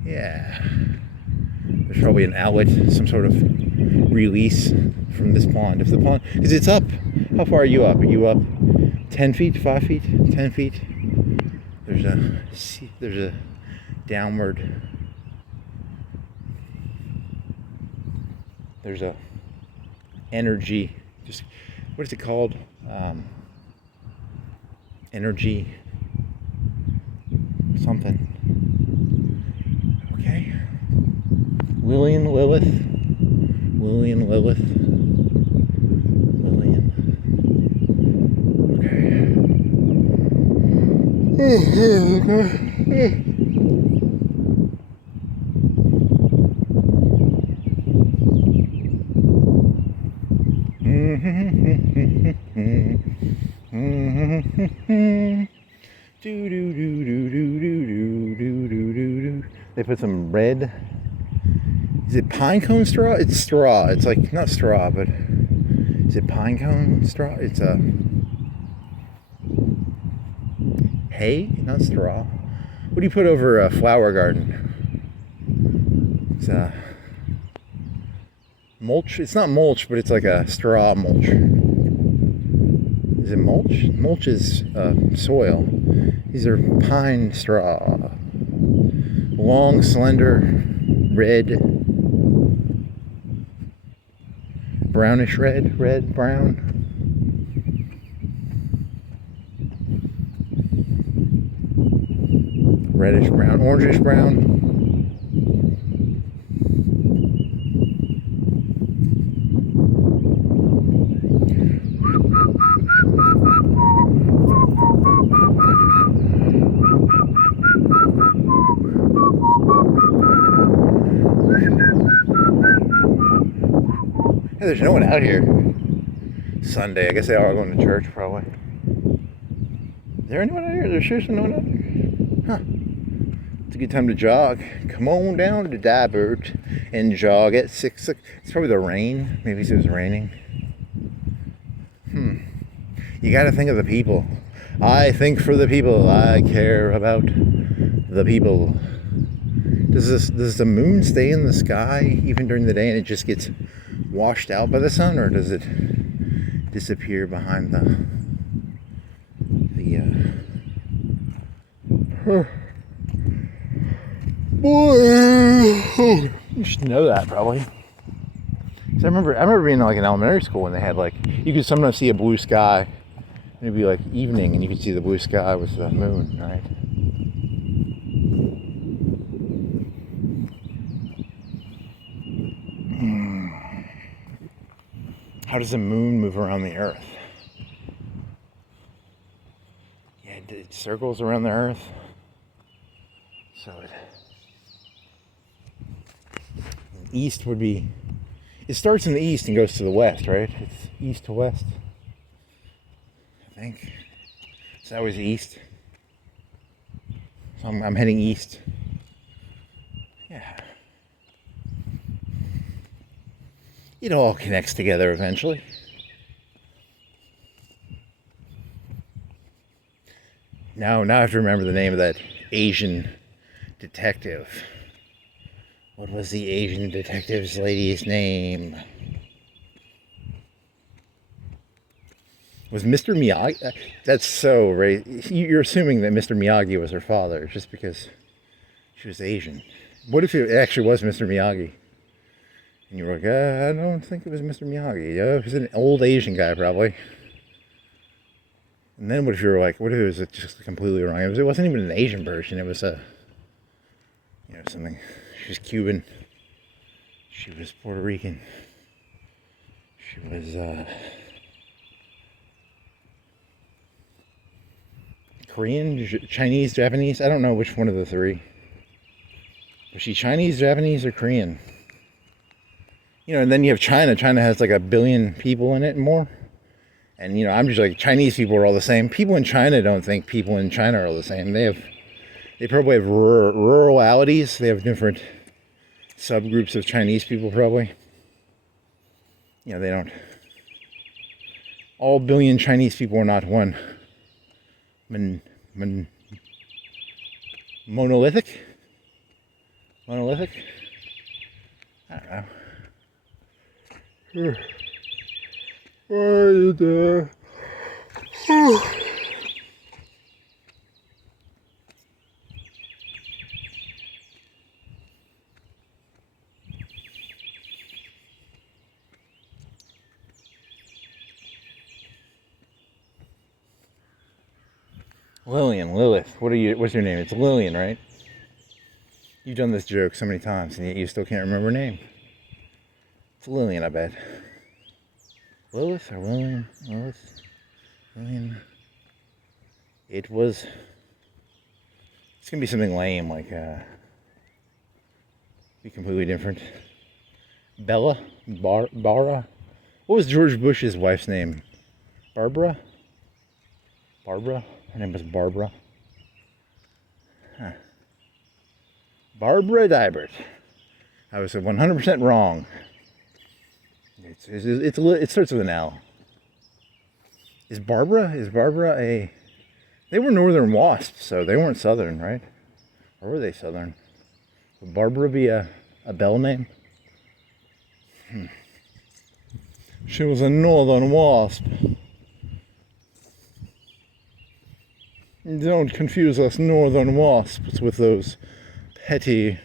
Yeah. There's probably an outlet, some sort of release from this pond. If the pond, because it's up. How far are you up? Are you up 10 feet, 5 feet, 10 feet? There's a downward. There's a energy. Just what is it called? Energy. Something. Okay. Lillian. Okay. They put some red. Is it pine cone straw? It's straw. It's like not straw, but is it pine cone straw? It's a hay, not straw. What do you put over a flower garden? It's a mulch. It's not mulch, but it's like a straw mulch. Is it mulch? Mulch is soil. These are pine straw. Long, slender, red, brownish red, brown. Reddish brown, orangish brown. Hey, there's no one out here. Sunday. I guess they are going to church, probably. Is there anyone out here? There's seriously no one out here? Huh. It's a good time to jog. Come on down to Dibert and jog at 6. It's probably the rain. Maybe it was raining. You got to think of the people. I think for the people. I care about the people. Does the moon stay in the sky even during the day and it just gets washed out by the sun, or does it disappear behind the boy? You should know that probably. So I remember being like in elementary school when they had like, you could sometimes see a blue sky, and it'd be like evening and you could see the blue sky with the moon, right? How does the moon move around the earth? Yeah, it circles around the earth. So east would be, it starts in the east and goes to the west, right? It's east to west, I think. It's always east. So I'm heading east. Yeah. It all connects together eventually. Now I have to remember the name of that Asian detective. What was the Asian detective's lady's name? Was Mr. Miyagi? That's so right. You're assuming that Mr. Miyagi was her father just because she was Asian. What if it actually was Mr. Miyagi? And you were like, I don't think it was Mr. Miyagi. It was an old Asian guy, probably. And then what if you were like, what if it was just completely wrong? It wasn't even an Asian person. It was something She was Cuban. She was Puerto Rican. She was Korean, Chinese, Japanese. I don't know which one of the three. Was she Chinese, Japanese, or Korean? You know, and then you have China. China has like 1 billion people in it and more. And, you know, I'm just like, Chinese people are all the same. People in China don't think people in China are all the same. They probably have ruralities. They have different subgroups of Chinese people, probably. You know, they don't. All billion Chinese people are not one. Monolithic? Monolithic? I don't know. Why are you there? Lilith. What's your name? It's Lillian, right? You've done this joke so many times and yet you still can't remember her name. It's Lillian, I bet. Lilith or Lillian? Lilith? Lillian? It's gonna be something lame, like, be completely different. Bella? Bara? What was George Bush's wife's name? Barbara? Barbara? Her name was Barbara. Huh. Barbara Dybert. I was 100% wrong. It starts with an L. Is Barbara a... They were northern wasps, so they weren't southern, right? Or were they southern? Would Barbara be a belle name? She was a northern wasp. Don't confuse us northern wasps with those petty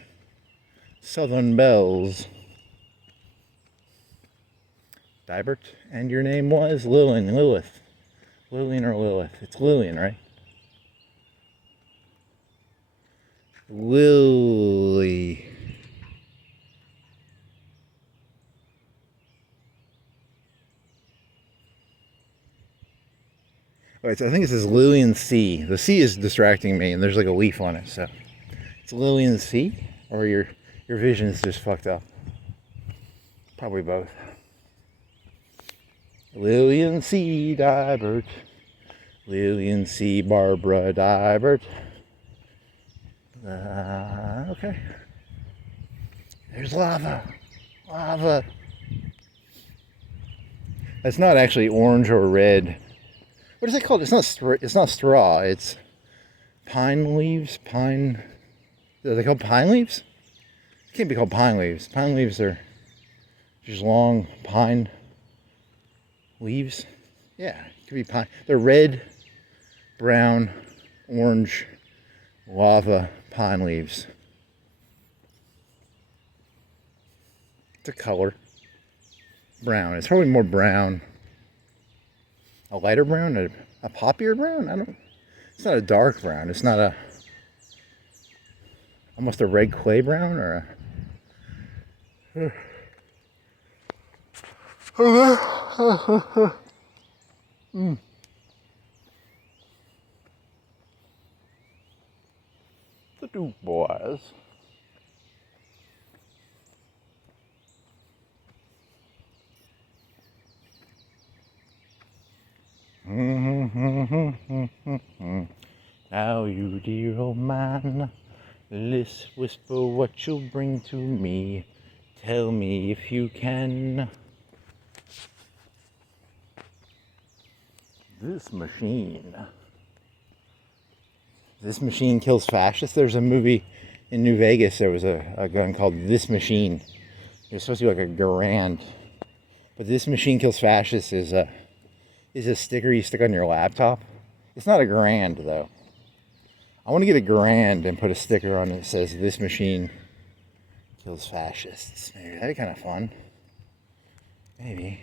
southern belles. Dybert, and your name was Lilith. Lillian or Lilith? It's Lillian, right? Lily. Alright, so I think it says Lillian C. The C is distracting me, and there's like a leaf on it, so it's Lillian C, or your vision is just fucked up. Probably both. Lillian C. Dybert. Lillian C. Barbara Dybert. Okay. There's lava. Lava. That's not actually orange or red. What is it called? It's not straw. It's pine leaves. Pine. Are they called pine leaves? It can't be called pine leaves. Pine leaves are just long pine leaves. Yeah, it could be pine. They're red, brown, orange, lava pine leaves. It's a color. Brown. It's probably more brown. A lighter brown? A poppier brown? It's not a dark brown. It's not almost a red clay brown or a... The Duke boys. Now you dear old man, let's whisper what you'll bring to me. Tell me if you can. This machine kills fascists. There's a movie in New Vegas. There was a gun called This Machine. It's supposed to be like a Garand. But This Machine Kills Fascists is a sticker you stick on your laptop. It's not a Garand though. I want to get a Garand and put a sticker on it that says This Machine Kills Fascists. Maybe that'd be kind of fun. Maybe.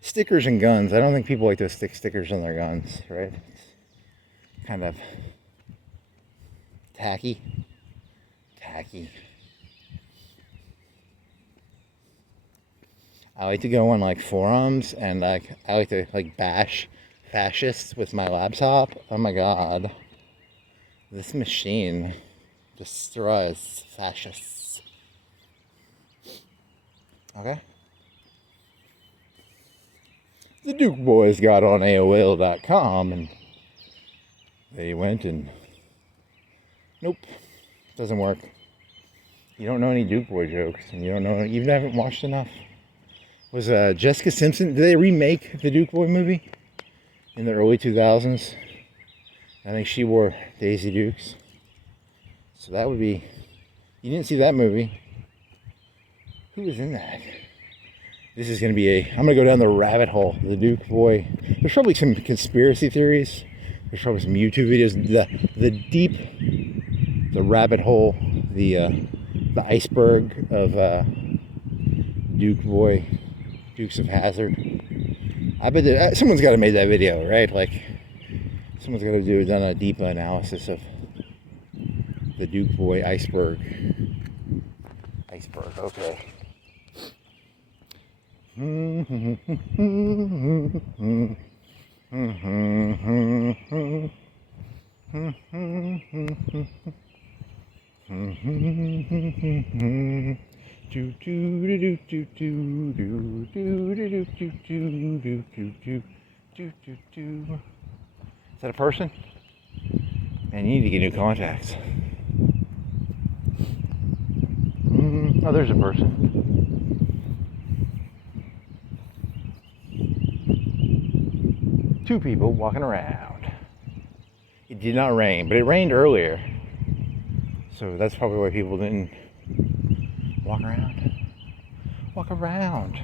Stickers and guns. I don't think people like to stick stickers on their guns, right? It's kind of tacky. I like to go on like forums and I like to like bash fascists with my laptop. Oh my god. This machine destroys fascists. Okay? The Duke boys got on AOL.com and they went and nope, doesn't work. You don't know any Duke boy jokes and you haven't watched enough. Was Jessica Simpson, did they remake the Duke boy movie in the early 2000s? I think she wore Daisy Dukes. So that would be, you didn't see that movie. Who was in that? This is going to be I'm going to go down the rabbit hole. The Duke boy. There's probably some conspiracy theories. There's probably some YouTube videos. The rabbit hole, the iceberg of Duke boy, Dukes of Hazzard. I bet that someone's got to make that video, right? Like, someone's got to done a deep analysis of the Duke boy iceberg. Iceberg, okay. Is that a person? Man, you need to get new contacts. Oh, there's a person. Two people walking around. It did not rain, but it rained earlier. So that's probably why people didn't walk around. Walk around.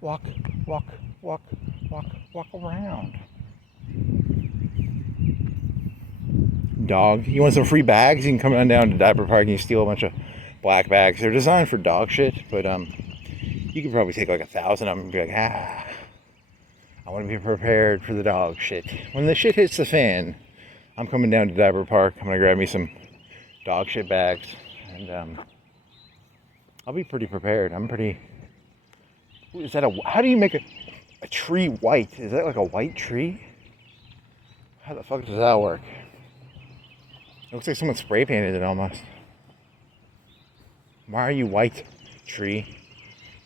Walk around. Dog. You want some free bags? You can come on down to Diaper Park and you steal a bunch of black bags. They're designed for dog shit, but you could probably take like 1,000 of them and be like, I want to be prepared for the dog shit. When the shit hits the fan, I'm coming down to Diaper Park. I'm gonna grab me some dog shit bags, and I'll be pretty prepared. How do you make a tree white? Is that like a white tree? How the fuck does that work? It looks like someone spray painted it almost. Why are you white, tree?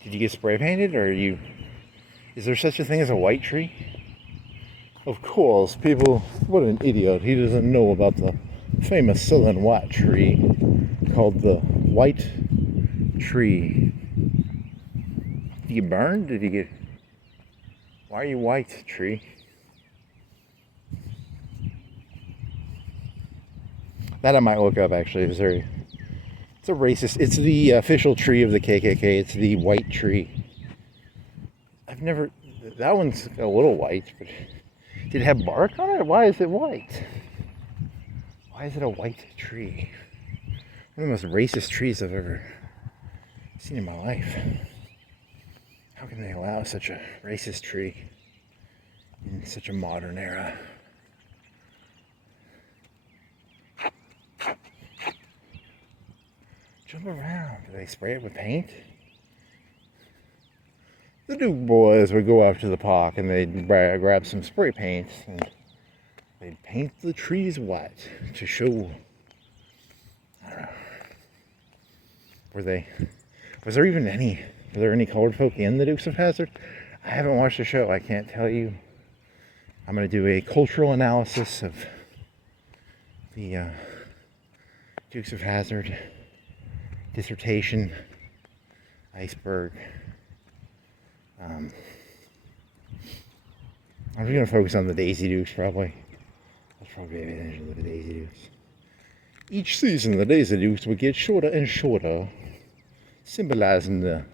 Did you get spray painted, or is there such a thing as a white tree? Of course, people, what an idiot. He doesn't know about the famous southern white tree called the white tree. Did you get burned? Why are you white, tree? That I might look up, actually. It's a racist. It's the official tree of the KKK. It's the white tree. That one's a little white, but did it have bark on it? Why is it white? Why is it a white tree? One of the most racist trees I've ever seen in my life. How can they allow such a racist tree in such a modern era? Jump around. Do they spray it with paint? The Duke boys would go out to the park and they'd grab some spray paint and they'd paint the trees white to show. I don't know. Were there any colored folk in the Dukes of Hazzard? I haven't watched the show. I can't tell you. I'm going to do a cultural analysis of the Dukes of Hazzard dissertation, iceberg. I'm just going to focus on the Daisy Dukes, probably. That's probably a attention to the Daisy Dukes. Each season, the Daisy Dukes would get shorter and shorter, symbolizing the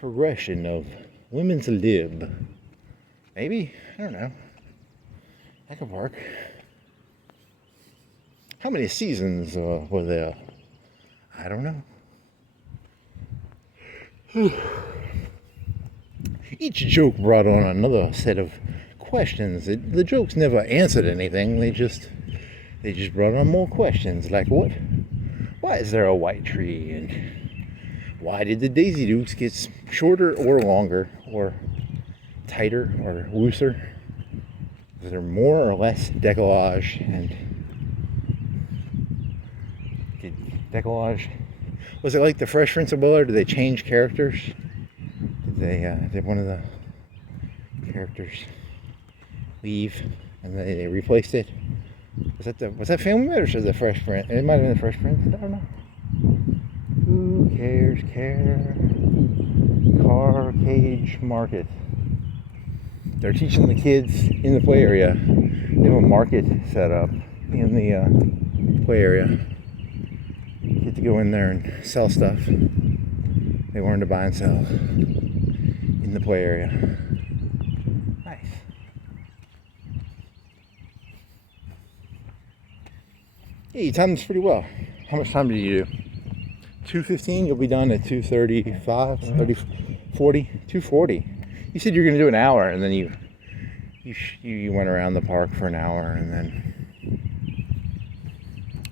progression of women's lib. Maybe? I don't know. That could work. How many seasons were there? I don't know. Each joke brought on another set of questions. The jokes never answered anything. They just brought on more questions. Like what? Why is there a white tree? And Why did the Daisy Dukes get shorter or longer or tighter or looser? Was there more or less decollage? And did decollage, was it like the Fresh Prince of Bel-Air? Did they change characters? Did one of the characters leave and they replaced it? Was that Family Matters or the Fresh Prince? It might have been the Fresh Prince. I don't know. Who cares? Car cage market. They're teaching the kids in the play area. They have a market set up in the play area. You get to go in there and sell stuff. They learn to buy and sell in the play area. Nice. Hey, you timed this pretty well. How much time did you do? 2:15, you'll be done at 2:35, 30, 40, 2:40. You said you were going to do an hour, and then you went around the park for an hour, and then...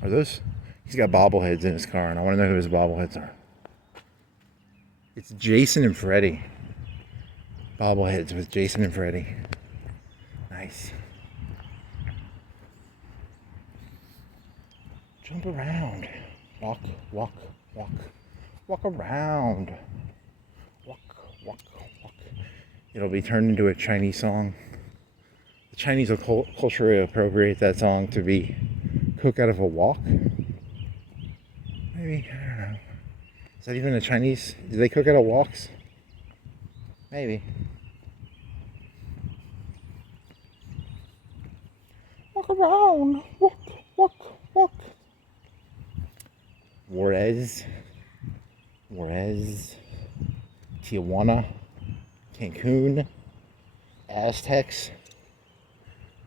Are those... He's got bobbleheads in his car, and I want to know who his bobbleheads are. It's Jason and Freddie. Bobbleheads with Jason and Freddie. Nice. Jump around. Walk, walk, walk. Walk around. Walk, walk, walk. It'll be turned into a Chinese song. The Chinese will culturally appropriate that song to be cook out of a wok. Maybe, I don't know. Is that even a Chinese? Do they cook out of woks? Maybe. Walk around. Walk, walk, walk. Juarez, Tijuana, Cancun, Aztecs,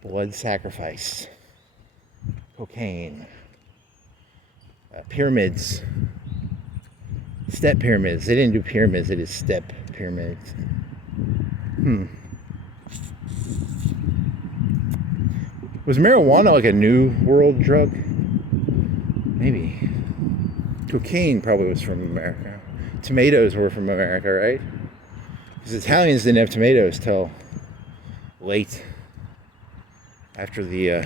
blood sacrifice, cocaine, pyramids, step pyramids. They didn't do pyramids, they did step pyramids. Was marijuana like a new world drug? Maybe. Cocaine probably was from America. Tomatoes were from America, right? Because Italians didn't have tomatoes till late after the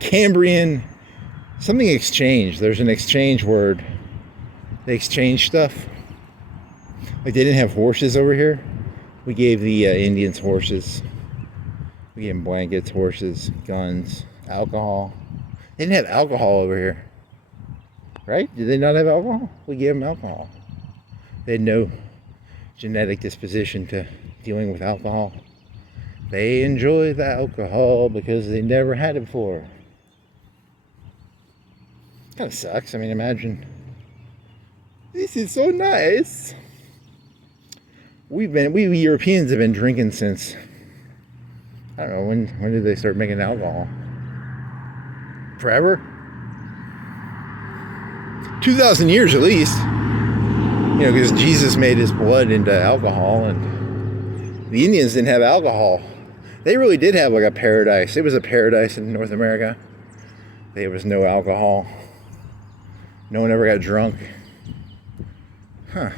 Cambrian, something exchanged. There's an exchange word. They exchanged stuff. Like they didn't have horses over here. We gave the Indians horses. We gave them blankets, horses, guns, alcohol. They didn't have alcohol over here. Right? Did they not have alcohol? We gave them alcohol. They had no genetic disposition to dealing with alcohol. They enjoy the alcohol because they never had it before. Kind of sucks. I mean, imagine. This is so nice. We Europeans have been drinking since, I don't know, when did they start making alcohol? Forever? 2,000 years at least. You know, because Jesus made his blood into alcohol, and the Indians didn't have alcohol. They really did have like a paradise. It was a paradise in North America. There was no alcohol. No one ever got drunk. Huh.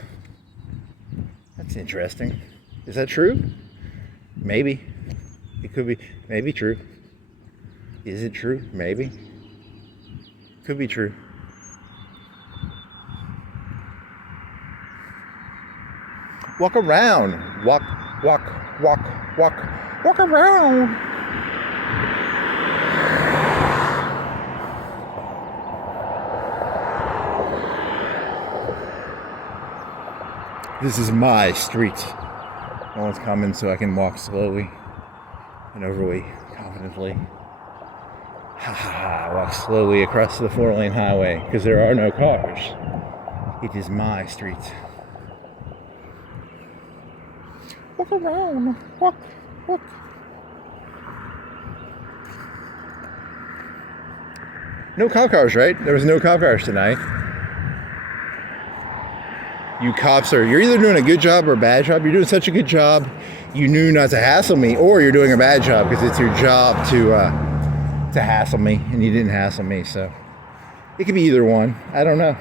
That's interesting. Is that true? Maybe. It could be. Maybe true. Is it true? Maybe. Could be true. Walk around. Walk, walk, walk, walk. Walk around. This is my street. No one's coming, so I can walk slowly and overly confidently. Ha ha ha. Walk slowly across the 4-lane highway because there are no cars. It is my street. Walk around. Walk, walk. No cop cars, right? There was no cop cars tonight. You cops you're either doing a good job or a bad job. You're doing such a good job, you knew not to hassle me, or you're doing a bad job because it's your job to hassle me, and you didn't hassle me, so it could be either one. I don't know.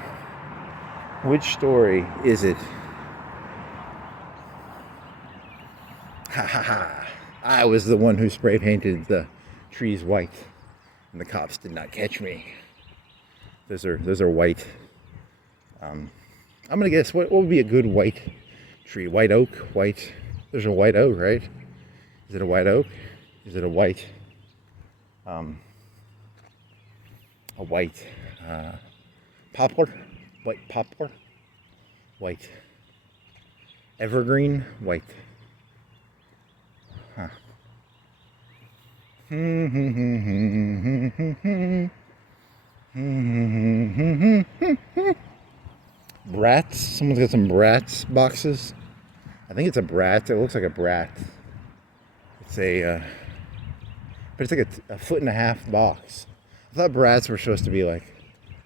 Which story is it? Ha ha ha. I was the one who spray painted the trees white, and the cops did not catch me. Those are white. I'm gonna guess what would be a good white tree? White oak, white. There's a white oak, right? Is it a white oak? Is it a white poplar? White poplar? White evergreen? White. Huh. Brats? Someone's got some brats boxes. I think it's a brat. It looks like a brat. It's but it's like a 1.5 box. I thought brats were supposed to be like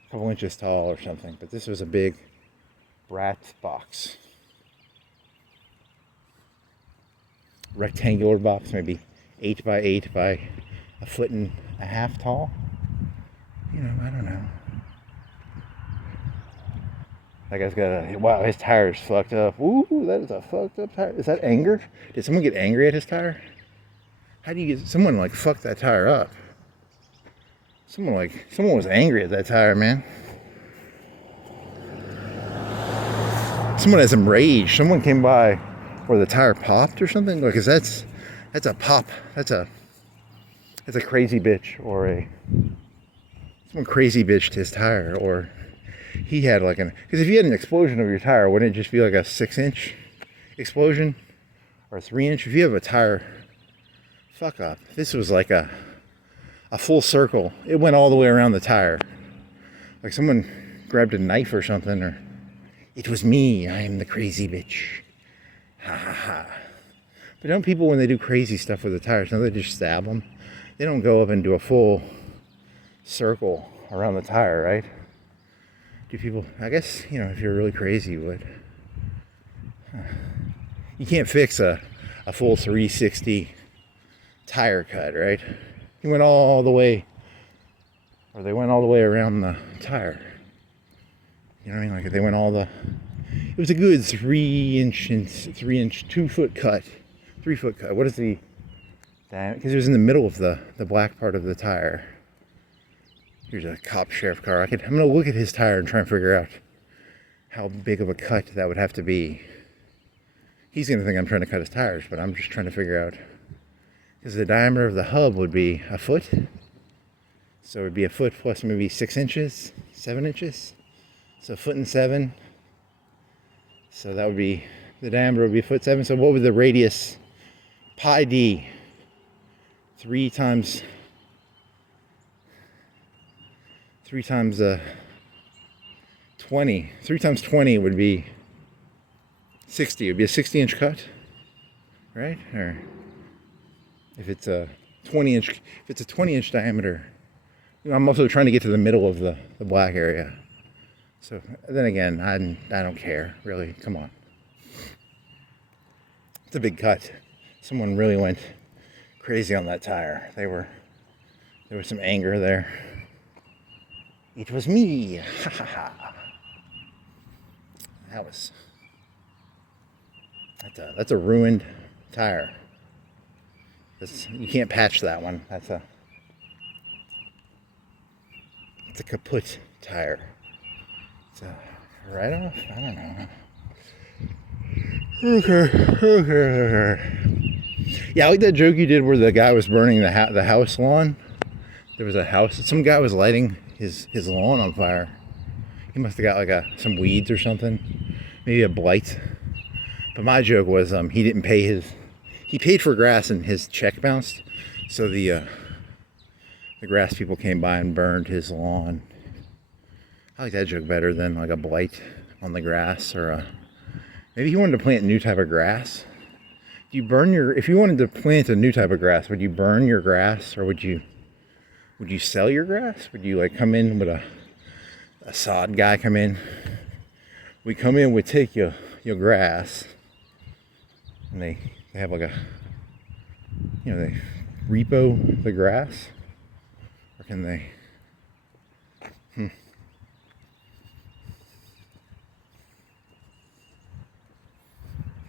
a couple inches tall or something, but this was a big brat box. Rectangular box, maybe 8 by 8 by 1.5 feet tall. You know, I don't know. That guy's got wow, his tire's fucked up. Ooh, that is a fucked up tire. Is that anger? Did someone get angry at his tire? How do you get, someone like fucked that tire up? Someone was angry at that tire, man. Someone has some rage. Someone came by where the tire popped or something. Like, 'cause that's a pop. That's a crazy bitch, or someone crazy bitched his tire, or he had like because if you had an explosion of your tire, wouldn't it just be like a 6-inch explosion or a 3-inch? If you have a tire fuck up, this was like a full circle. It went all the way around the tire. Like someone grabbed a knife or something, or it was me. I am the crazy bitch. Ha ha ha. But don't people, when they do crazy stuff with the tires, don't they just stab them? They don't go up and do a full circle around the tire, right? Do people, I guess, you know, if you're really crazy, you would. You can't fix a full 360 tire cut, right? He went all the way, or they went all the way around the tire. You know what I mean? Like, they went it was a good 2-foot cut. 3-foot cut. What is the diameter? Because it was in the middle of the black part of the tire. Here's a cop sheriff car. I'm going to look at his tire and try and figure out how big of a cut that would have to be. He's going to think I'm trying to cut his tires, but I'm just trying to figure out. Because the diameter of the hub would be a foot. So it would be a foot plus maybe 6 inches, 7 inches. So 1.7 feet. So that would be, the diameter would be 1.7 feet. So what would the radius? Pi d. 3 times 20. 3 times 20 would be 60. It would be a 60-inch cut, right? Or if it's a 20-inch diameter, you know, I'm also trying to get to the middle of the black area. So then again, I don't care, really. Come on. It's a big cut. Someone really went crazy on that tire. There was some anger there. It was me. Ha ha ha. That's a ruined tire. You can't patch that one. It's a kaput tire. It's a write-off? I don't know. Okay. Yeah, I like that joke you did where the guy was burning the house lawn. There was a house. Some guy was lighting his lawn on fire. He must have got like some weeds or something. Maybe a blight. But my joke was he didn't pay he paid for grass and his check bounced. So the grass people came by and burned his lawn. I like that joke better than like a blight on the grass, or maybe he wanted to plant a new type of grass. If you wanted to plant a new type of grass, would you burn your grass, or would you sell your grass? Would you like come in with a sod guy come in? We come in, we take your grass, and they have like they repo the grass, or can they?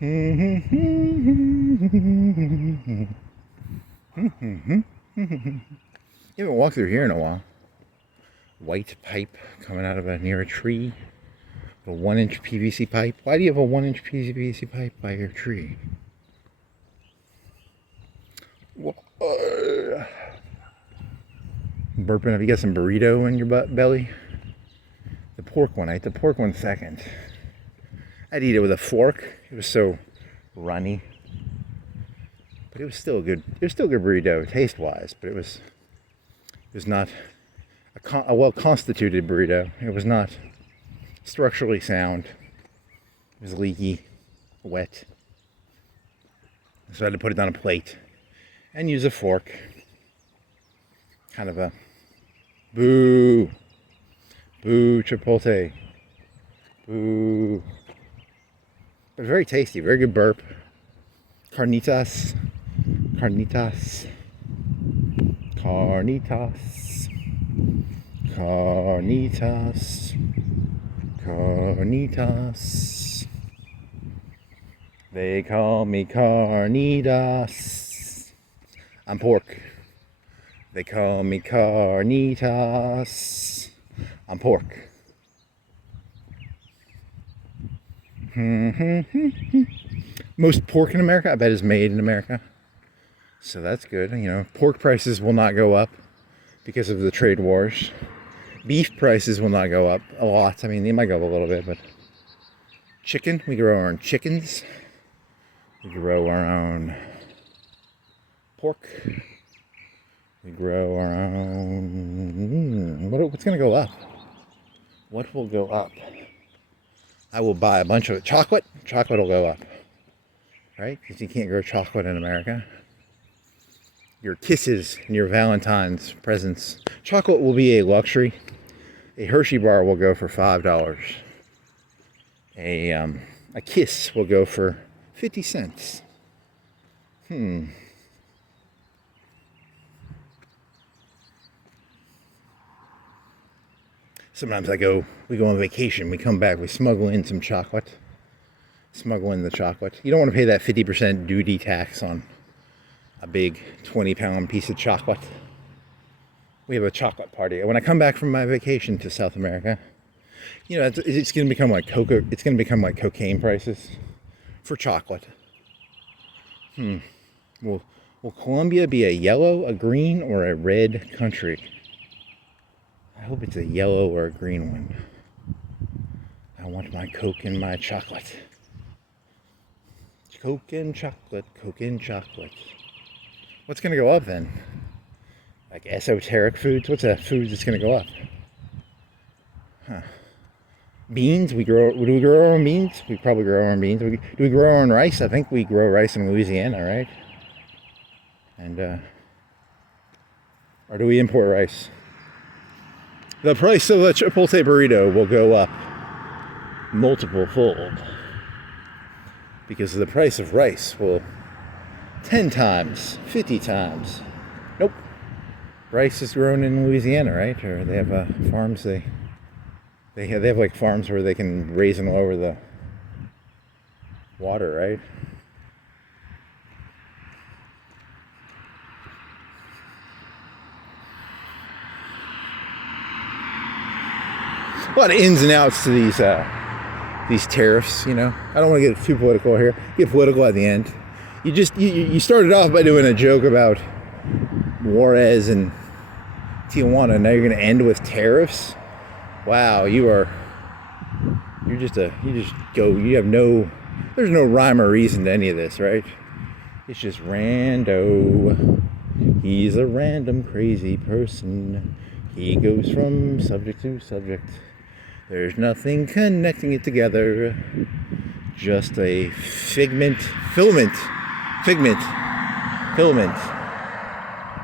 You haven't walked through here in a while. White pipe coming out of near a tree. A 1-inch PVC pipe. Why do you have a 1-inch PVC pipe by your tree? Burping. Have you got some burrito in your belly? The pork one. I ate the pork one second. I'd eat it with a fork. It was so runny, but it was still good. It was still good burrito, taste-wise. But it was not a well-constituted burrito. It was not structurally sound. It was leaky, wet. So I had to put it on a plate and use a fork. Kind of a boo Chipotle, boo. But very tasty, very good burp. Carnitas. Carnitas. They call me Carnitas. I'm pork. They call me Carnitas. I'm pork. Most pork in America, I bet, is made in America. So that's good. You know, pork prices will not go up because of the trade wars. Beef prices will not go up a lot. I mean, they might go up a little bit, but chicken, we grow our own chickens. We grow our own pork. We grow our own... What's going to go up? What will go up? I will buy a bunch of chocolate. Chocolate will go up. Right? Because you can't grow chocolate in America. Your kisses and your Valentine's presents. Chocolate will be a luxury. A Hershey bar will go for $5. A kiss will go for 50 cents. Sometimes we go on vacation, we come back, we smuggle in some chocolate. Smuggle in the chocolate. You don't want to pay that 50% duty tax on a big 20-pound piece of chocolate. We have a chocolate party. When I come back from my vacation to South America, you know, it's going to become like it's going to become like cocaine prices for chocolate. Will Colombia be a yellow, a green, or a red country? I hope it's a yellow or a green one. I want my Coke and my chocolate. Coke and chocolate, Coke and chocolate. What's going to go up then? Like esoteric foods? What's a food that's going to go up? Beans? Do we grow our own beans? We probably grow our own beans. Do we grow our own rice? I think we grow rice in Louisiana, right? And, or do we import rice? The price of a Chipotle burrito will go up multiple fold because the price of rice will 10 times, 50 times. Nope. Rice is grown in Louisiana, right? Or they have farms. They have like farms where they can raise them over the water, right? A lot of ins and outs to these tariffs, you know. I don't want to get too political here. Get political at the end. You started off by doing a joke about Juarez and Tijuana. Now you're going to end with tariffs. Wow, you have no, there's no rhyme or reason to any of this, right? It's just rando. He's a random crazy person. He goes from subject to subject. There's nothing connecting it together. Just a filament.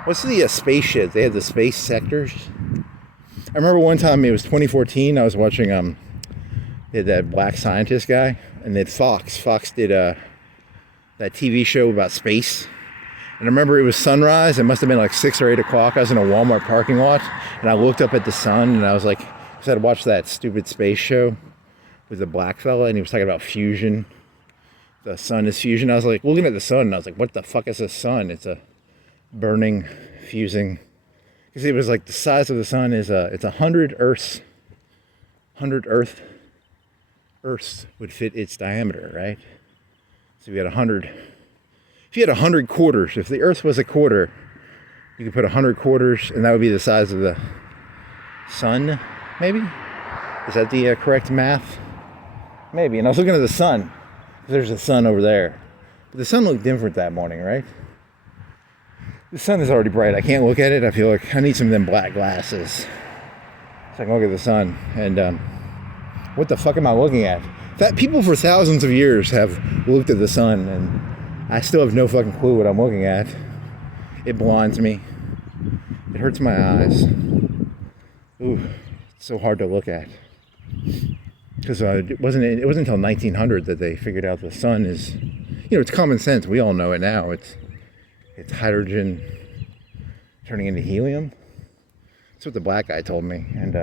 What's the spaceship? They had the space sectors. I remember one time, it was 2014, I was watching, they had that black scientist guy, and then Fox did that TV show about space. And I remember it was sunrise, it must have been like 6 or 8 o'clock, I was in a Walmart parking lot, and I looked up at the sun, and I was like, because I'd watched that stupid space show with the black fella, and he was talking about fusion, the sun is fusion. I was like looking at the sun and I was like, what the fuck is the sun? It's a burning, fusing. Because it was like the size of the sun is it's 100 Earths. 100 Earths would fit its diameter, right? So if you had 100, if you had 100 quarters, if the Earth was a quarter, you could put 100 quarters and that would be the size of the sun, maybe? Is that the correct math? Maybe. And I was looking at the sun. There's a sun over there. But the sun looked different that morning, right? The sun is already bright. I can't look at it. I feel like I need some of them black glasses so I can look at the sun. And what the fuck am I looking at? That people for thousands of years have looked at the sun, and I still have no fucking clue what I'm looking at. It blinds me. It hurts my eyes. Ooh, it's so hard to look at. Because it wasn't until 1900 that they figured out the sun is, it's common sense. We all know it now. It's hydrogen turning into helium. That's what the black guy told me, and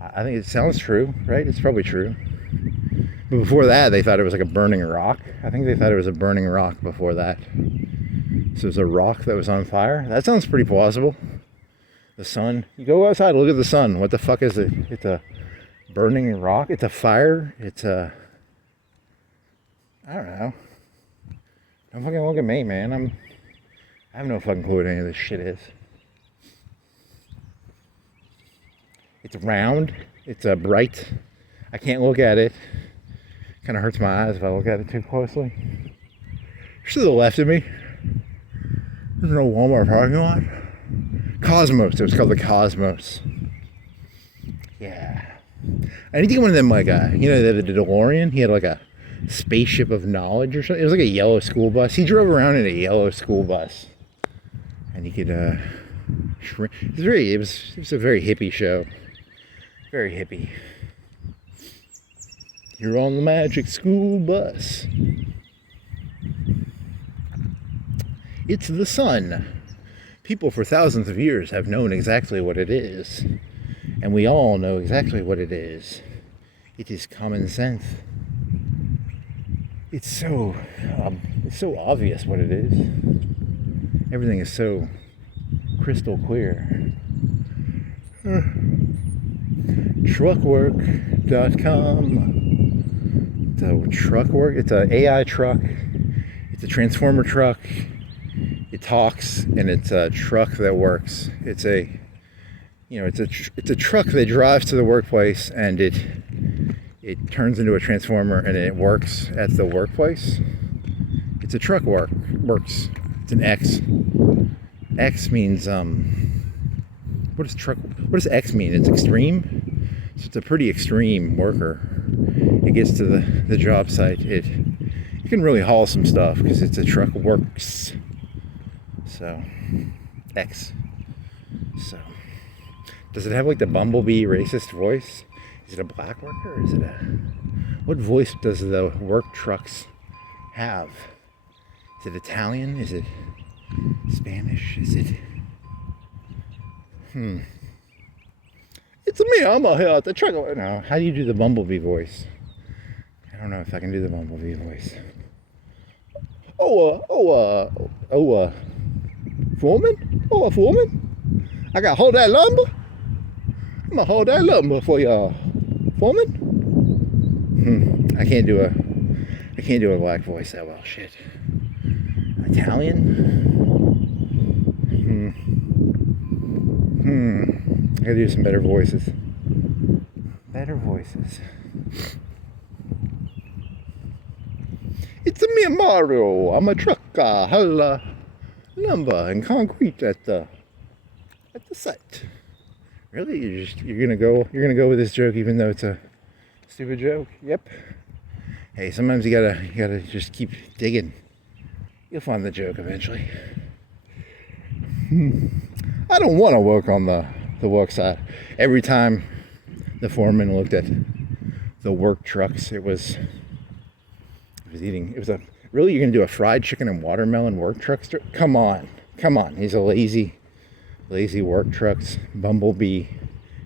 I think it sounds true, right? It's probably true. But before that, they thought it was like a burning rock. I think they thought it was a burning rock before that. So it was a rock that was on fire. That sounds pretty plausible. The sun. You go outside, look at the sun. What the fuck is it? It's a burning rock. It's a fire. It's a... I don't know. Don't fucking look at me, man. I have no fucking clue what any of this shit is. It's round. It's bright. I can't look at it. Kind of hurts my eyes if I look at it too closely. Just to the left of me, there's an old Walmart parking lot. Cosmos. It was called the Cosmos. Yeah. I need to get one of them, like, the DeLorean. He had like a spaceship of knowledge or something. It was like a yellow school bus. He drove around in a yellow school bus. And he could shrink. It was a very hippie show. Very hippie. You're on the magic school bus. It's the sun. People for thousands of years have known exactly what it is. And we all know exactly what it is. It is common sense. It's so obvious what it is. Everything is so crystal clear. Truckwork.com. So truck work, it's an AI truck, it's a transformer truck, it talks, and it's a truck that works. It's a truck that drives to the workplace, and it turns into a transformer, and it works at the workplace. It's a truck works. It's an X. X means what does X mean? It's extreme. So it's a pretty extreme worker. It gets to the job site. It can really haul some stuff because it's a truck works. So X. So does it have like the bumblebee racist voice? Is it a black worker or is it what voice does the work trucks have? Is it Italian? Is it Spanish? Is it It's me, I'm here at the truck. No, how do you do the bumblebee voice? I don't know if I can do the bumblebee voice. Foreman? Foreman? I gotta hold that lumber? I'm gonna hold that lumber for y'all. Foreman? I can't do a black voice that well. Shit. Italian? I gotta do some better voices. Better voices. It's me, Mario. I'm a trucker. Haul lumber and concrete at the site. Really? You're gonna go with this joke even though it's a stupid joke? Yep. Hey, sometimes you gotta just keep digging. You'll find the joke eventually. I don't want to work on the work side. Every time the foreman looked at the work trucks, it was really, you're gonna do a fried chicken and watermelon work truck? Come on. He's a lazy work trucks, bumblebee,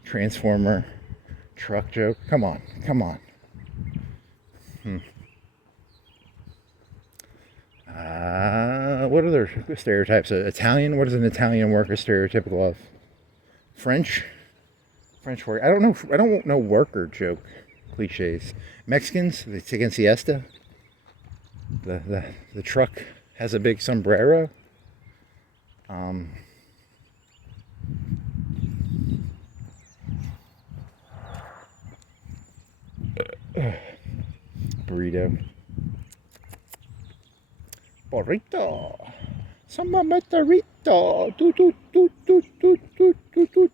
transformer, truck joke. Come on. What other stereotypes? Italian. What does an Italian worker stereotypical of? French work. I don't know worker joke cliches. Mexicans. They take in siesta. The truck has a big sombrero. Burrito. Burrito. Samba meteorito. Toot, toot, toot, toot, toot, toot, toot, toot.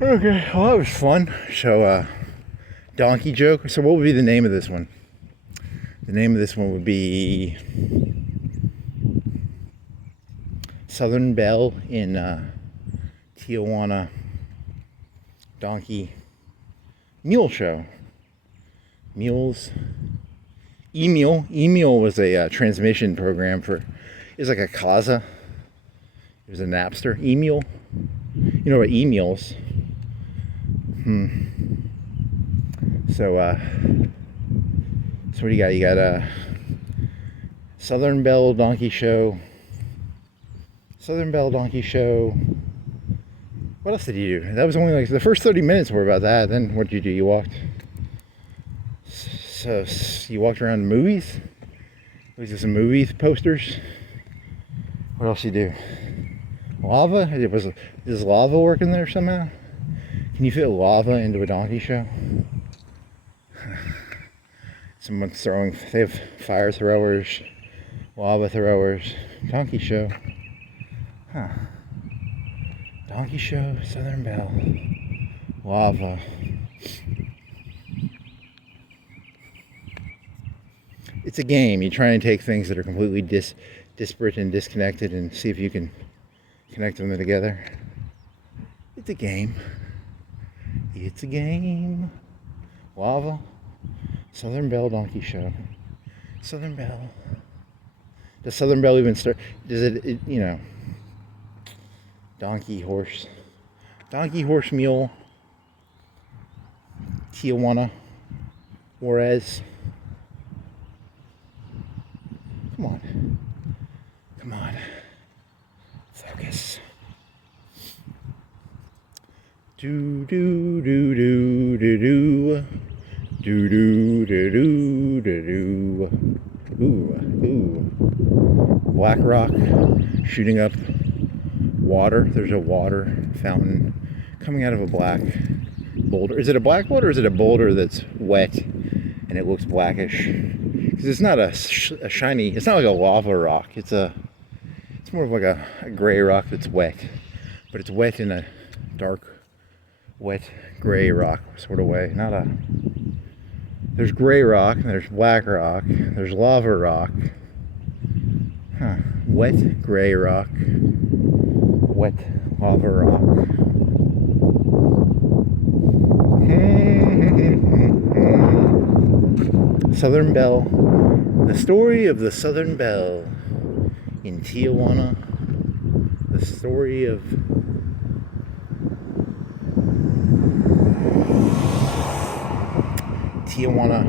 Okay, well that was fun. So, donkey joke. So what would be the name of this one? The name of this one would be Southern Belle in Tijuana Donkey Mule Show. Mules. E-Mule. E-Mule was a transmission program for, it was like a Kaza. It was a Napster. E-Mule. You know what E-Mules? So what do you got? You got a Southern Belle Donkey Show. Southern Belle Donkey Show. What else did you do? That was only like the first 30 minutes were about that. Then what did you do? You walked. So you walked around movies. Was there some movie posters? What else did you do? Lava? Is lava working there somehow? Can you fit lava into a donkey show? Someone's throwing, they have fire throwers, lava throwers, donkey show. Huh. Donkey show, Southern Belle, lava. It's a game. You try and take things that are completely disparate and disconnected and see if you can connect them together. It's a game. It's a game. Lava. Southern Belle Donkey Show. Southern Belle. Does Southern Belle even start? Does it you know? Donkey, horse. Donkey, horse, mule. Tijuana. Juarez. Come on. Come on. Focus. Do do do do do do do do do do do do. Ooh. Black rock shooting up water. There's a water fountain coming out of a black boulder. Is it a black boulder or is it a boulder that's wet and it looks blackish? Because it's not a shiny. It's not like a lava rock. It's more of like a gray rock that's wet, but it's wet in a dark, wet gray rock sort of way. Not a. There's gray rock, there's black rock, there's lava rock. Huh. Wet gray rock, wet lava rock. Southern Belle. The story of the Southern Belle in Tijuana. The story of Tijuana.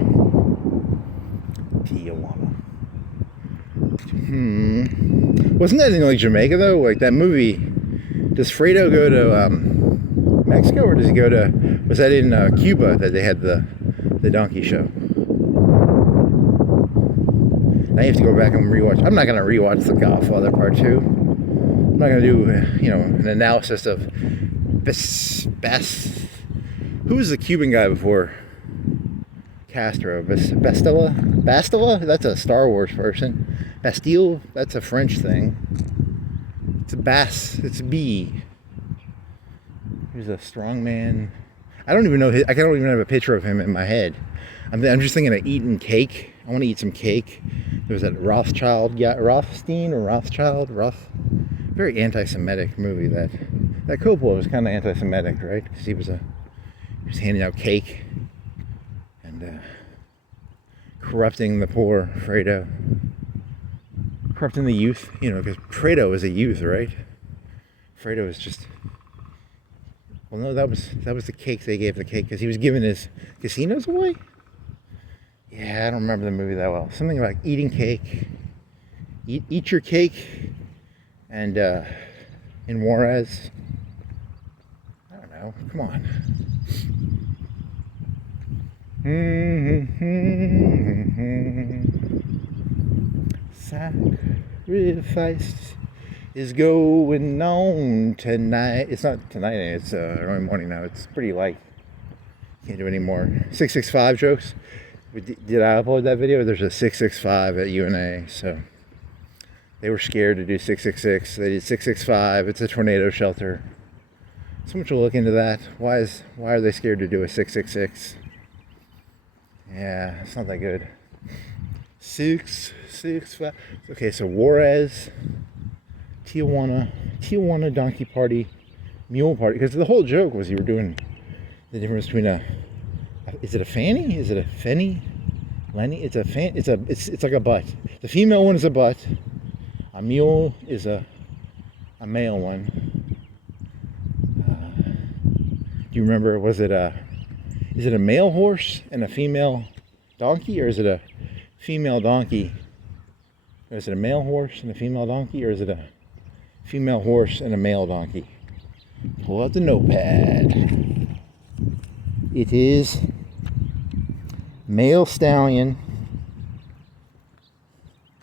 Wasn't that in like Jamaica though? Like that movie. Does Fredo go to Mexico or does he go to? Was that in Cuba that they had the donkey show? Now you have to go back and rewatch. I'm not gonna rewatch The Godfather Part 2. I'm not gonna do an analysis of who was the Cuban guy before Castro? Bastila? That's a Star Wars person. Bastille? That's a French thing. It's B. He's a strong man. I don't even know I don't even have a picture of him in my head. I'm just thinking of eating cake. I want to eat some cake. There was that Rothschild, very anti-Semitic movie. That Coppola was kind of anti-Semitic, right? Because he was handing out cake and corrupting the poor Fredo. corrupting the youth, you know, because Fredo is a youth, right? Fredo is just, well, no, that was the cake they gave the cake because he was giving his casinos away. Yeah, I don't remember the movie that well. Something about eating cake. Eat your cake, and in Juarez. I don't know. Come on. Sacrifice is going on tonight. It's not tonight, it's early morning now. It's pretty light. Can't do any more 665 jokes. Did I upload that video? There's a 665 at UNA, so they were scared to do 666. They did 665. It's a tornado shelter. Someone should look into that. Why are they scared to do a 666? Yeah, it's not that good. 665. Okay, so Juarez, Tijuana donkey party, mule party. Because the whole joke was you were doing the difference between is it a fanny? Is it a fenny? Lenny? It's like a butt. The female one is a butt. A mule is a male one. Do you remember? Is it a male horse and a female donkey, or is it a female donkey? Or is it a male horse and a female donkey, or is it a female horse and a male donkey? Pull out the notepad. It is male stallion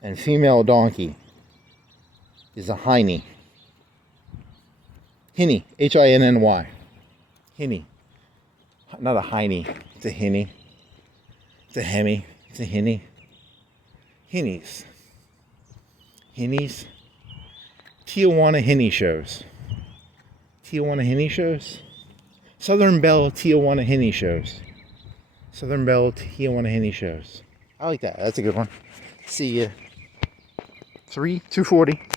and female donkey is a hinny. Hinny, Hinny. Hinny. Not a hinny, it's a hinny. It's a hemi, it's a hinny. Hinnies. Hinnies. Tijuana Hinney shows. Tijuana Hinney shows? Southern Belle Tijuana Hinney shows. Southern Belle Tijuana Hinney shows. I like that. That's a good one. See ya. 2:40.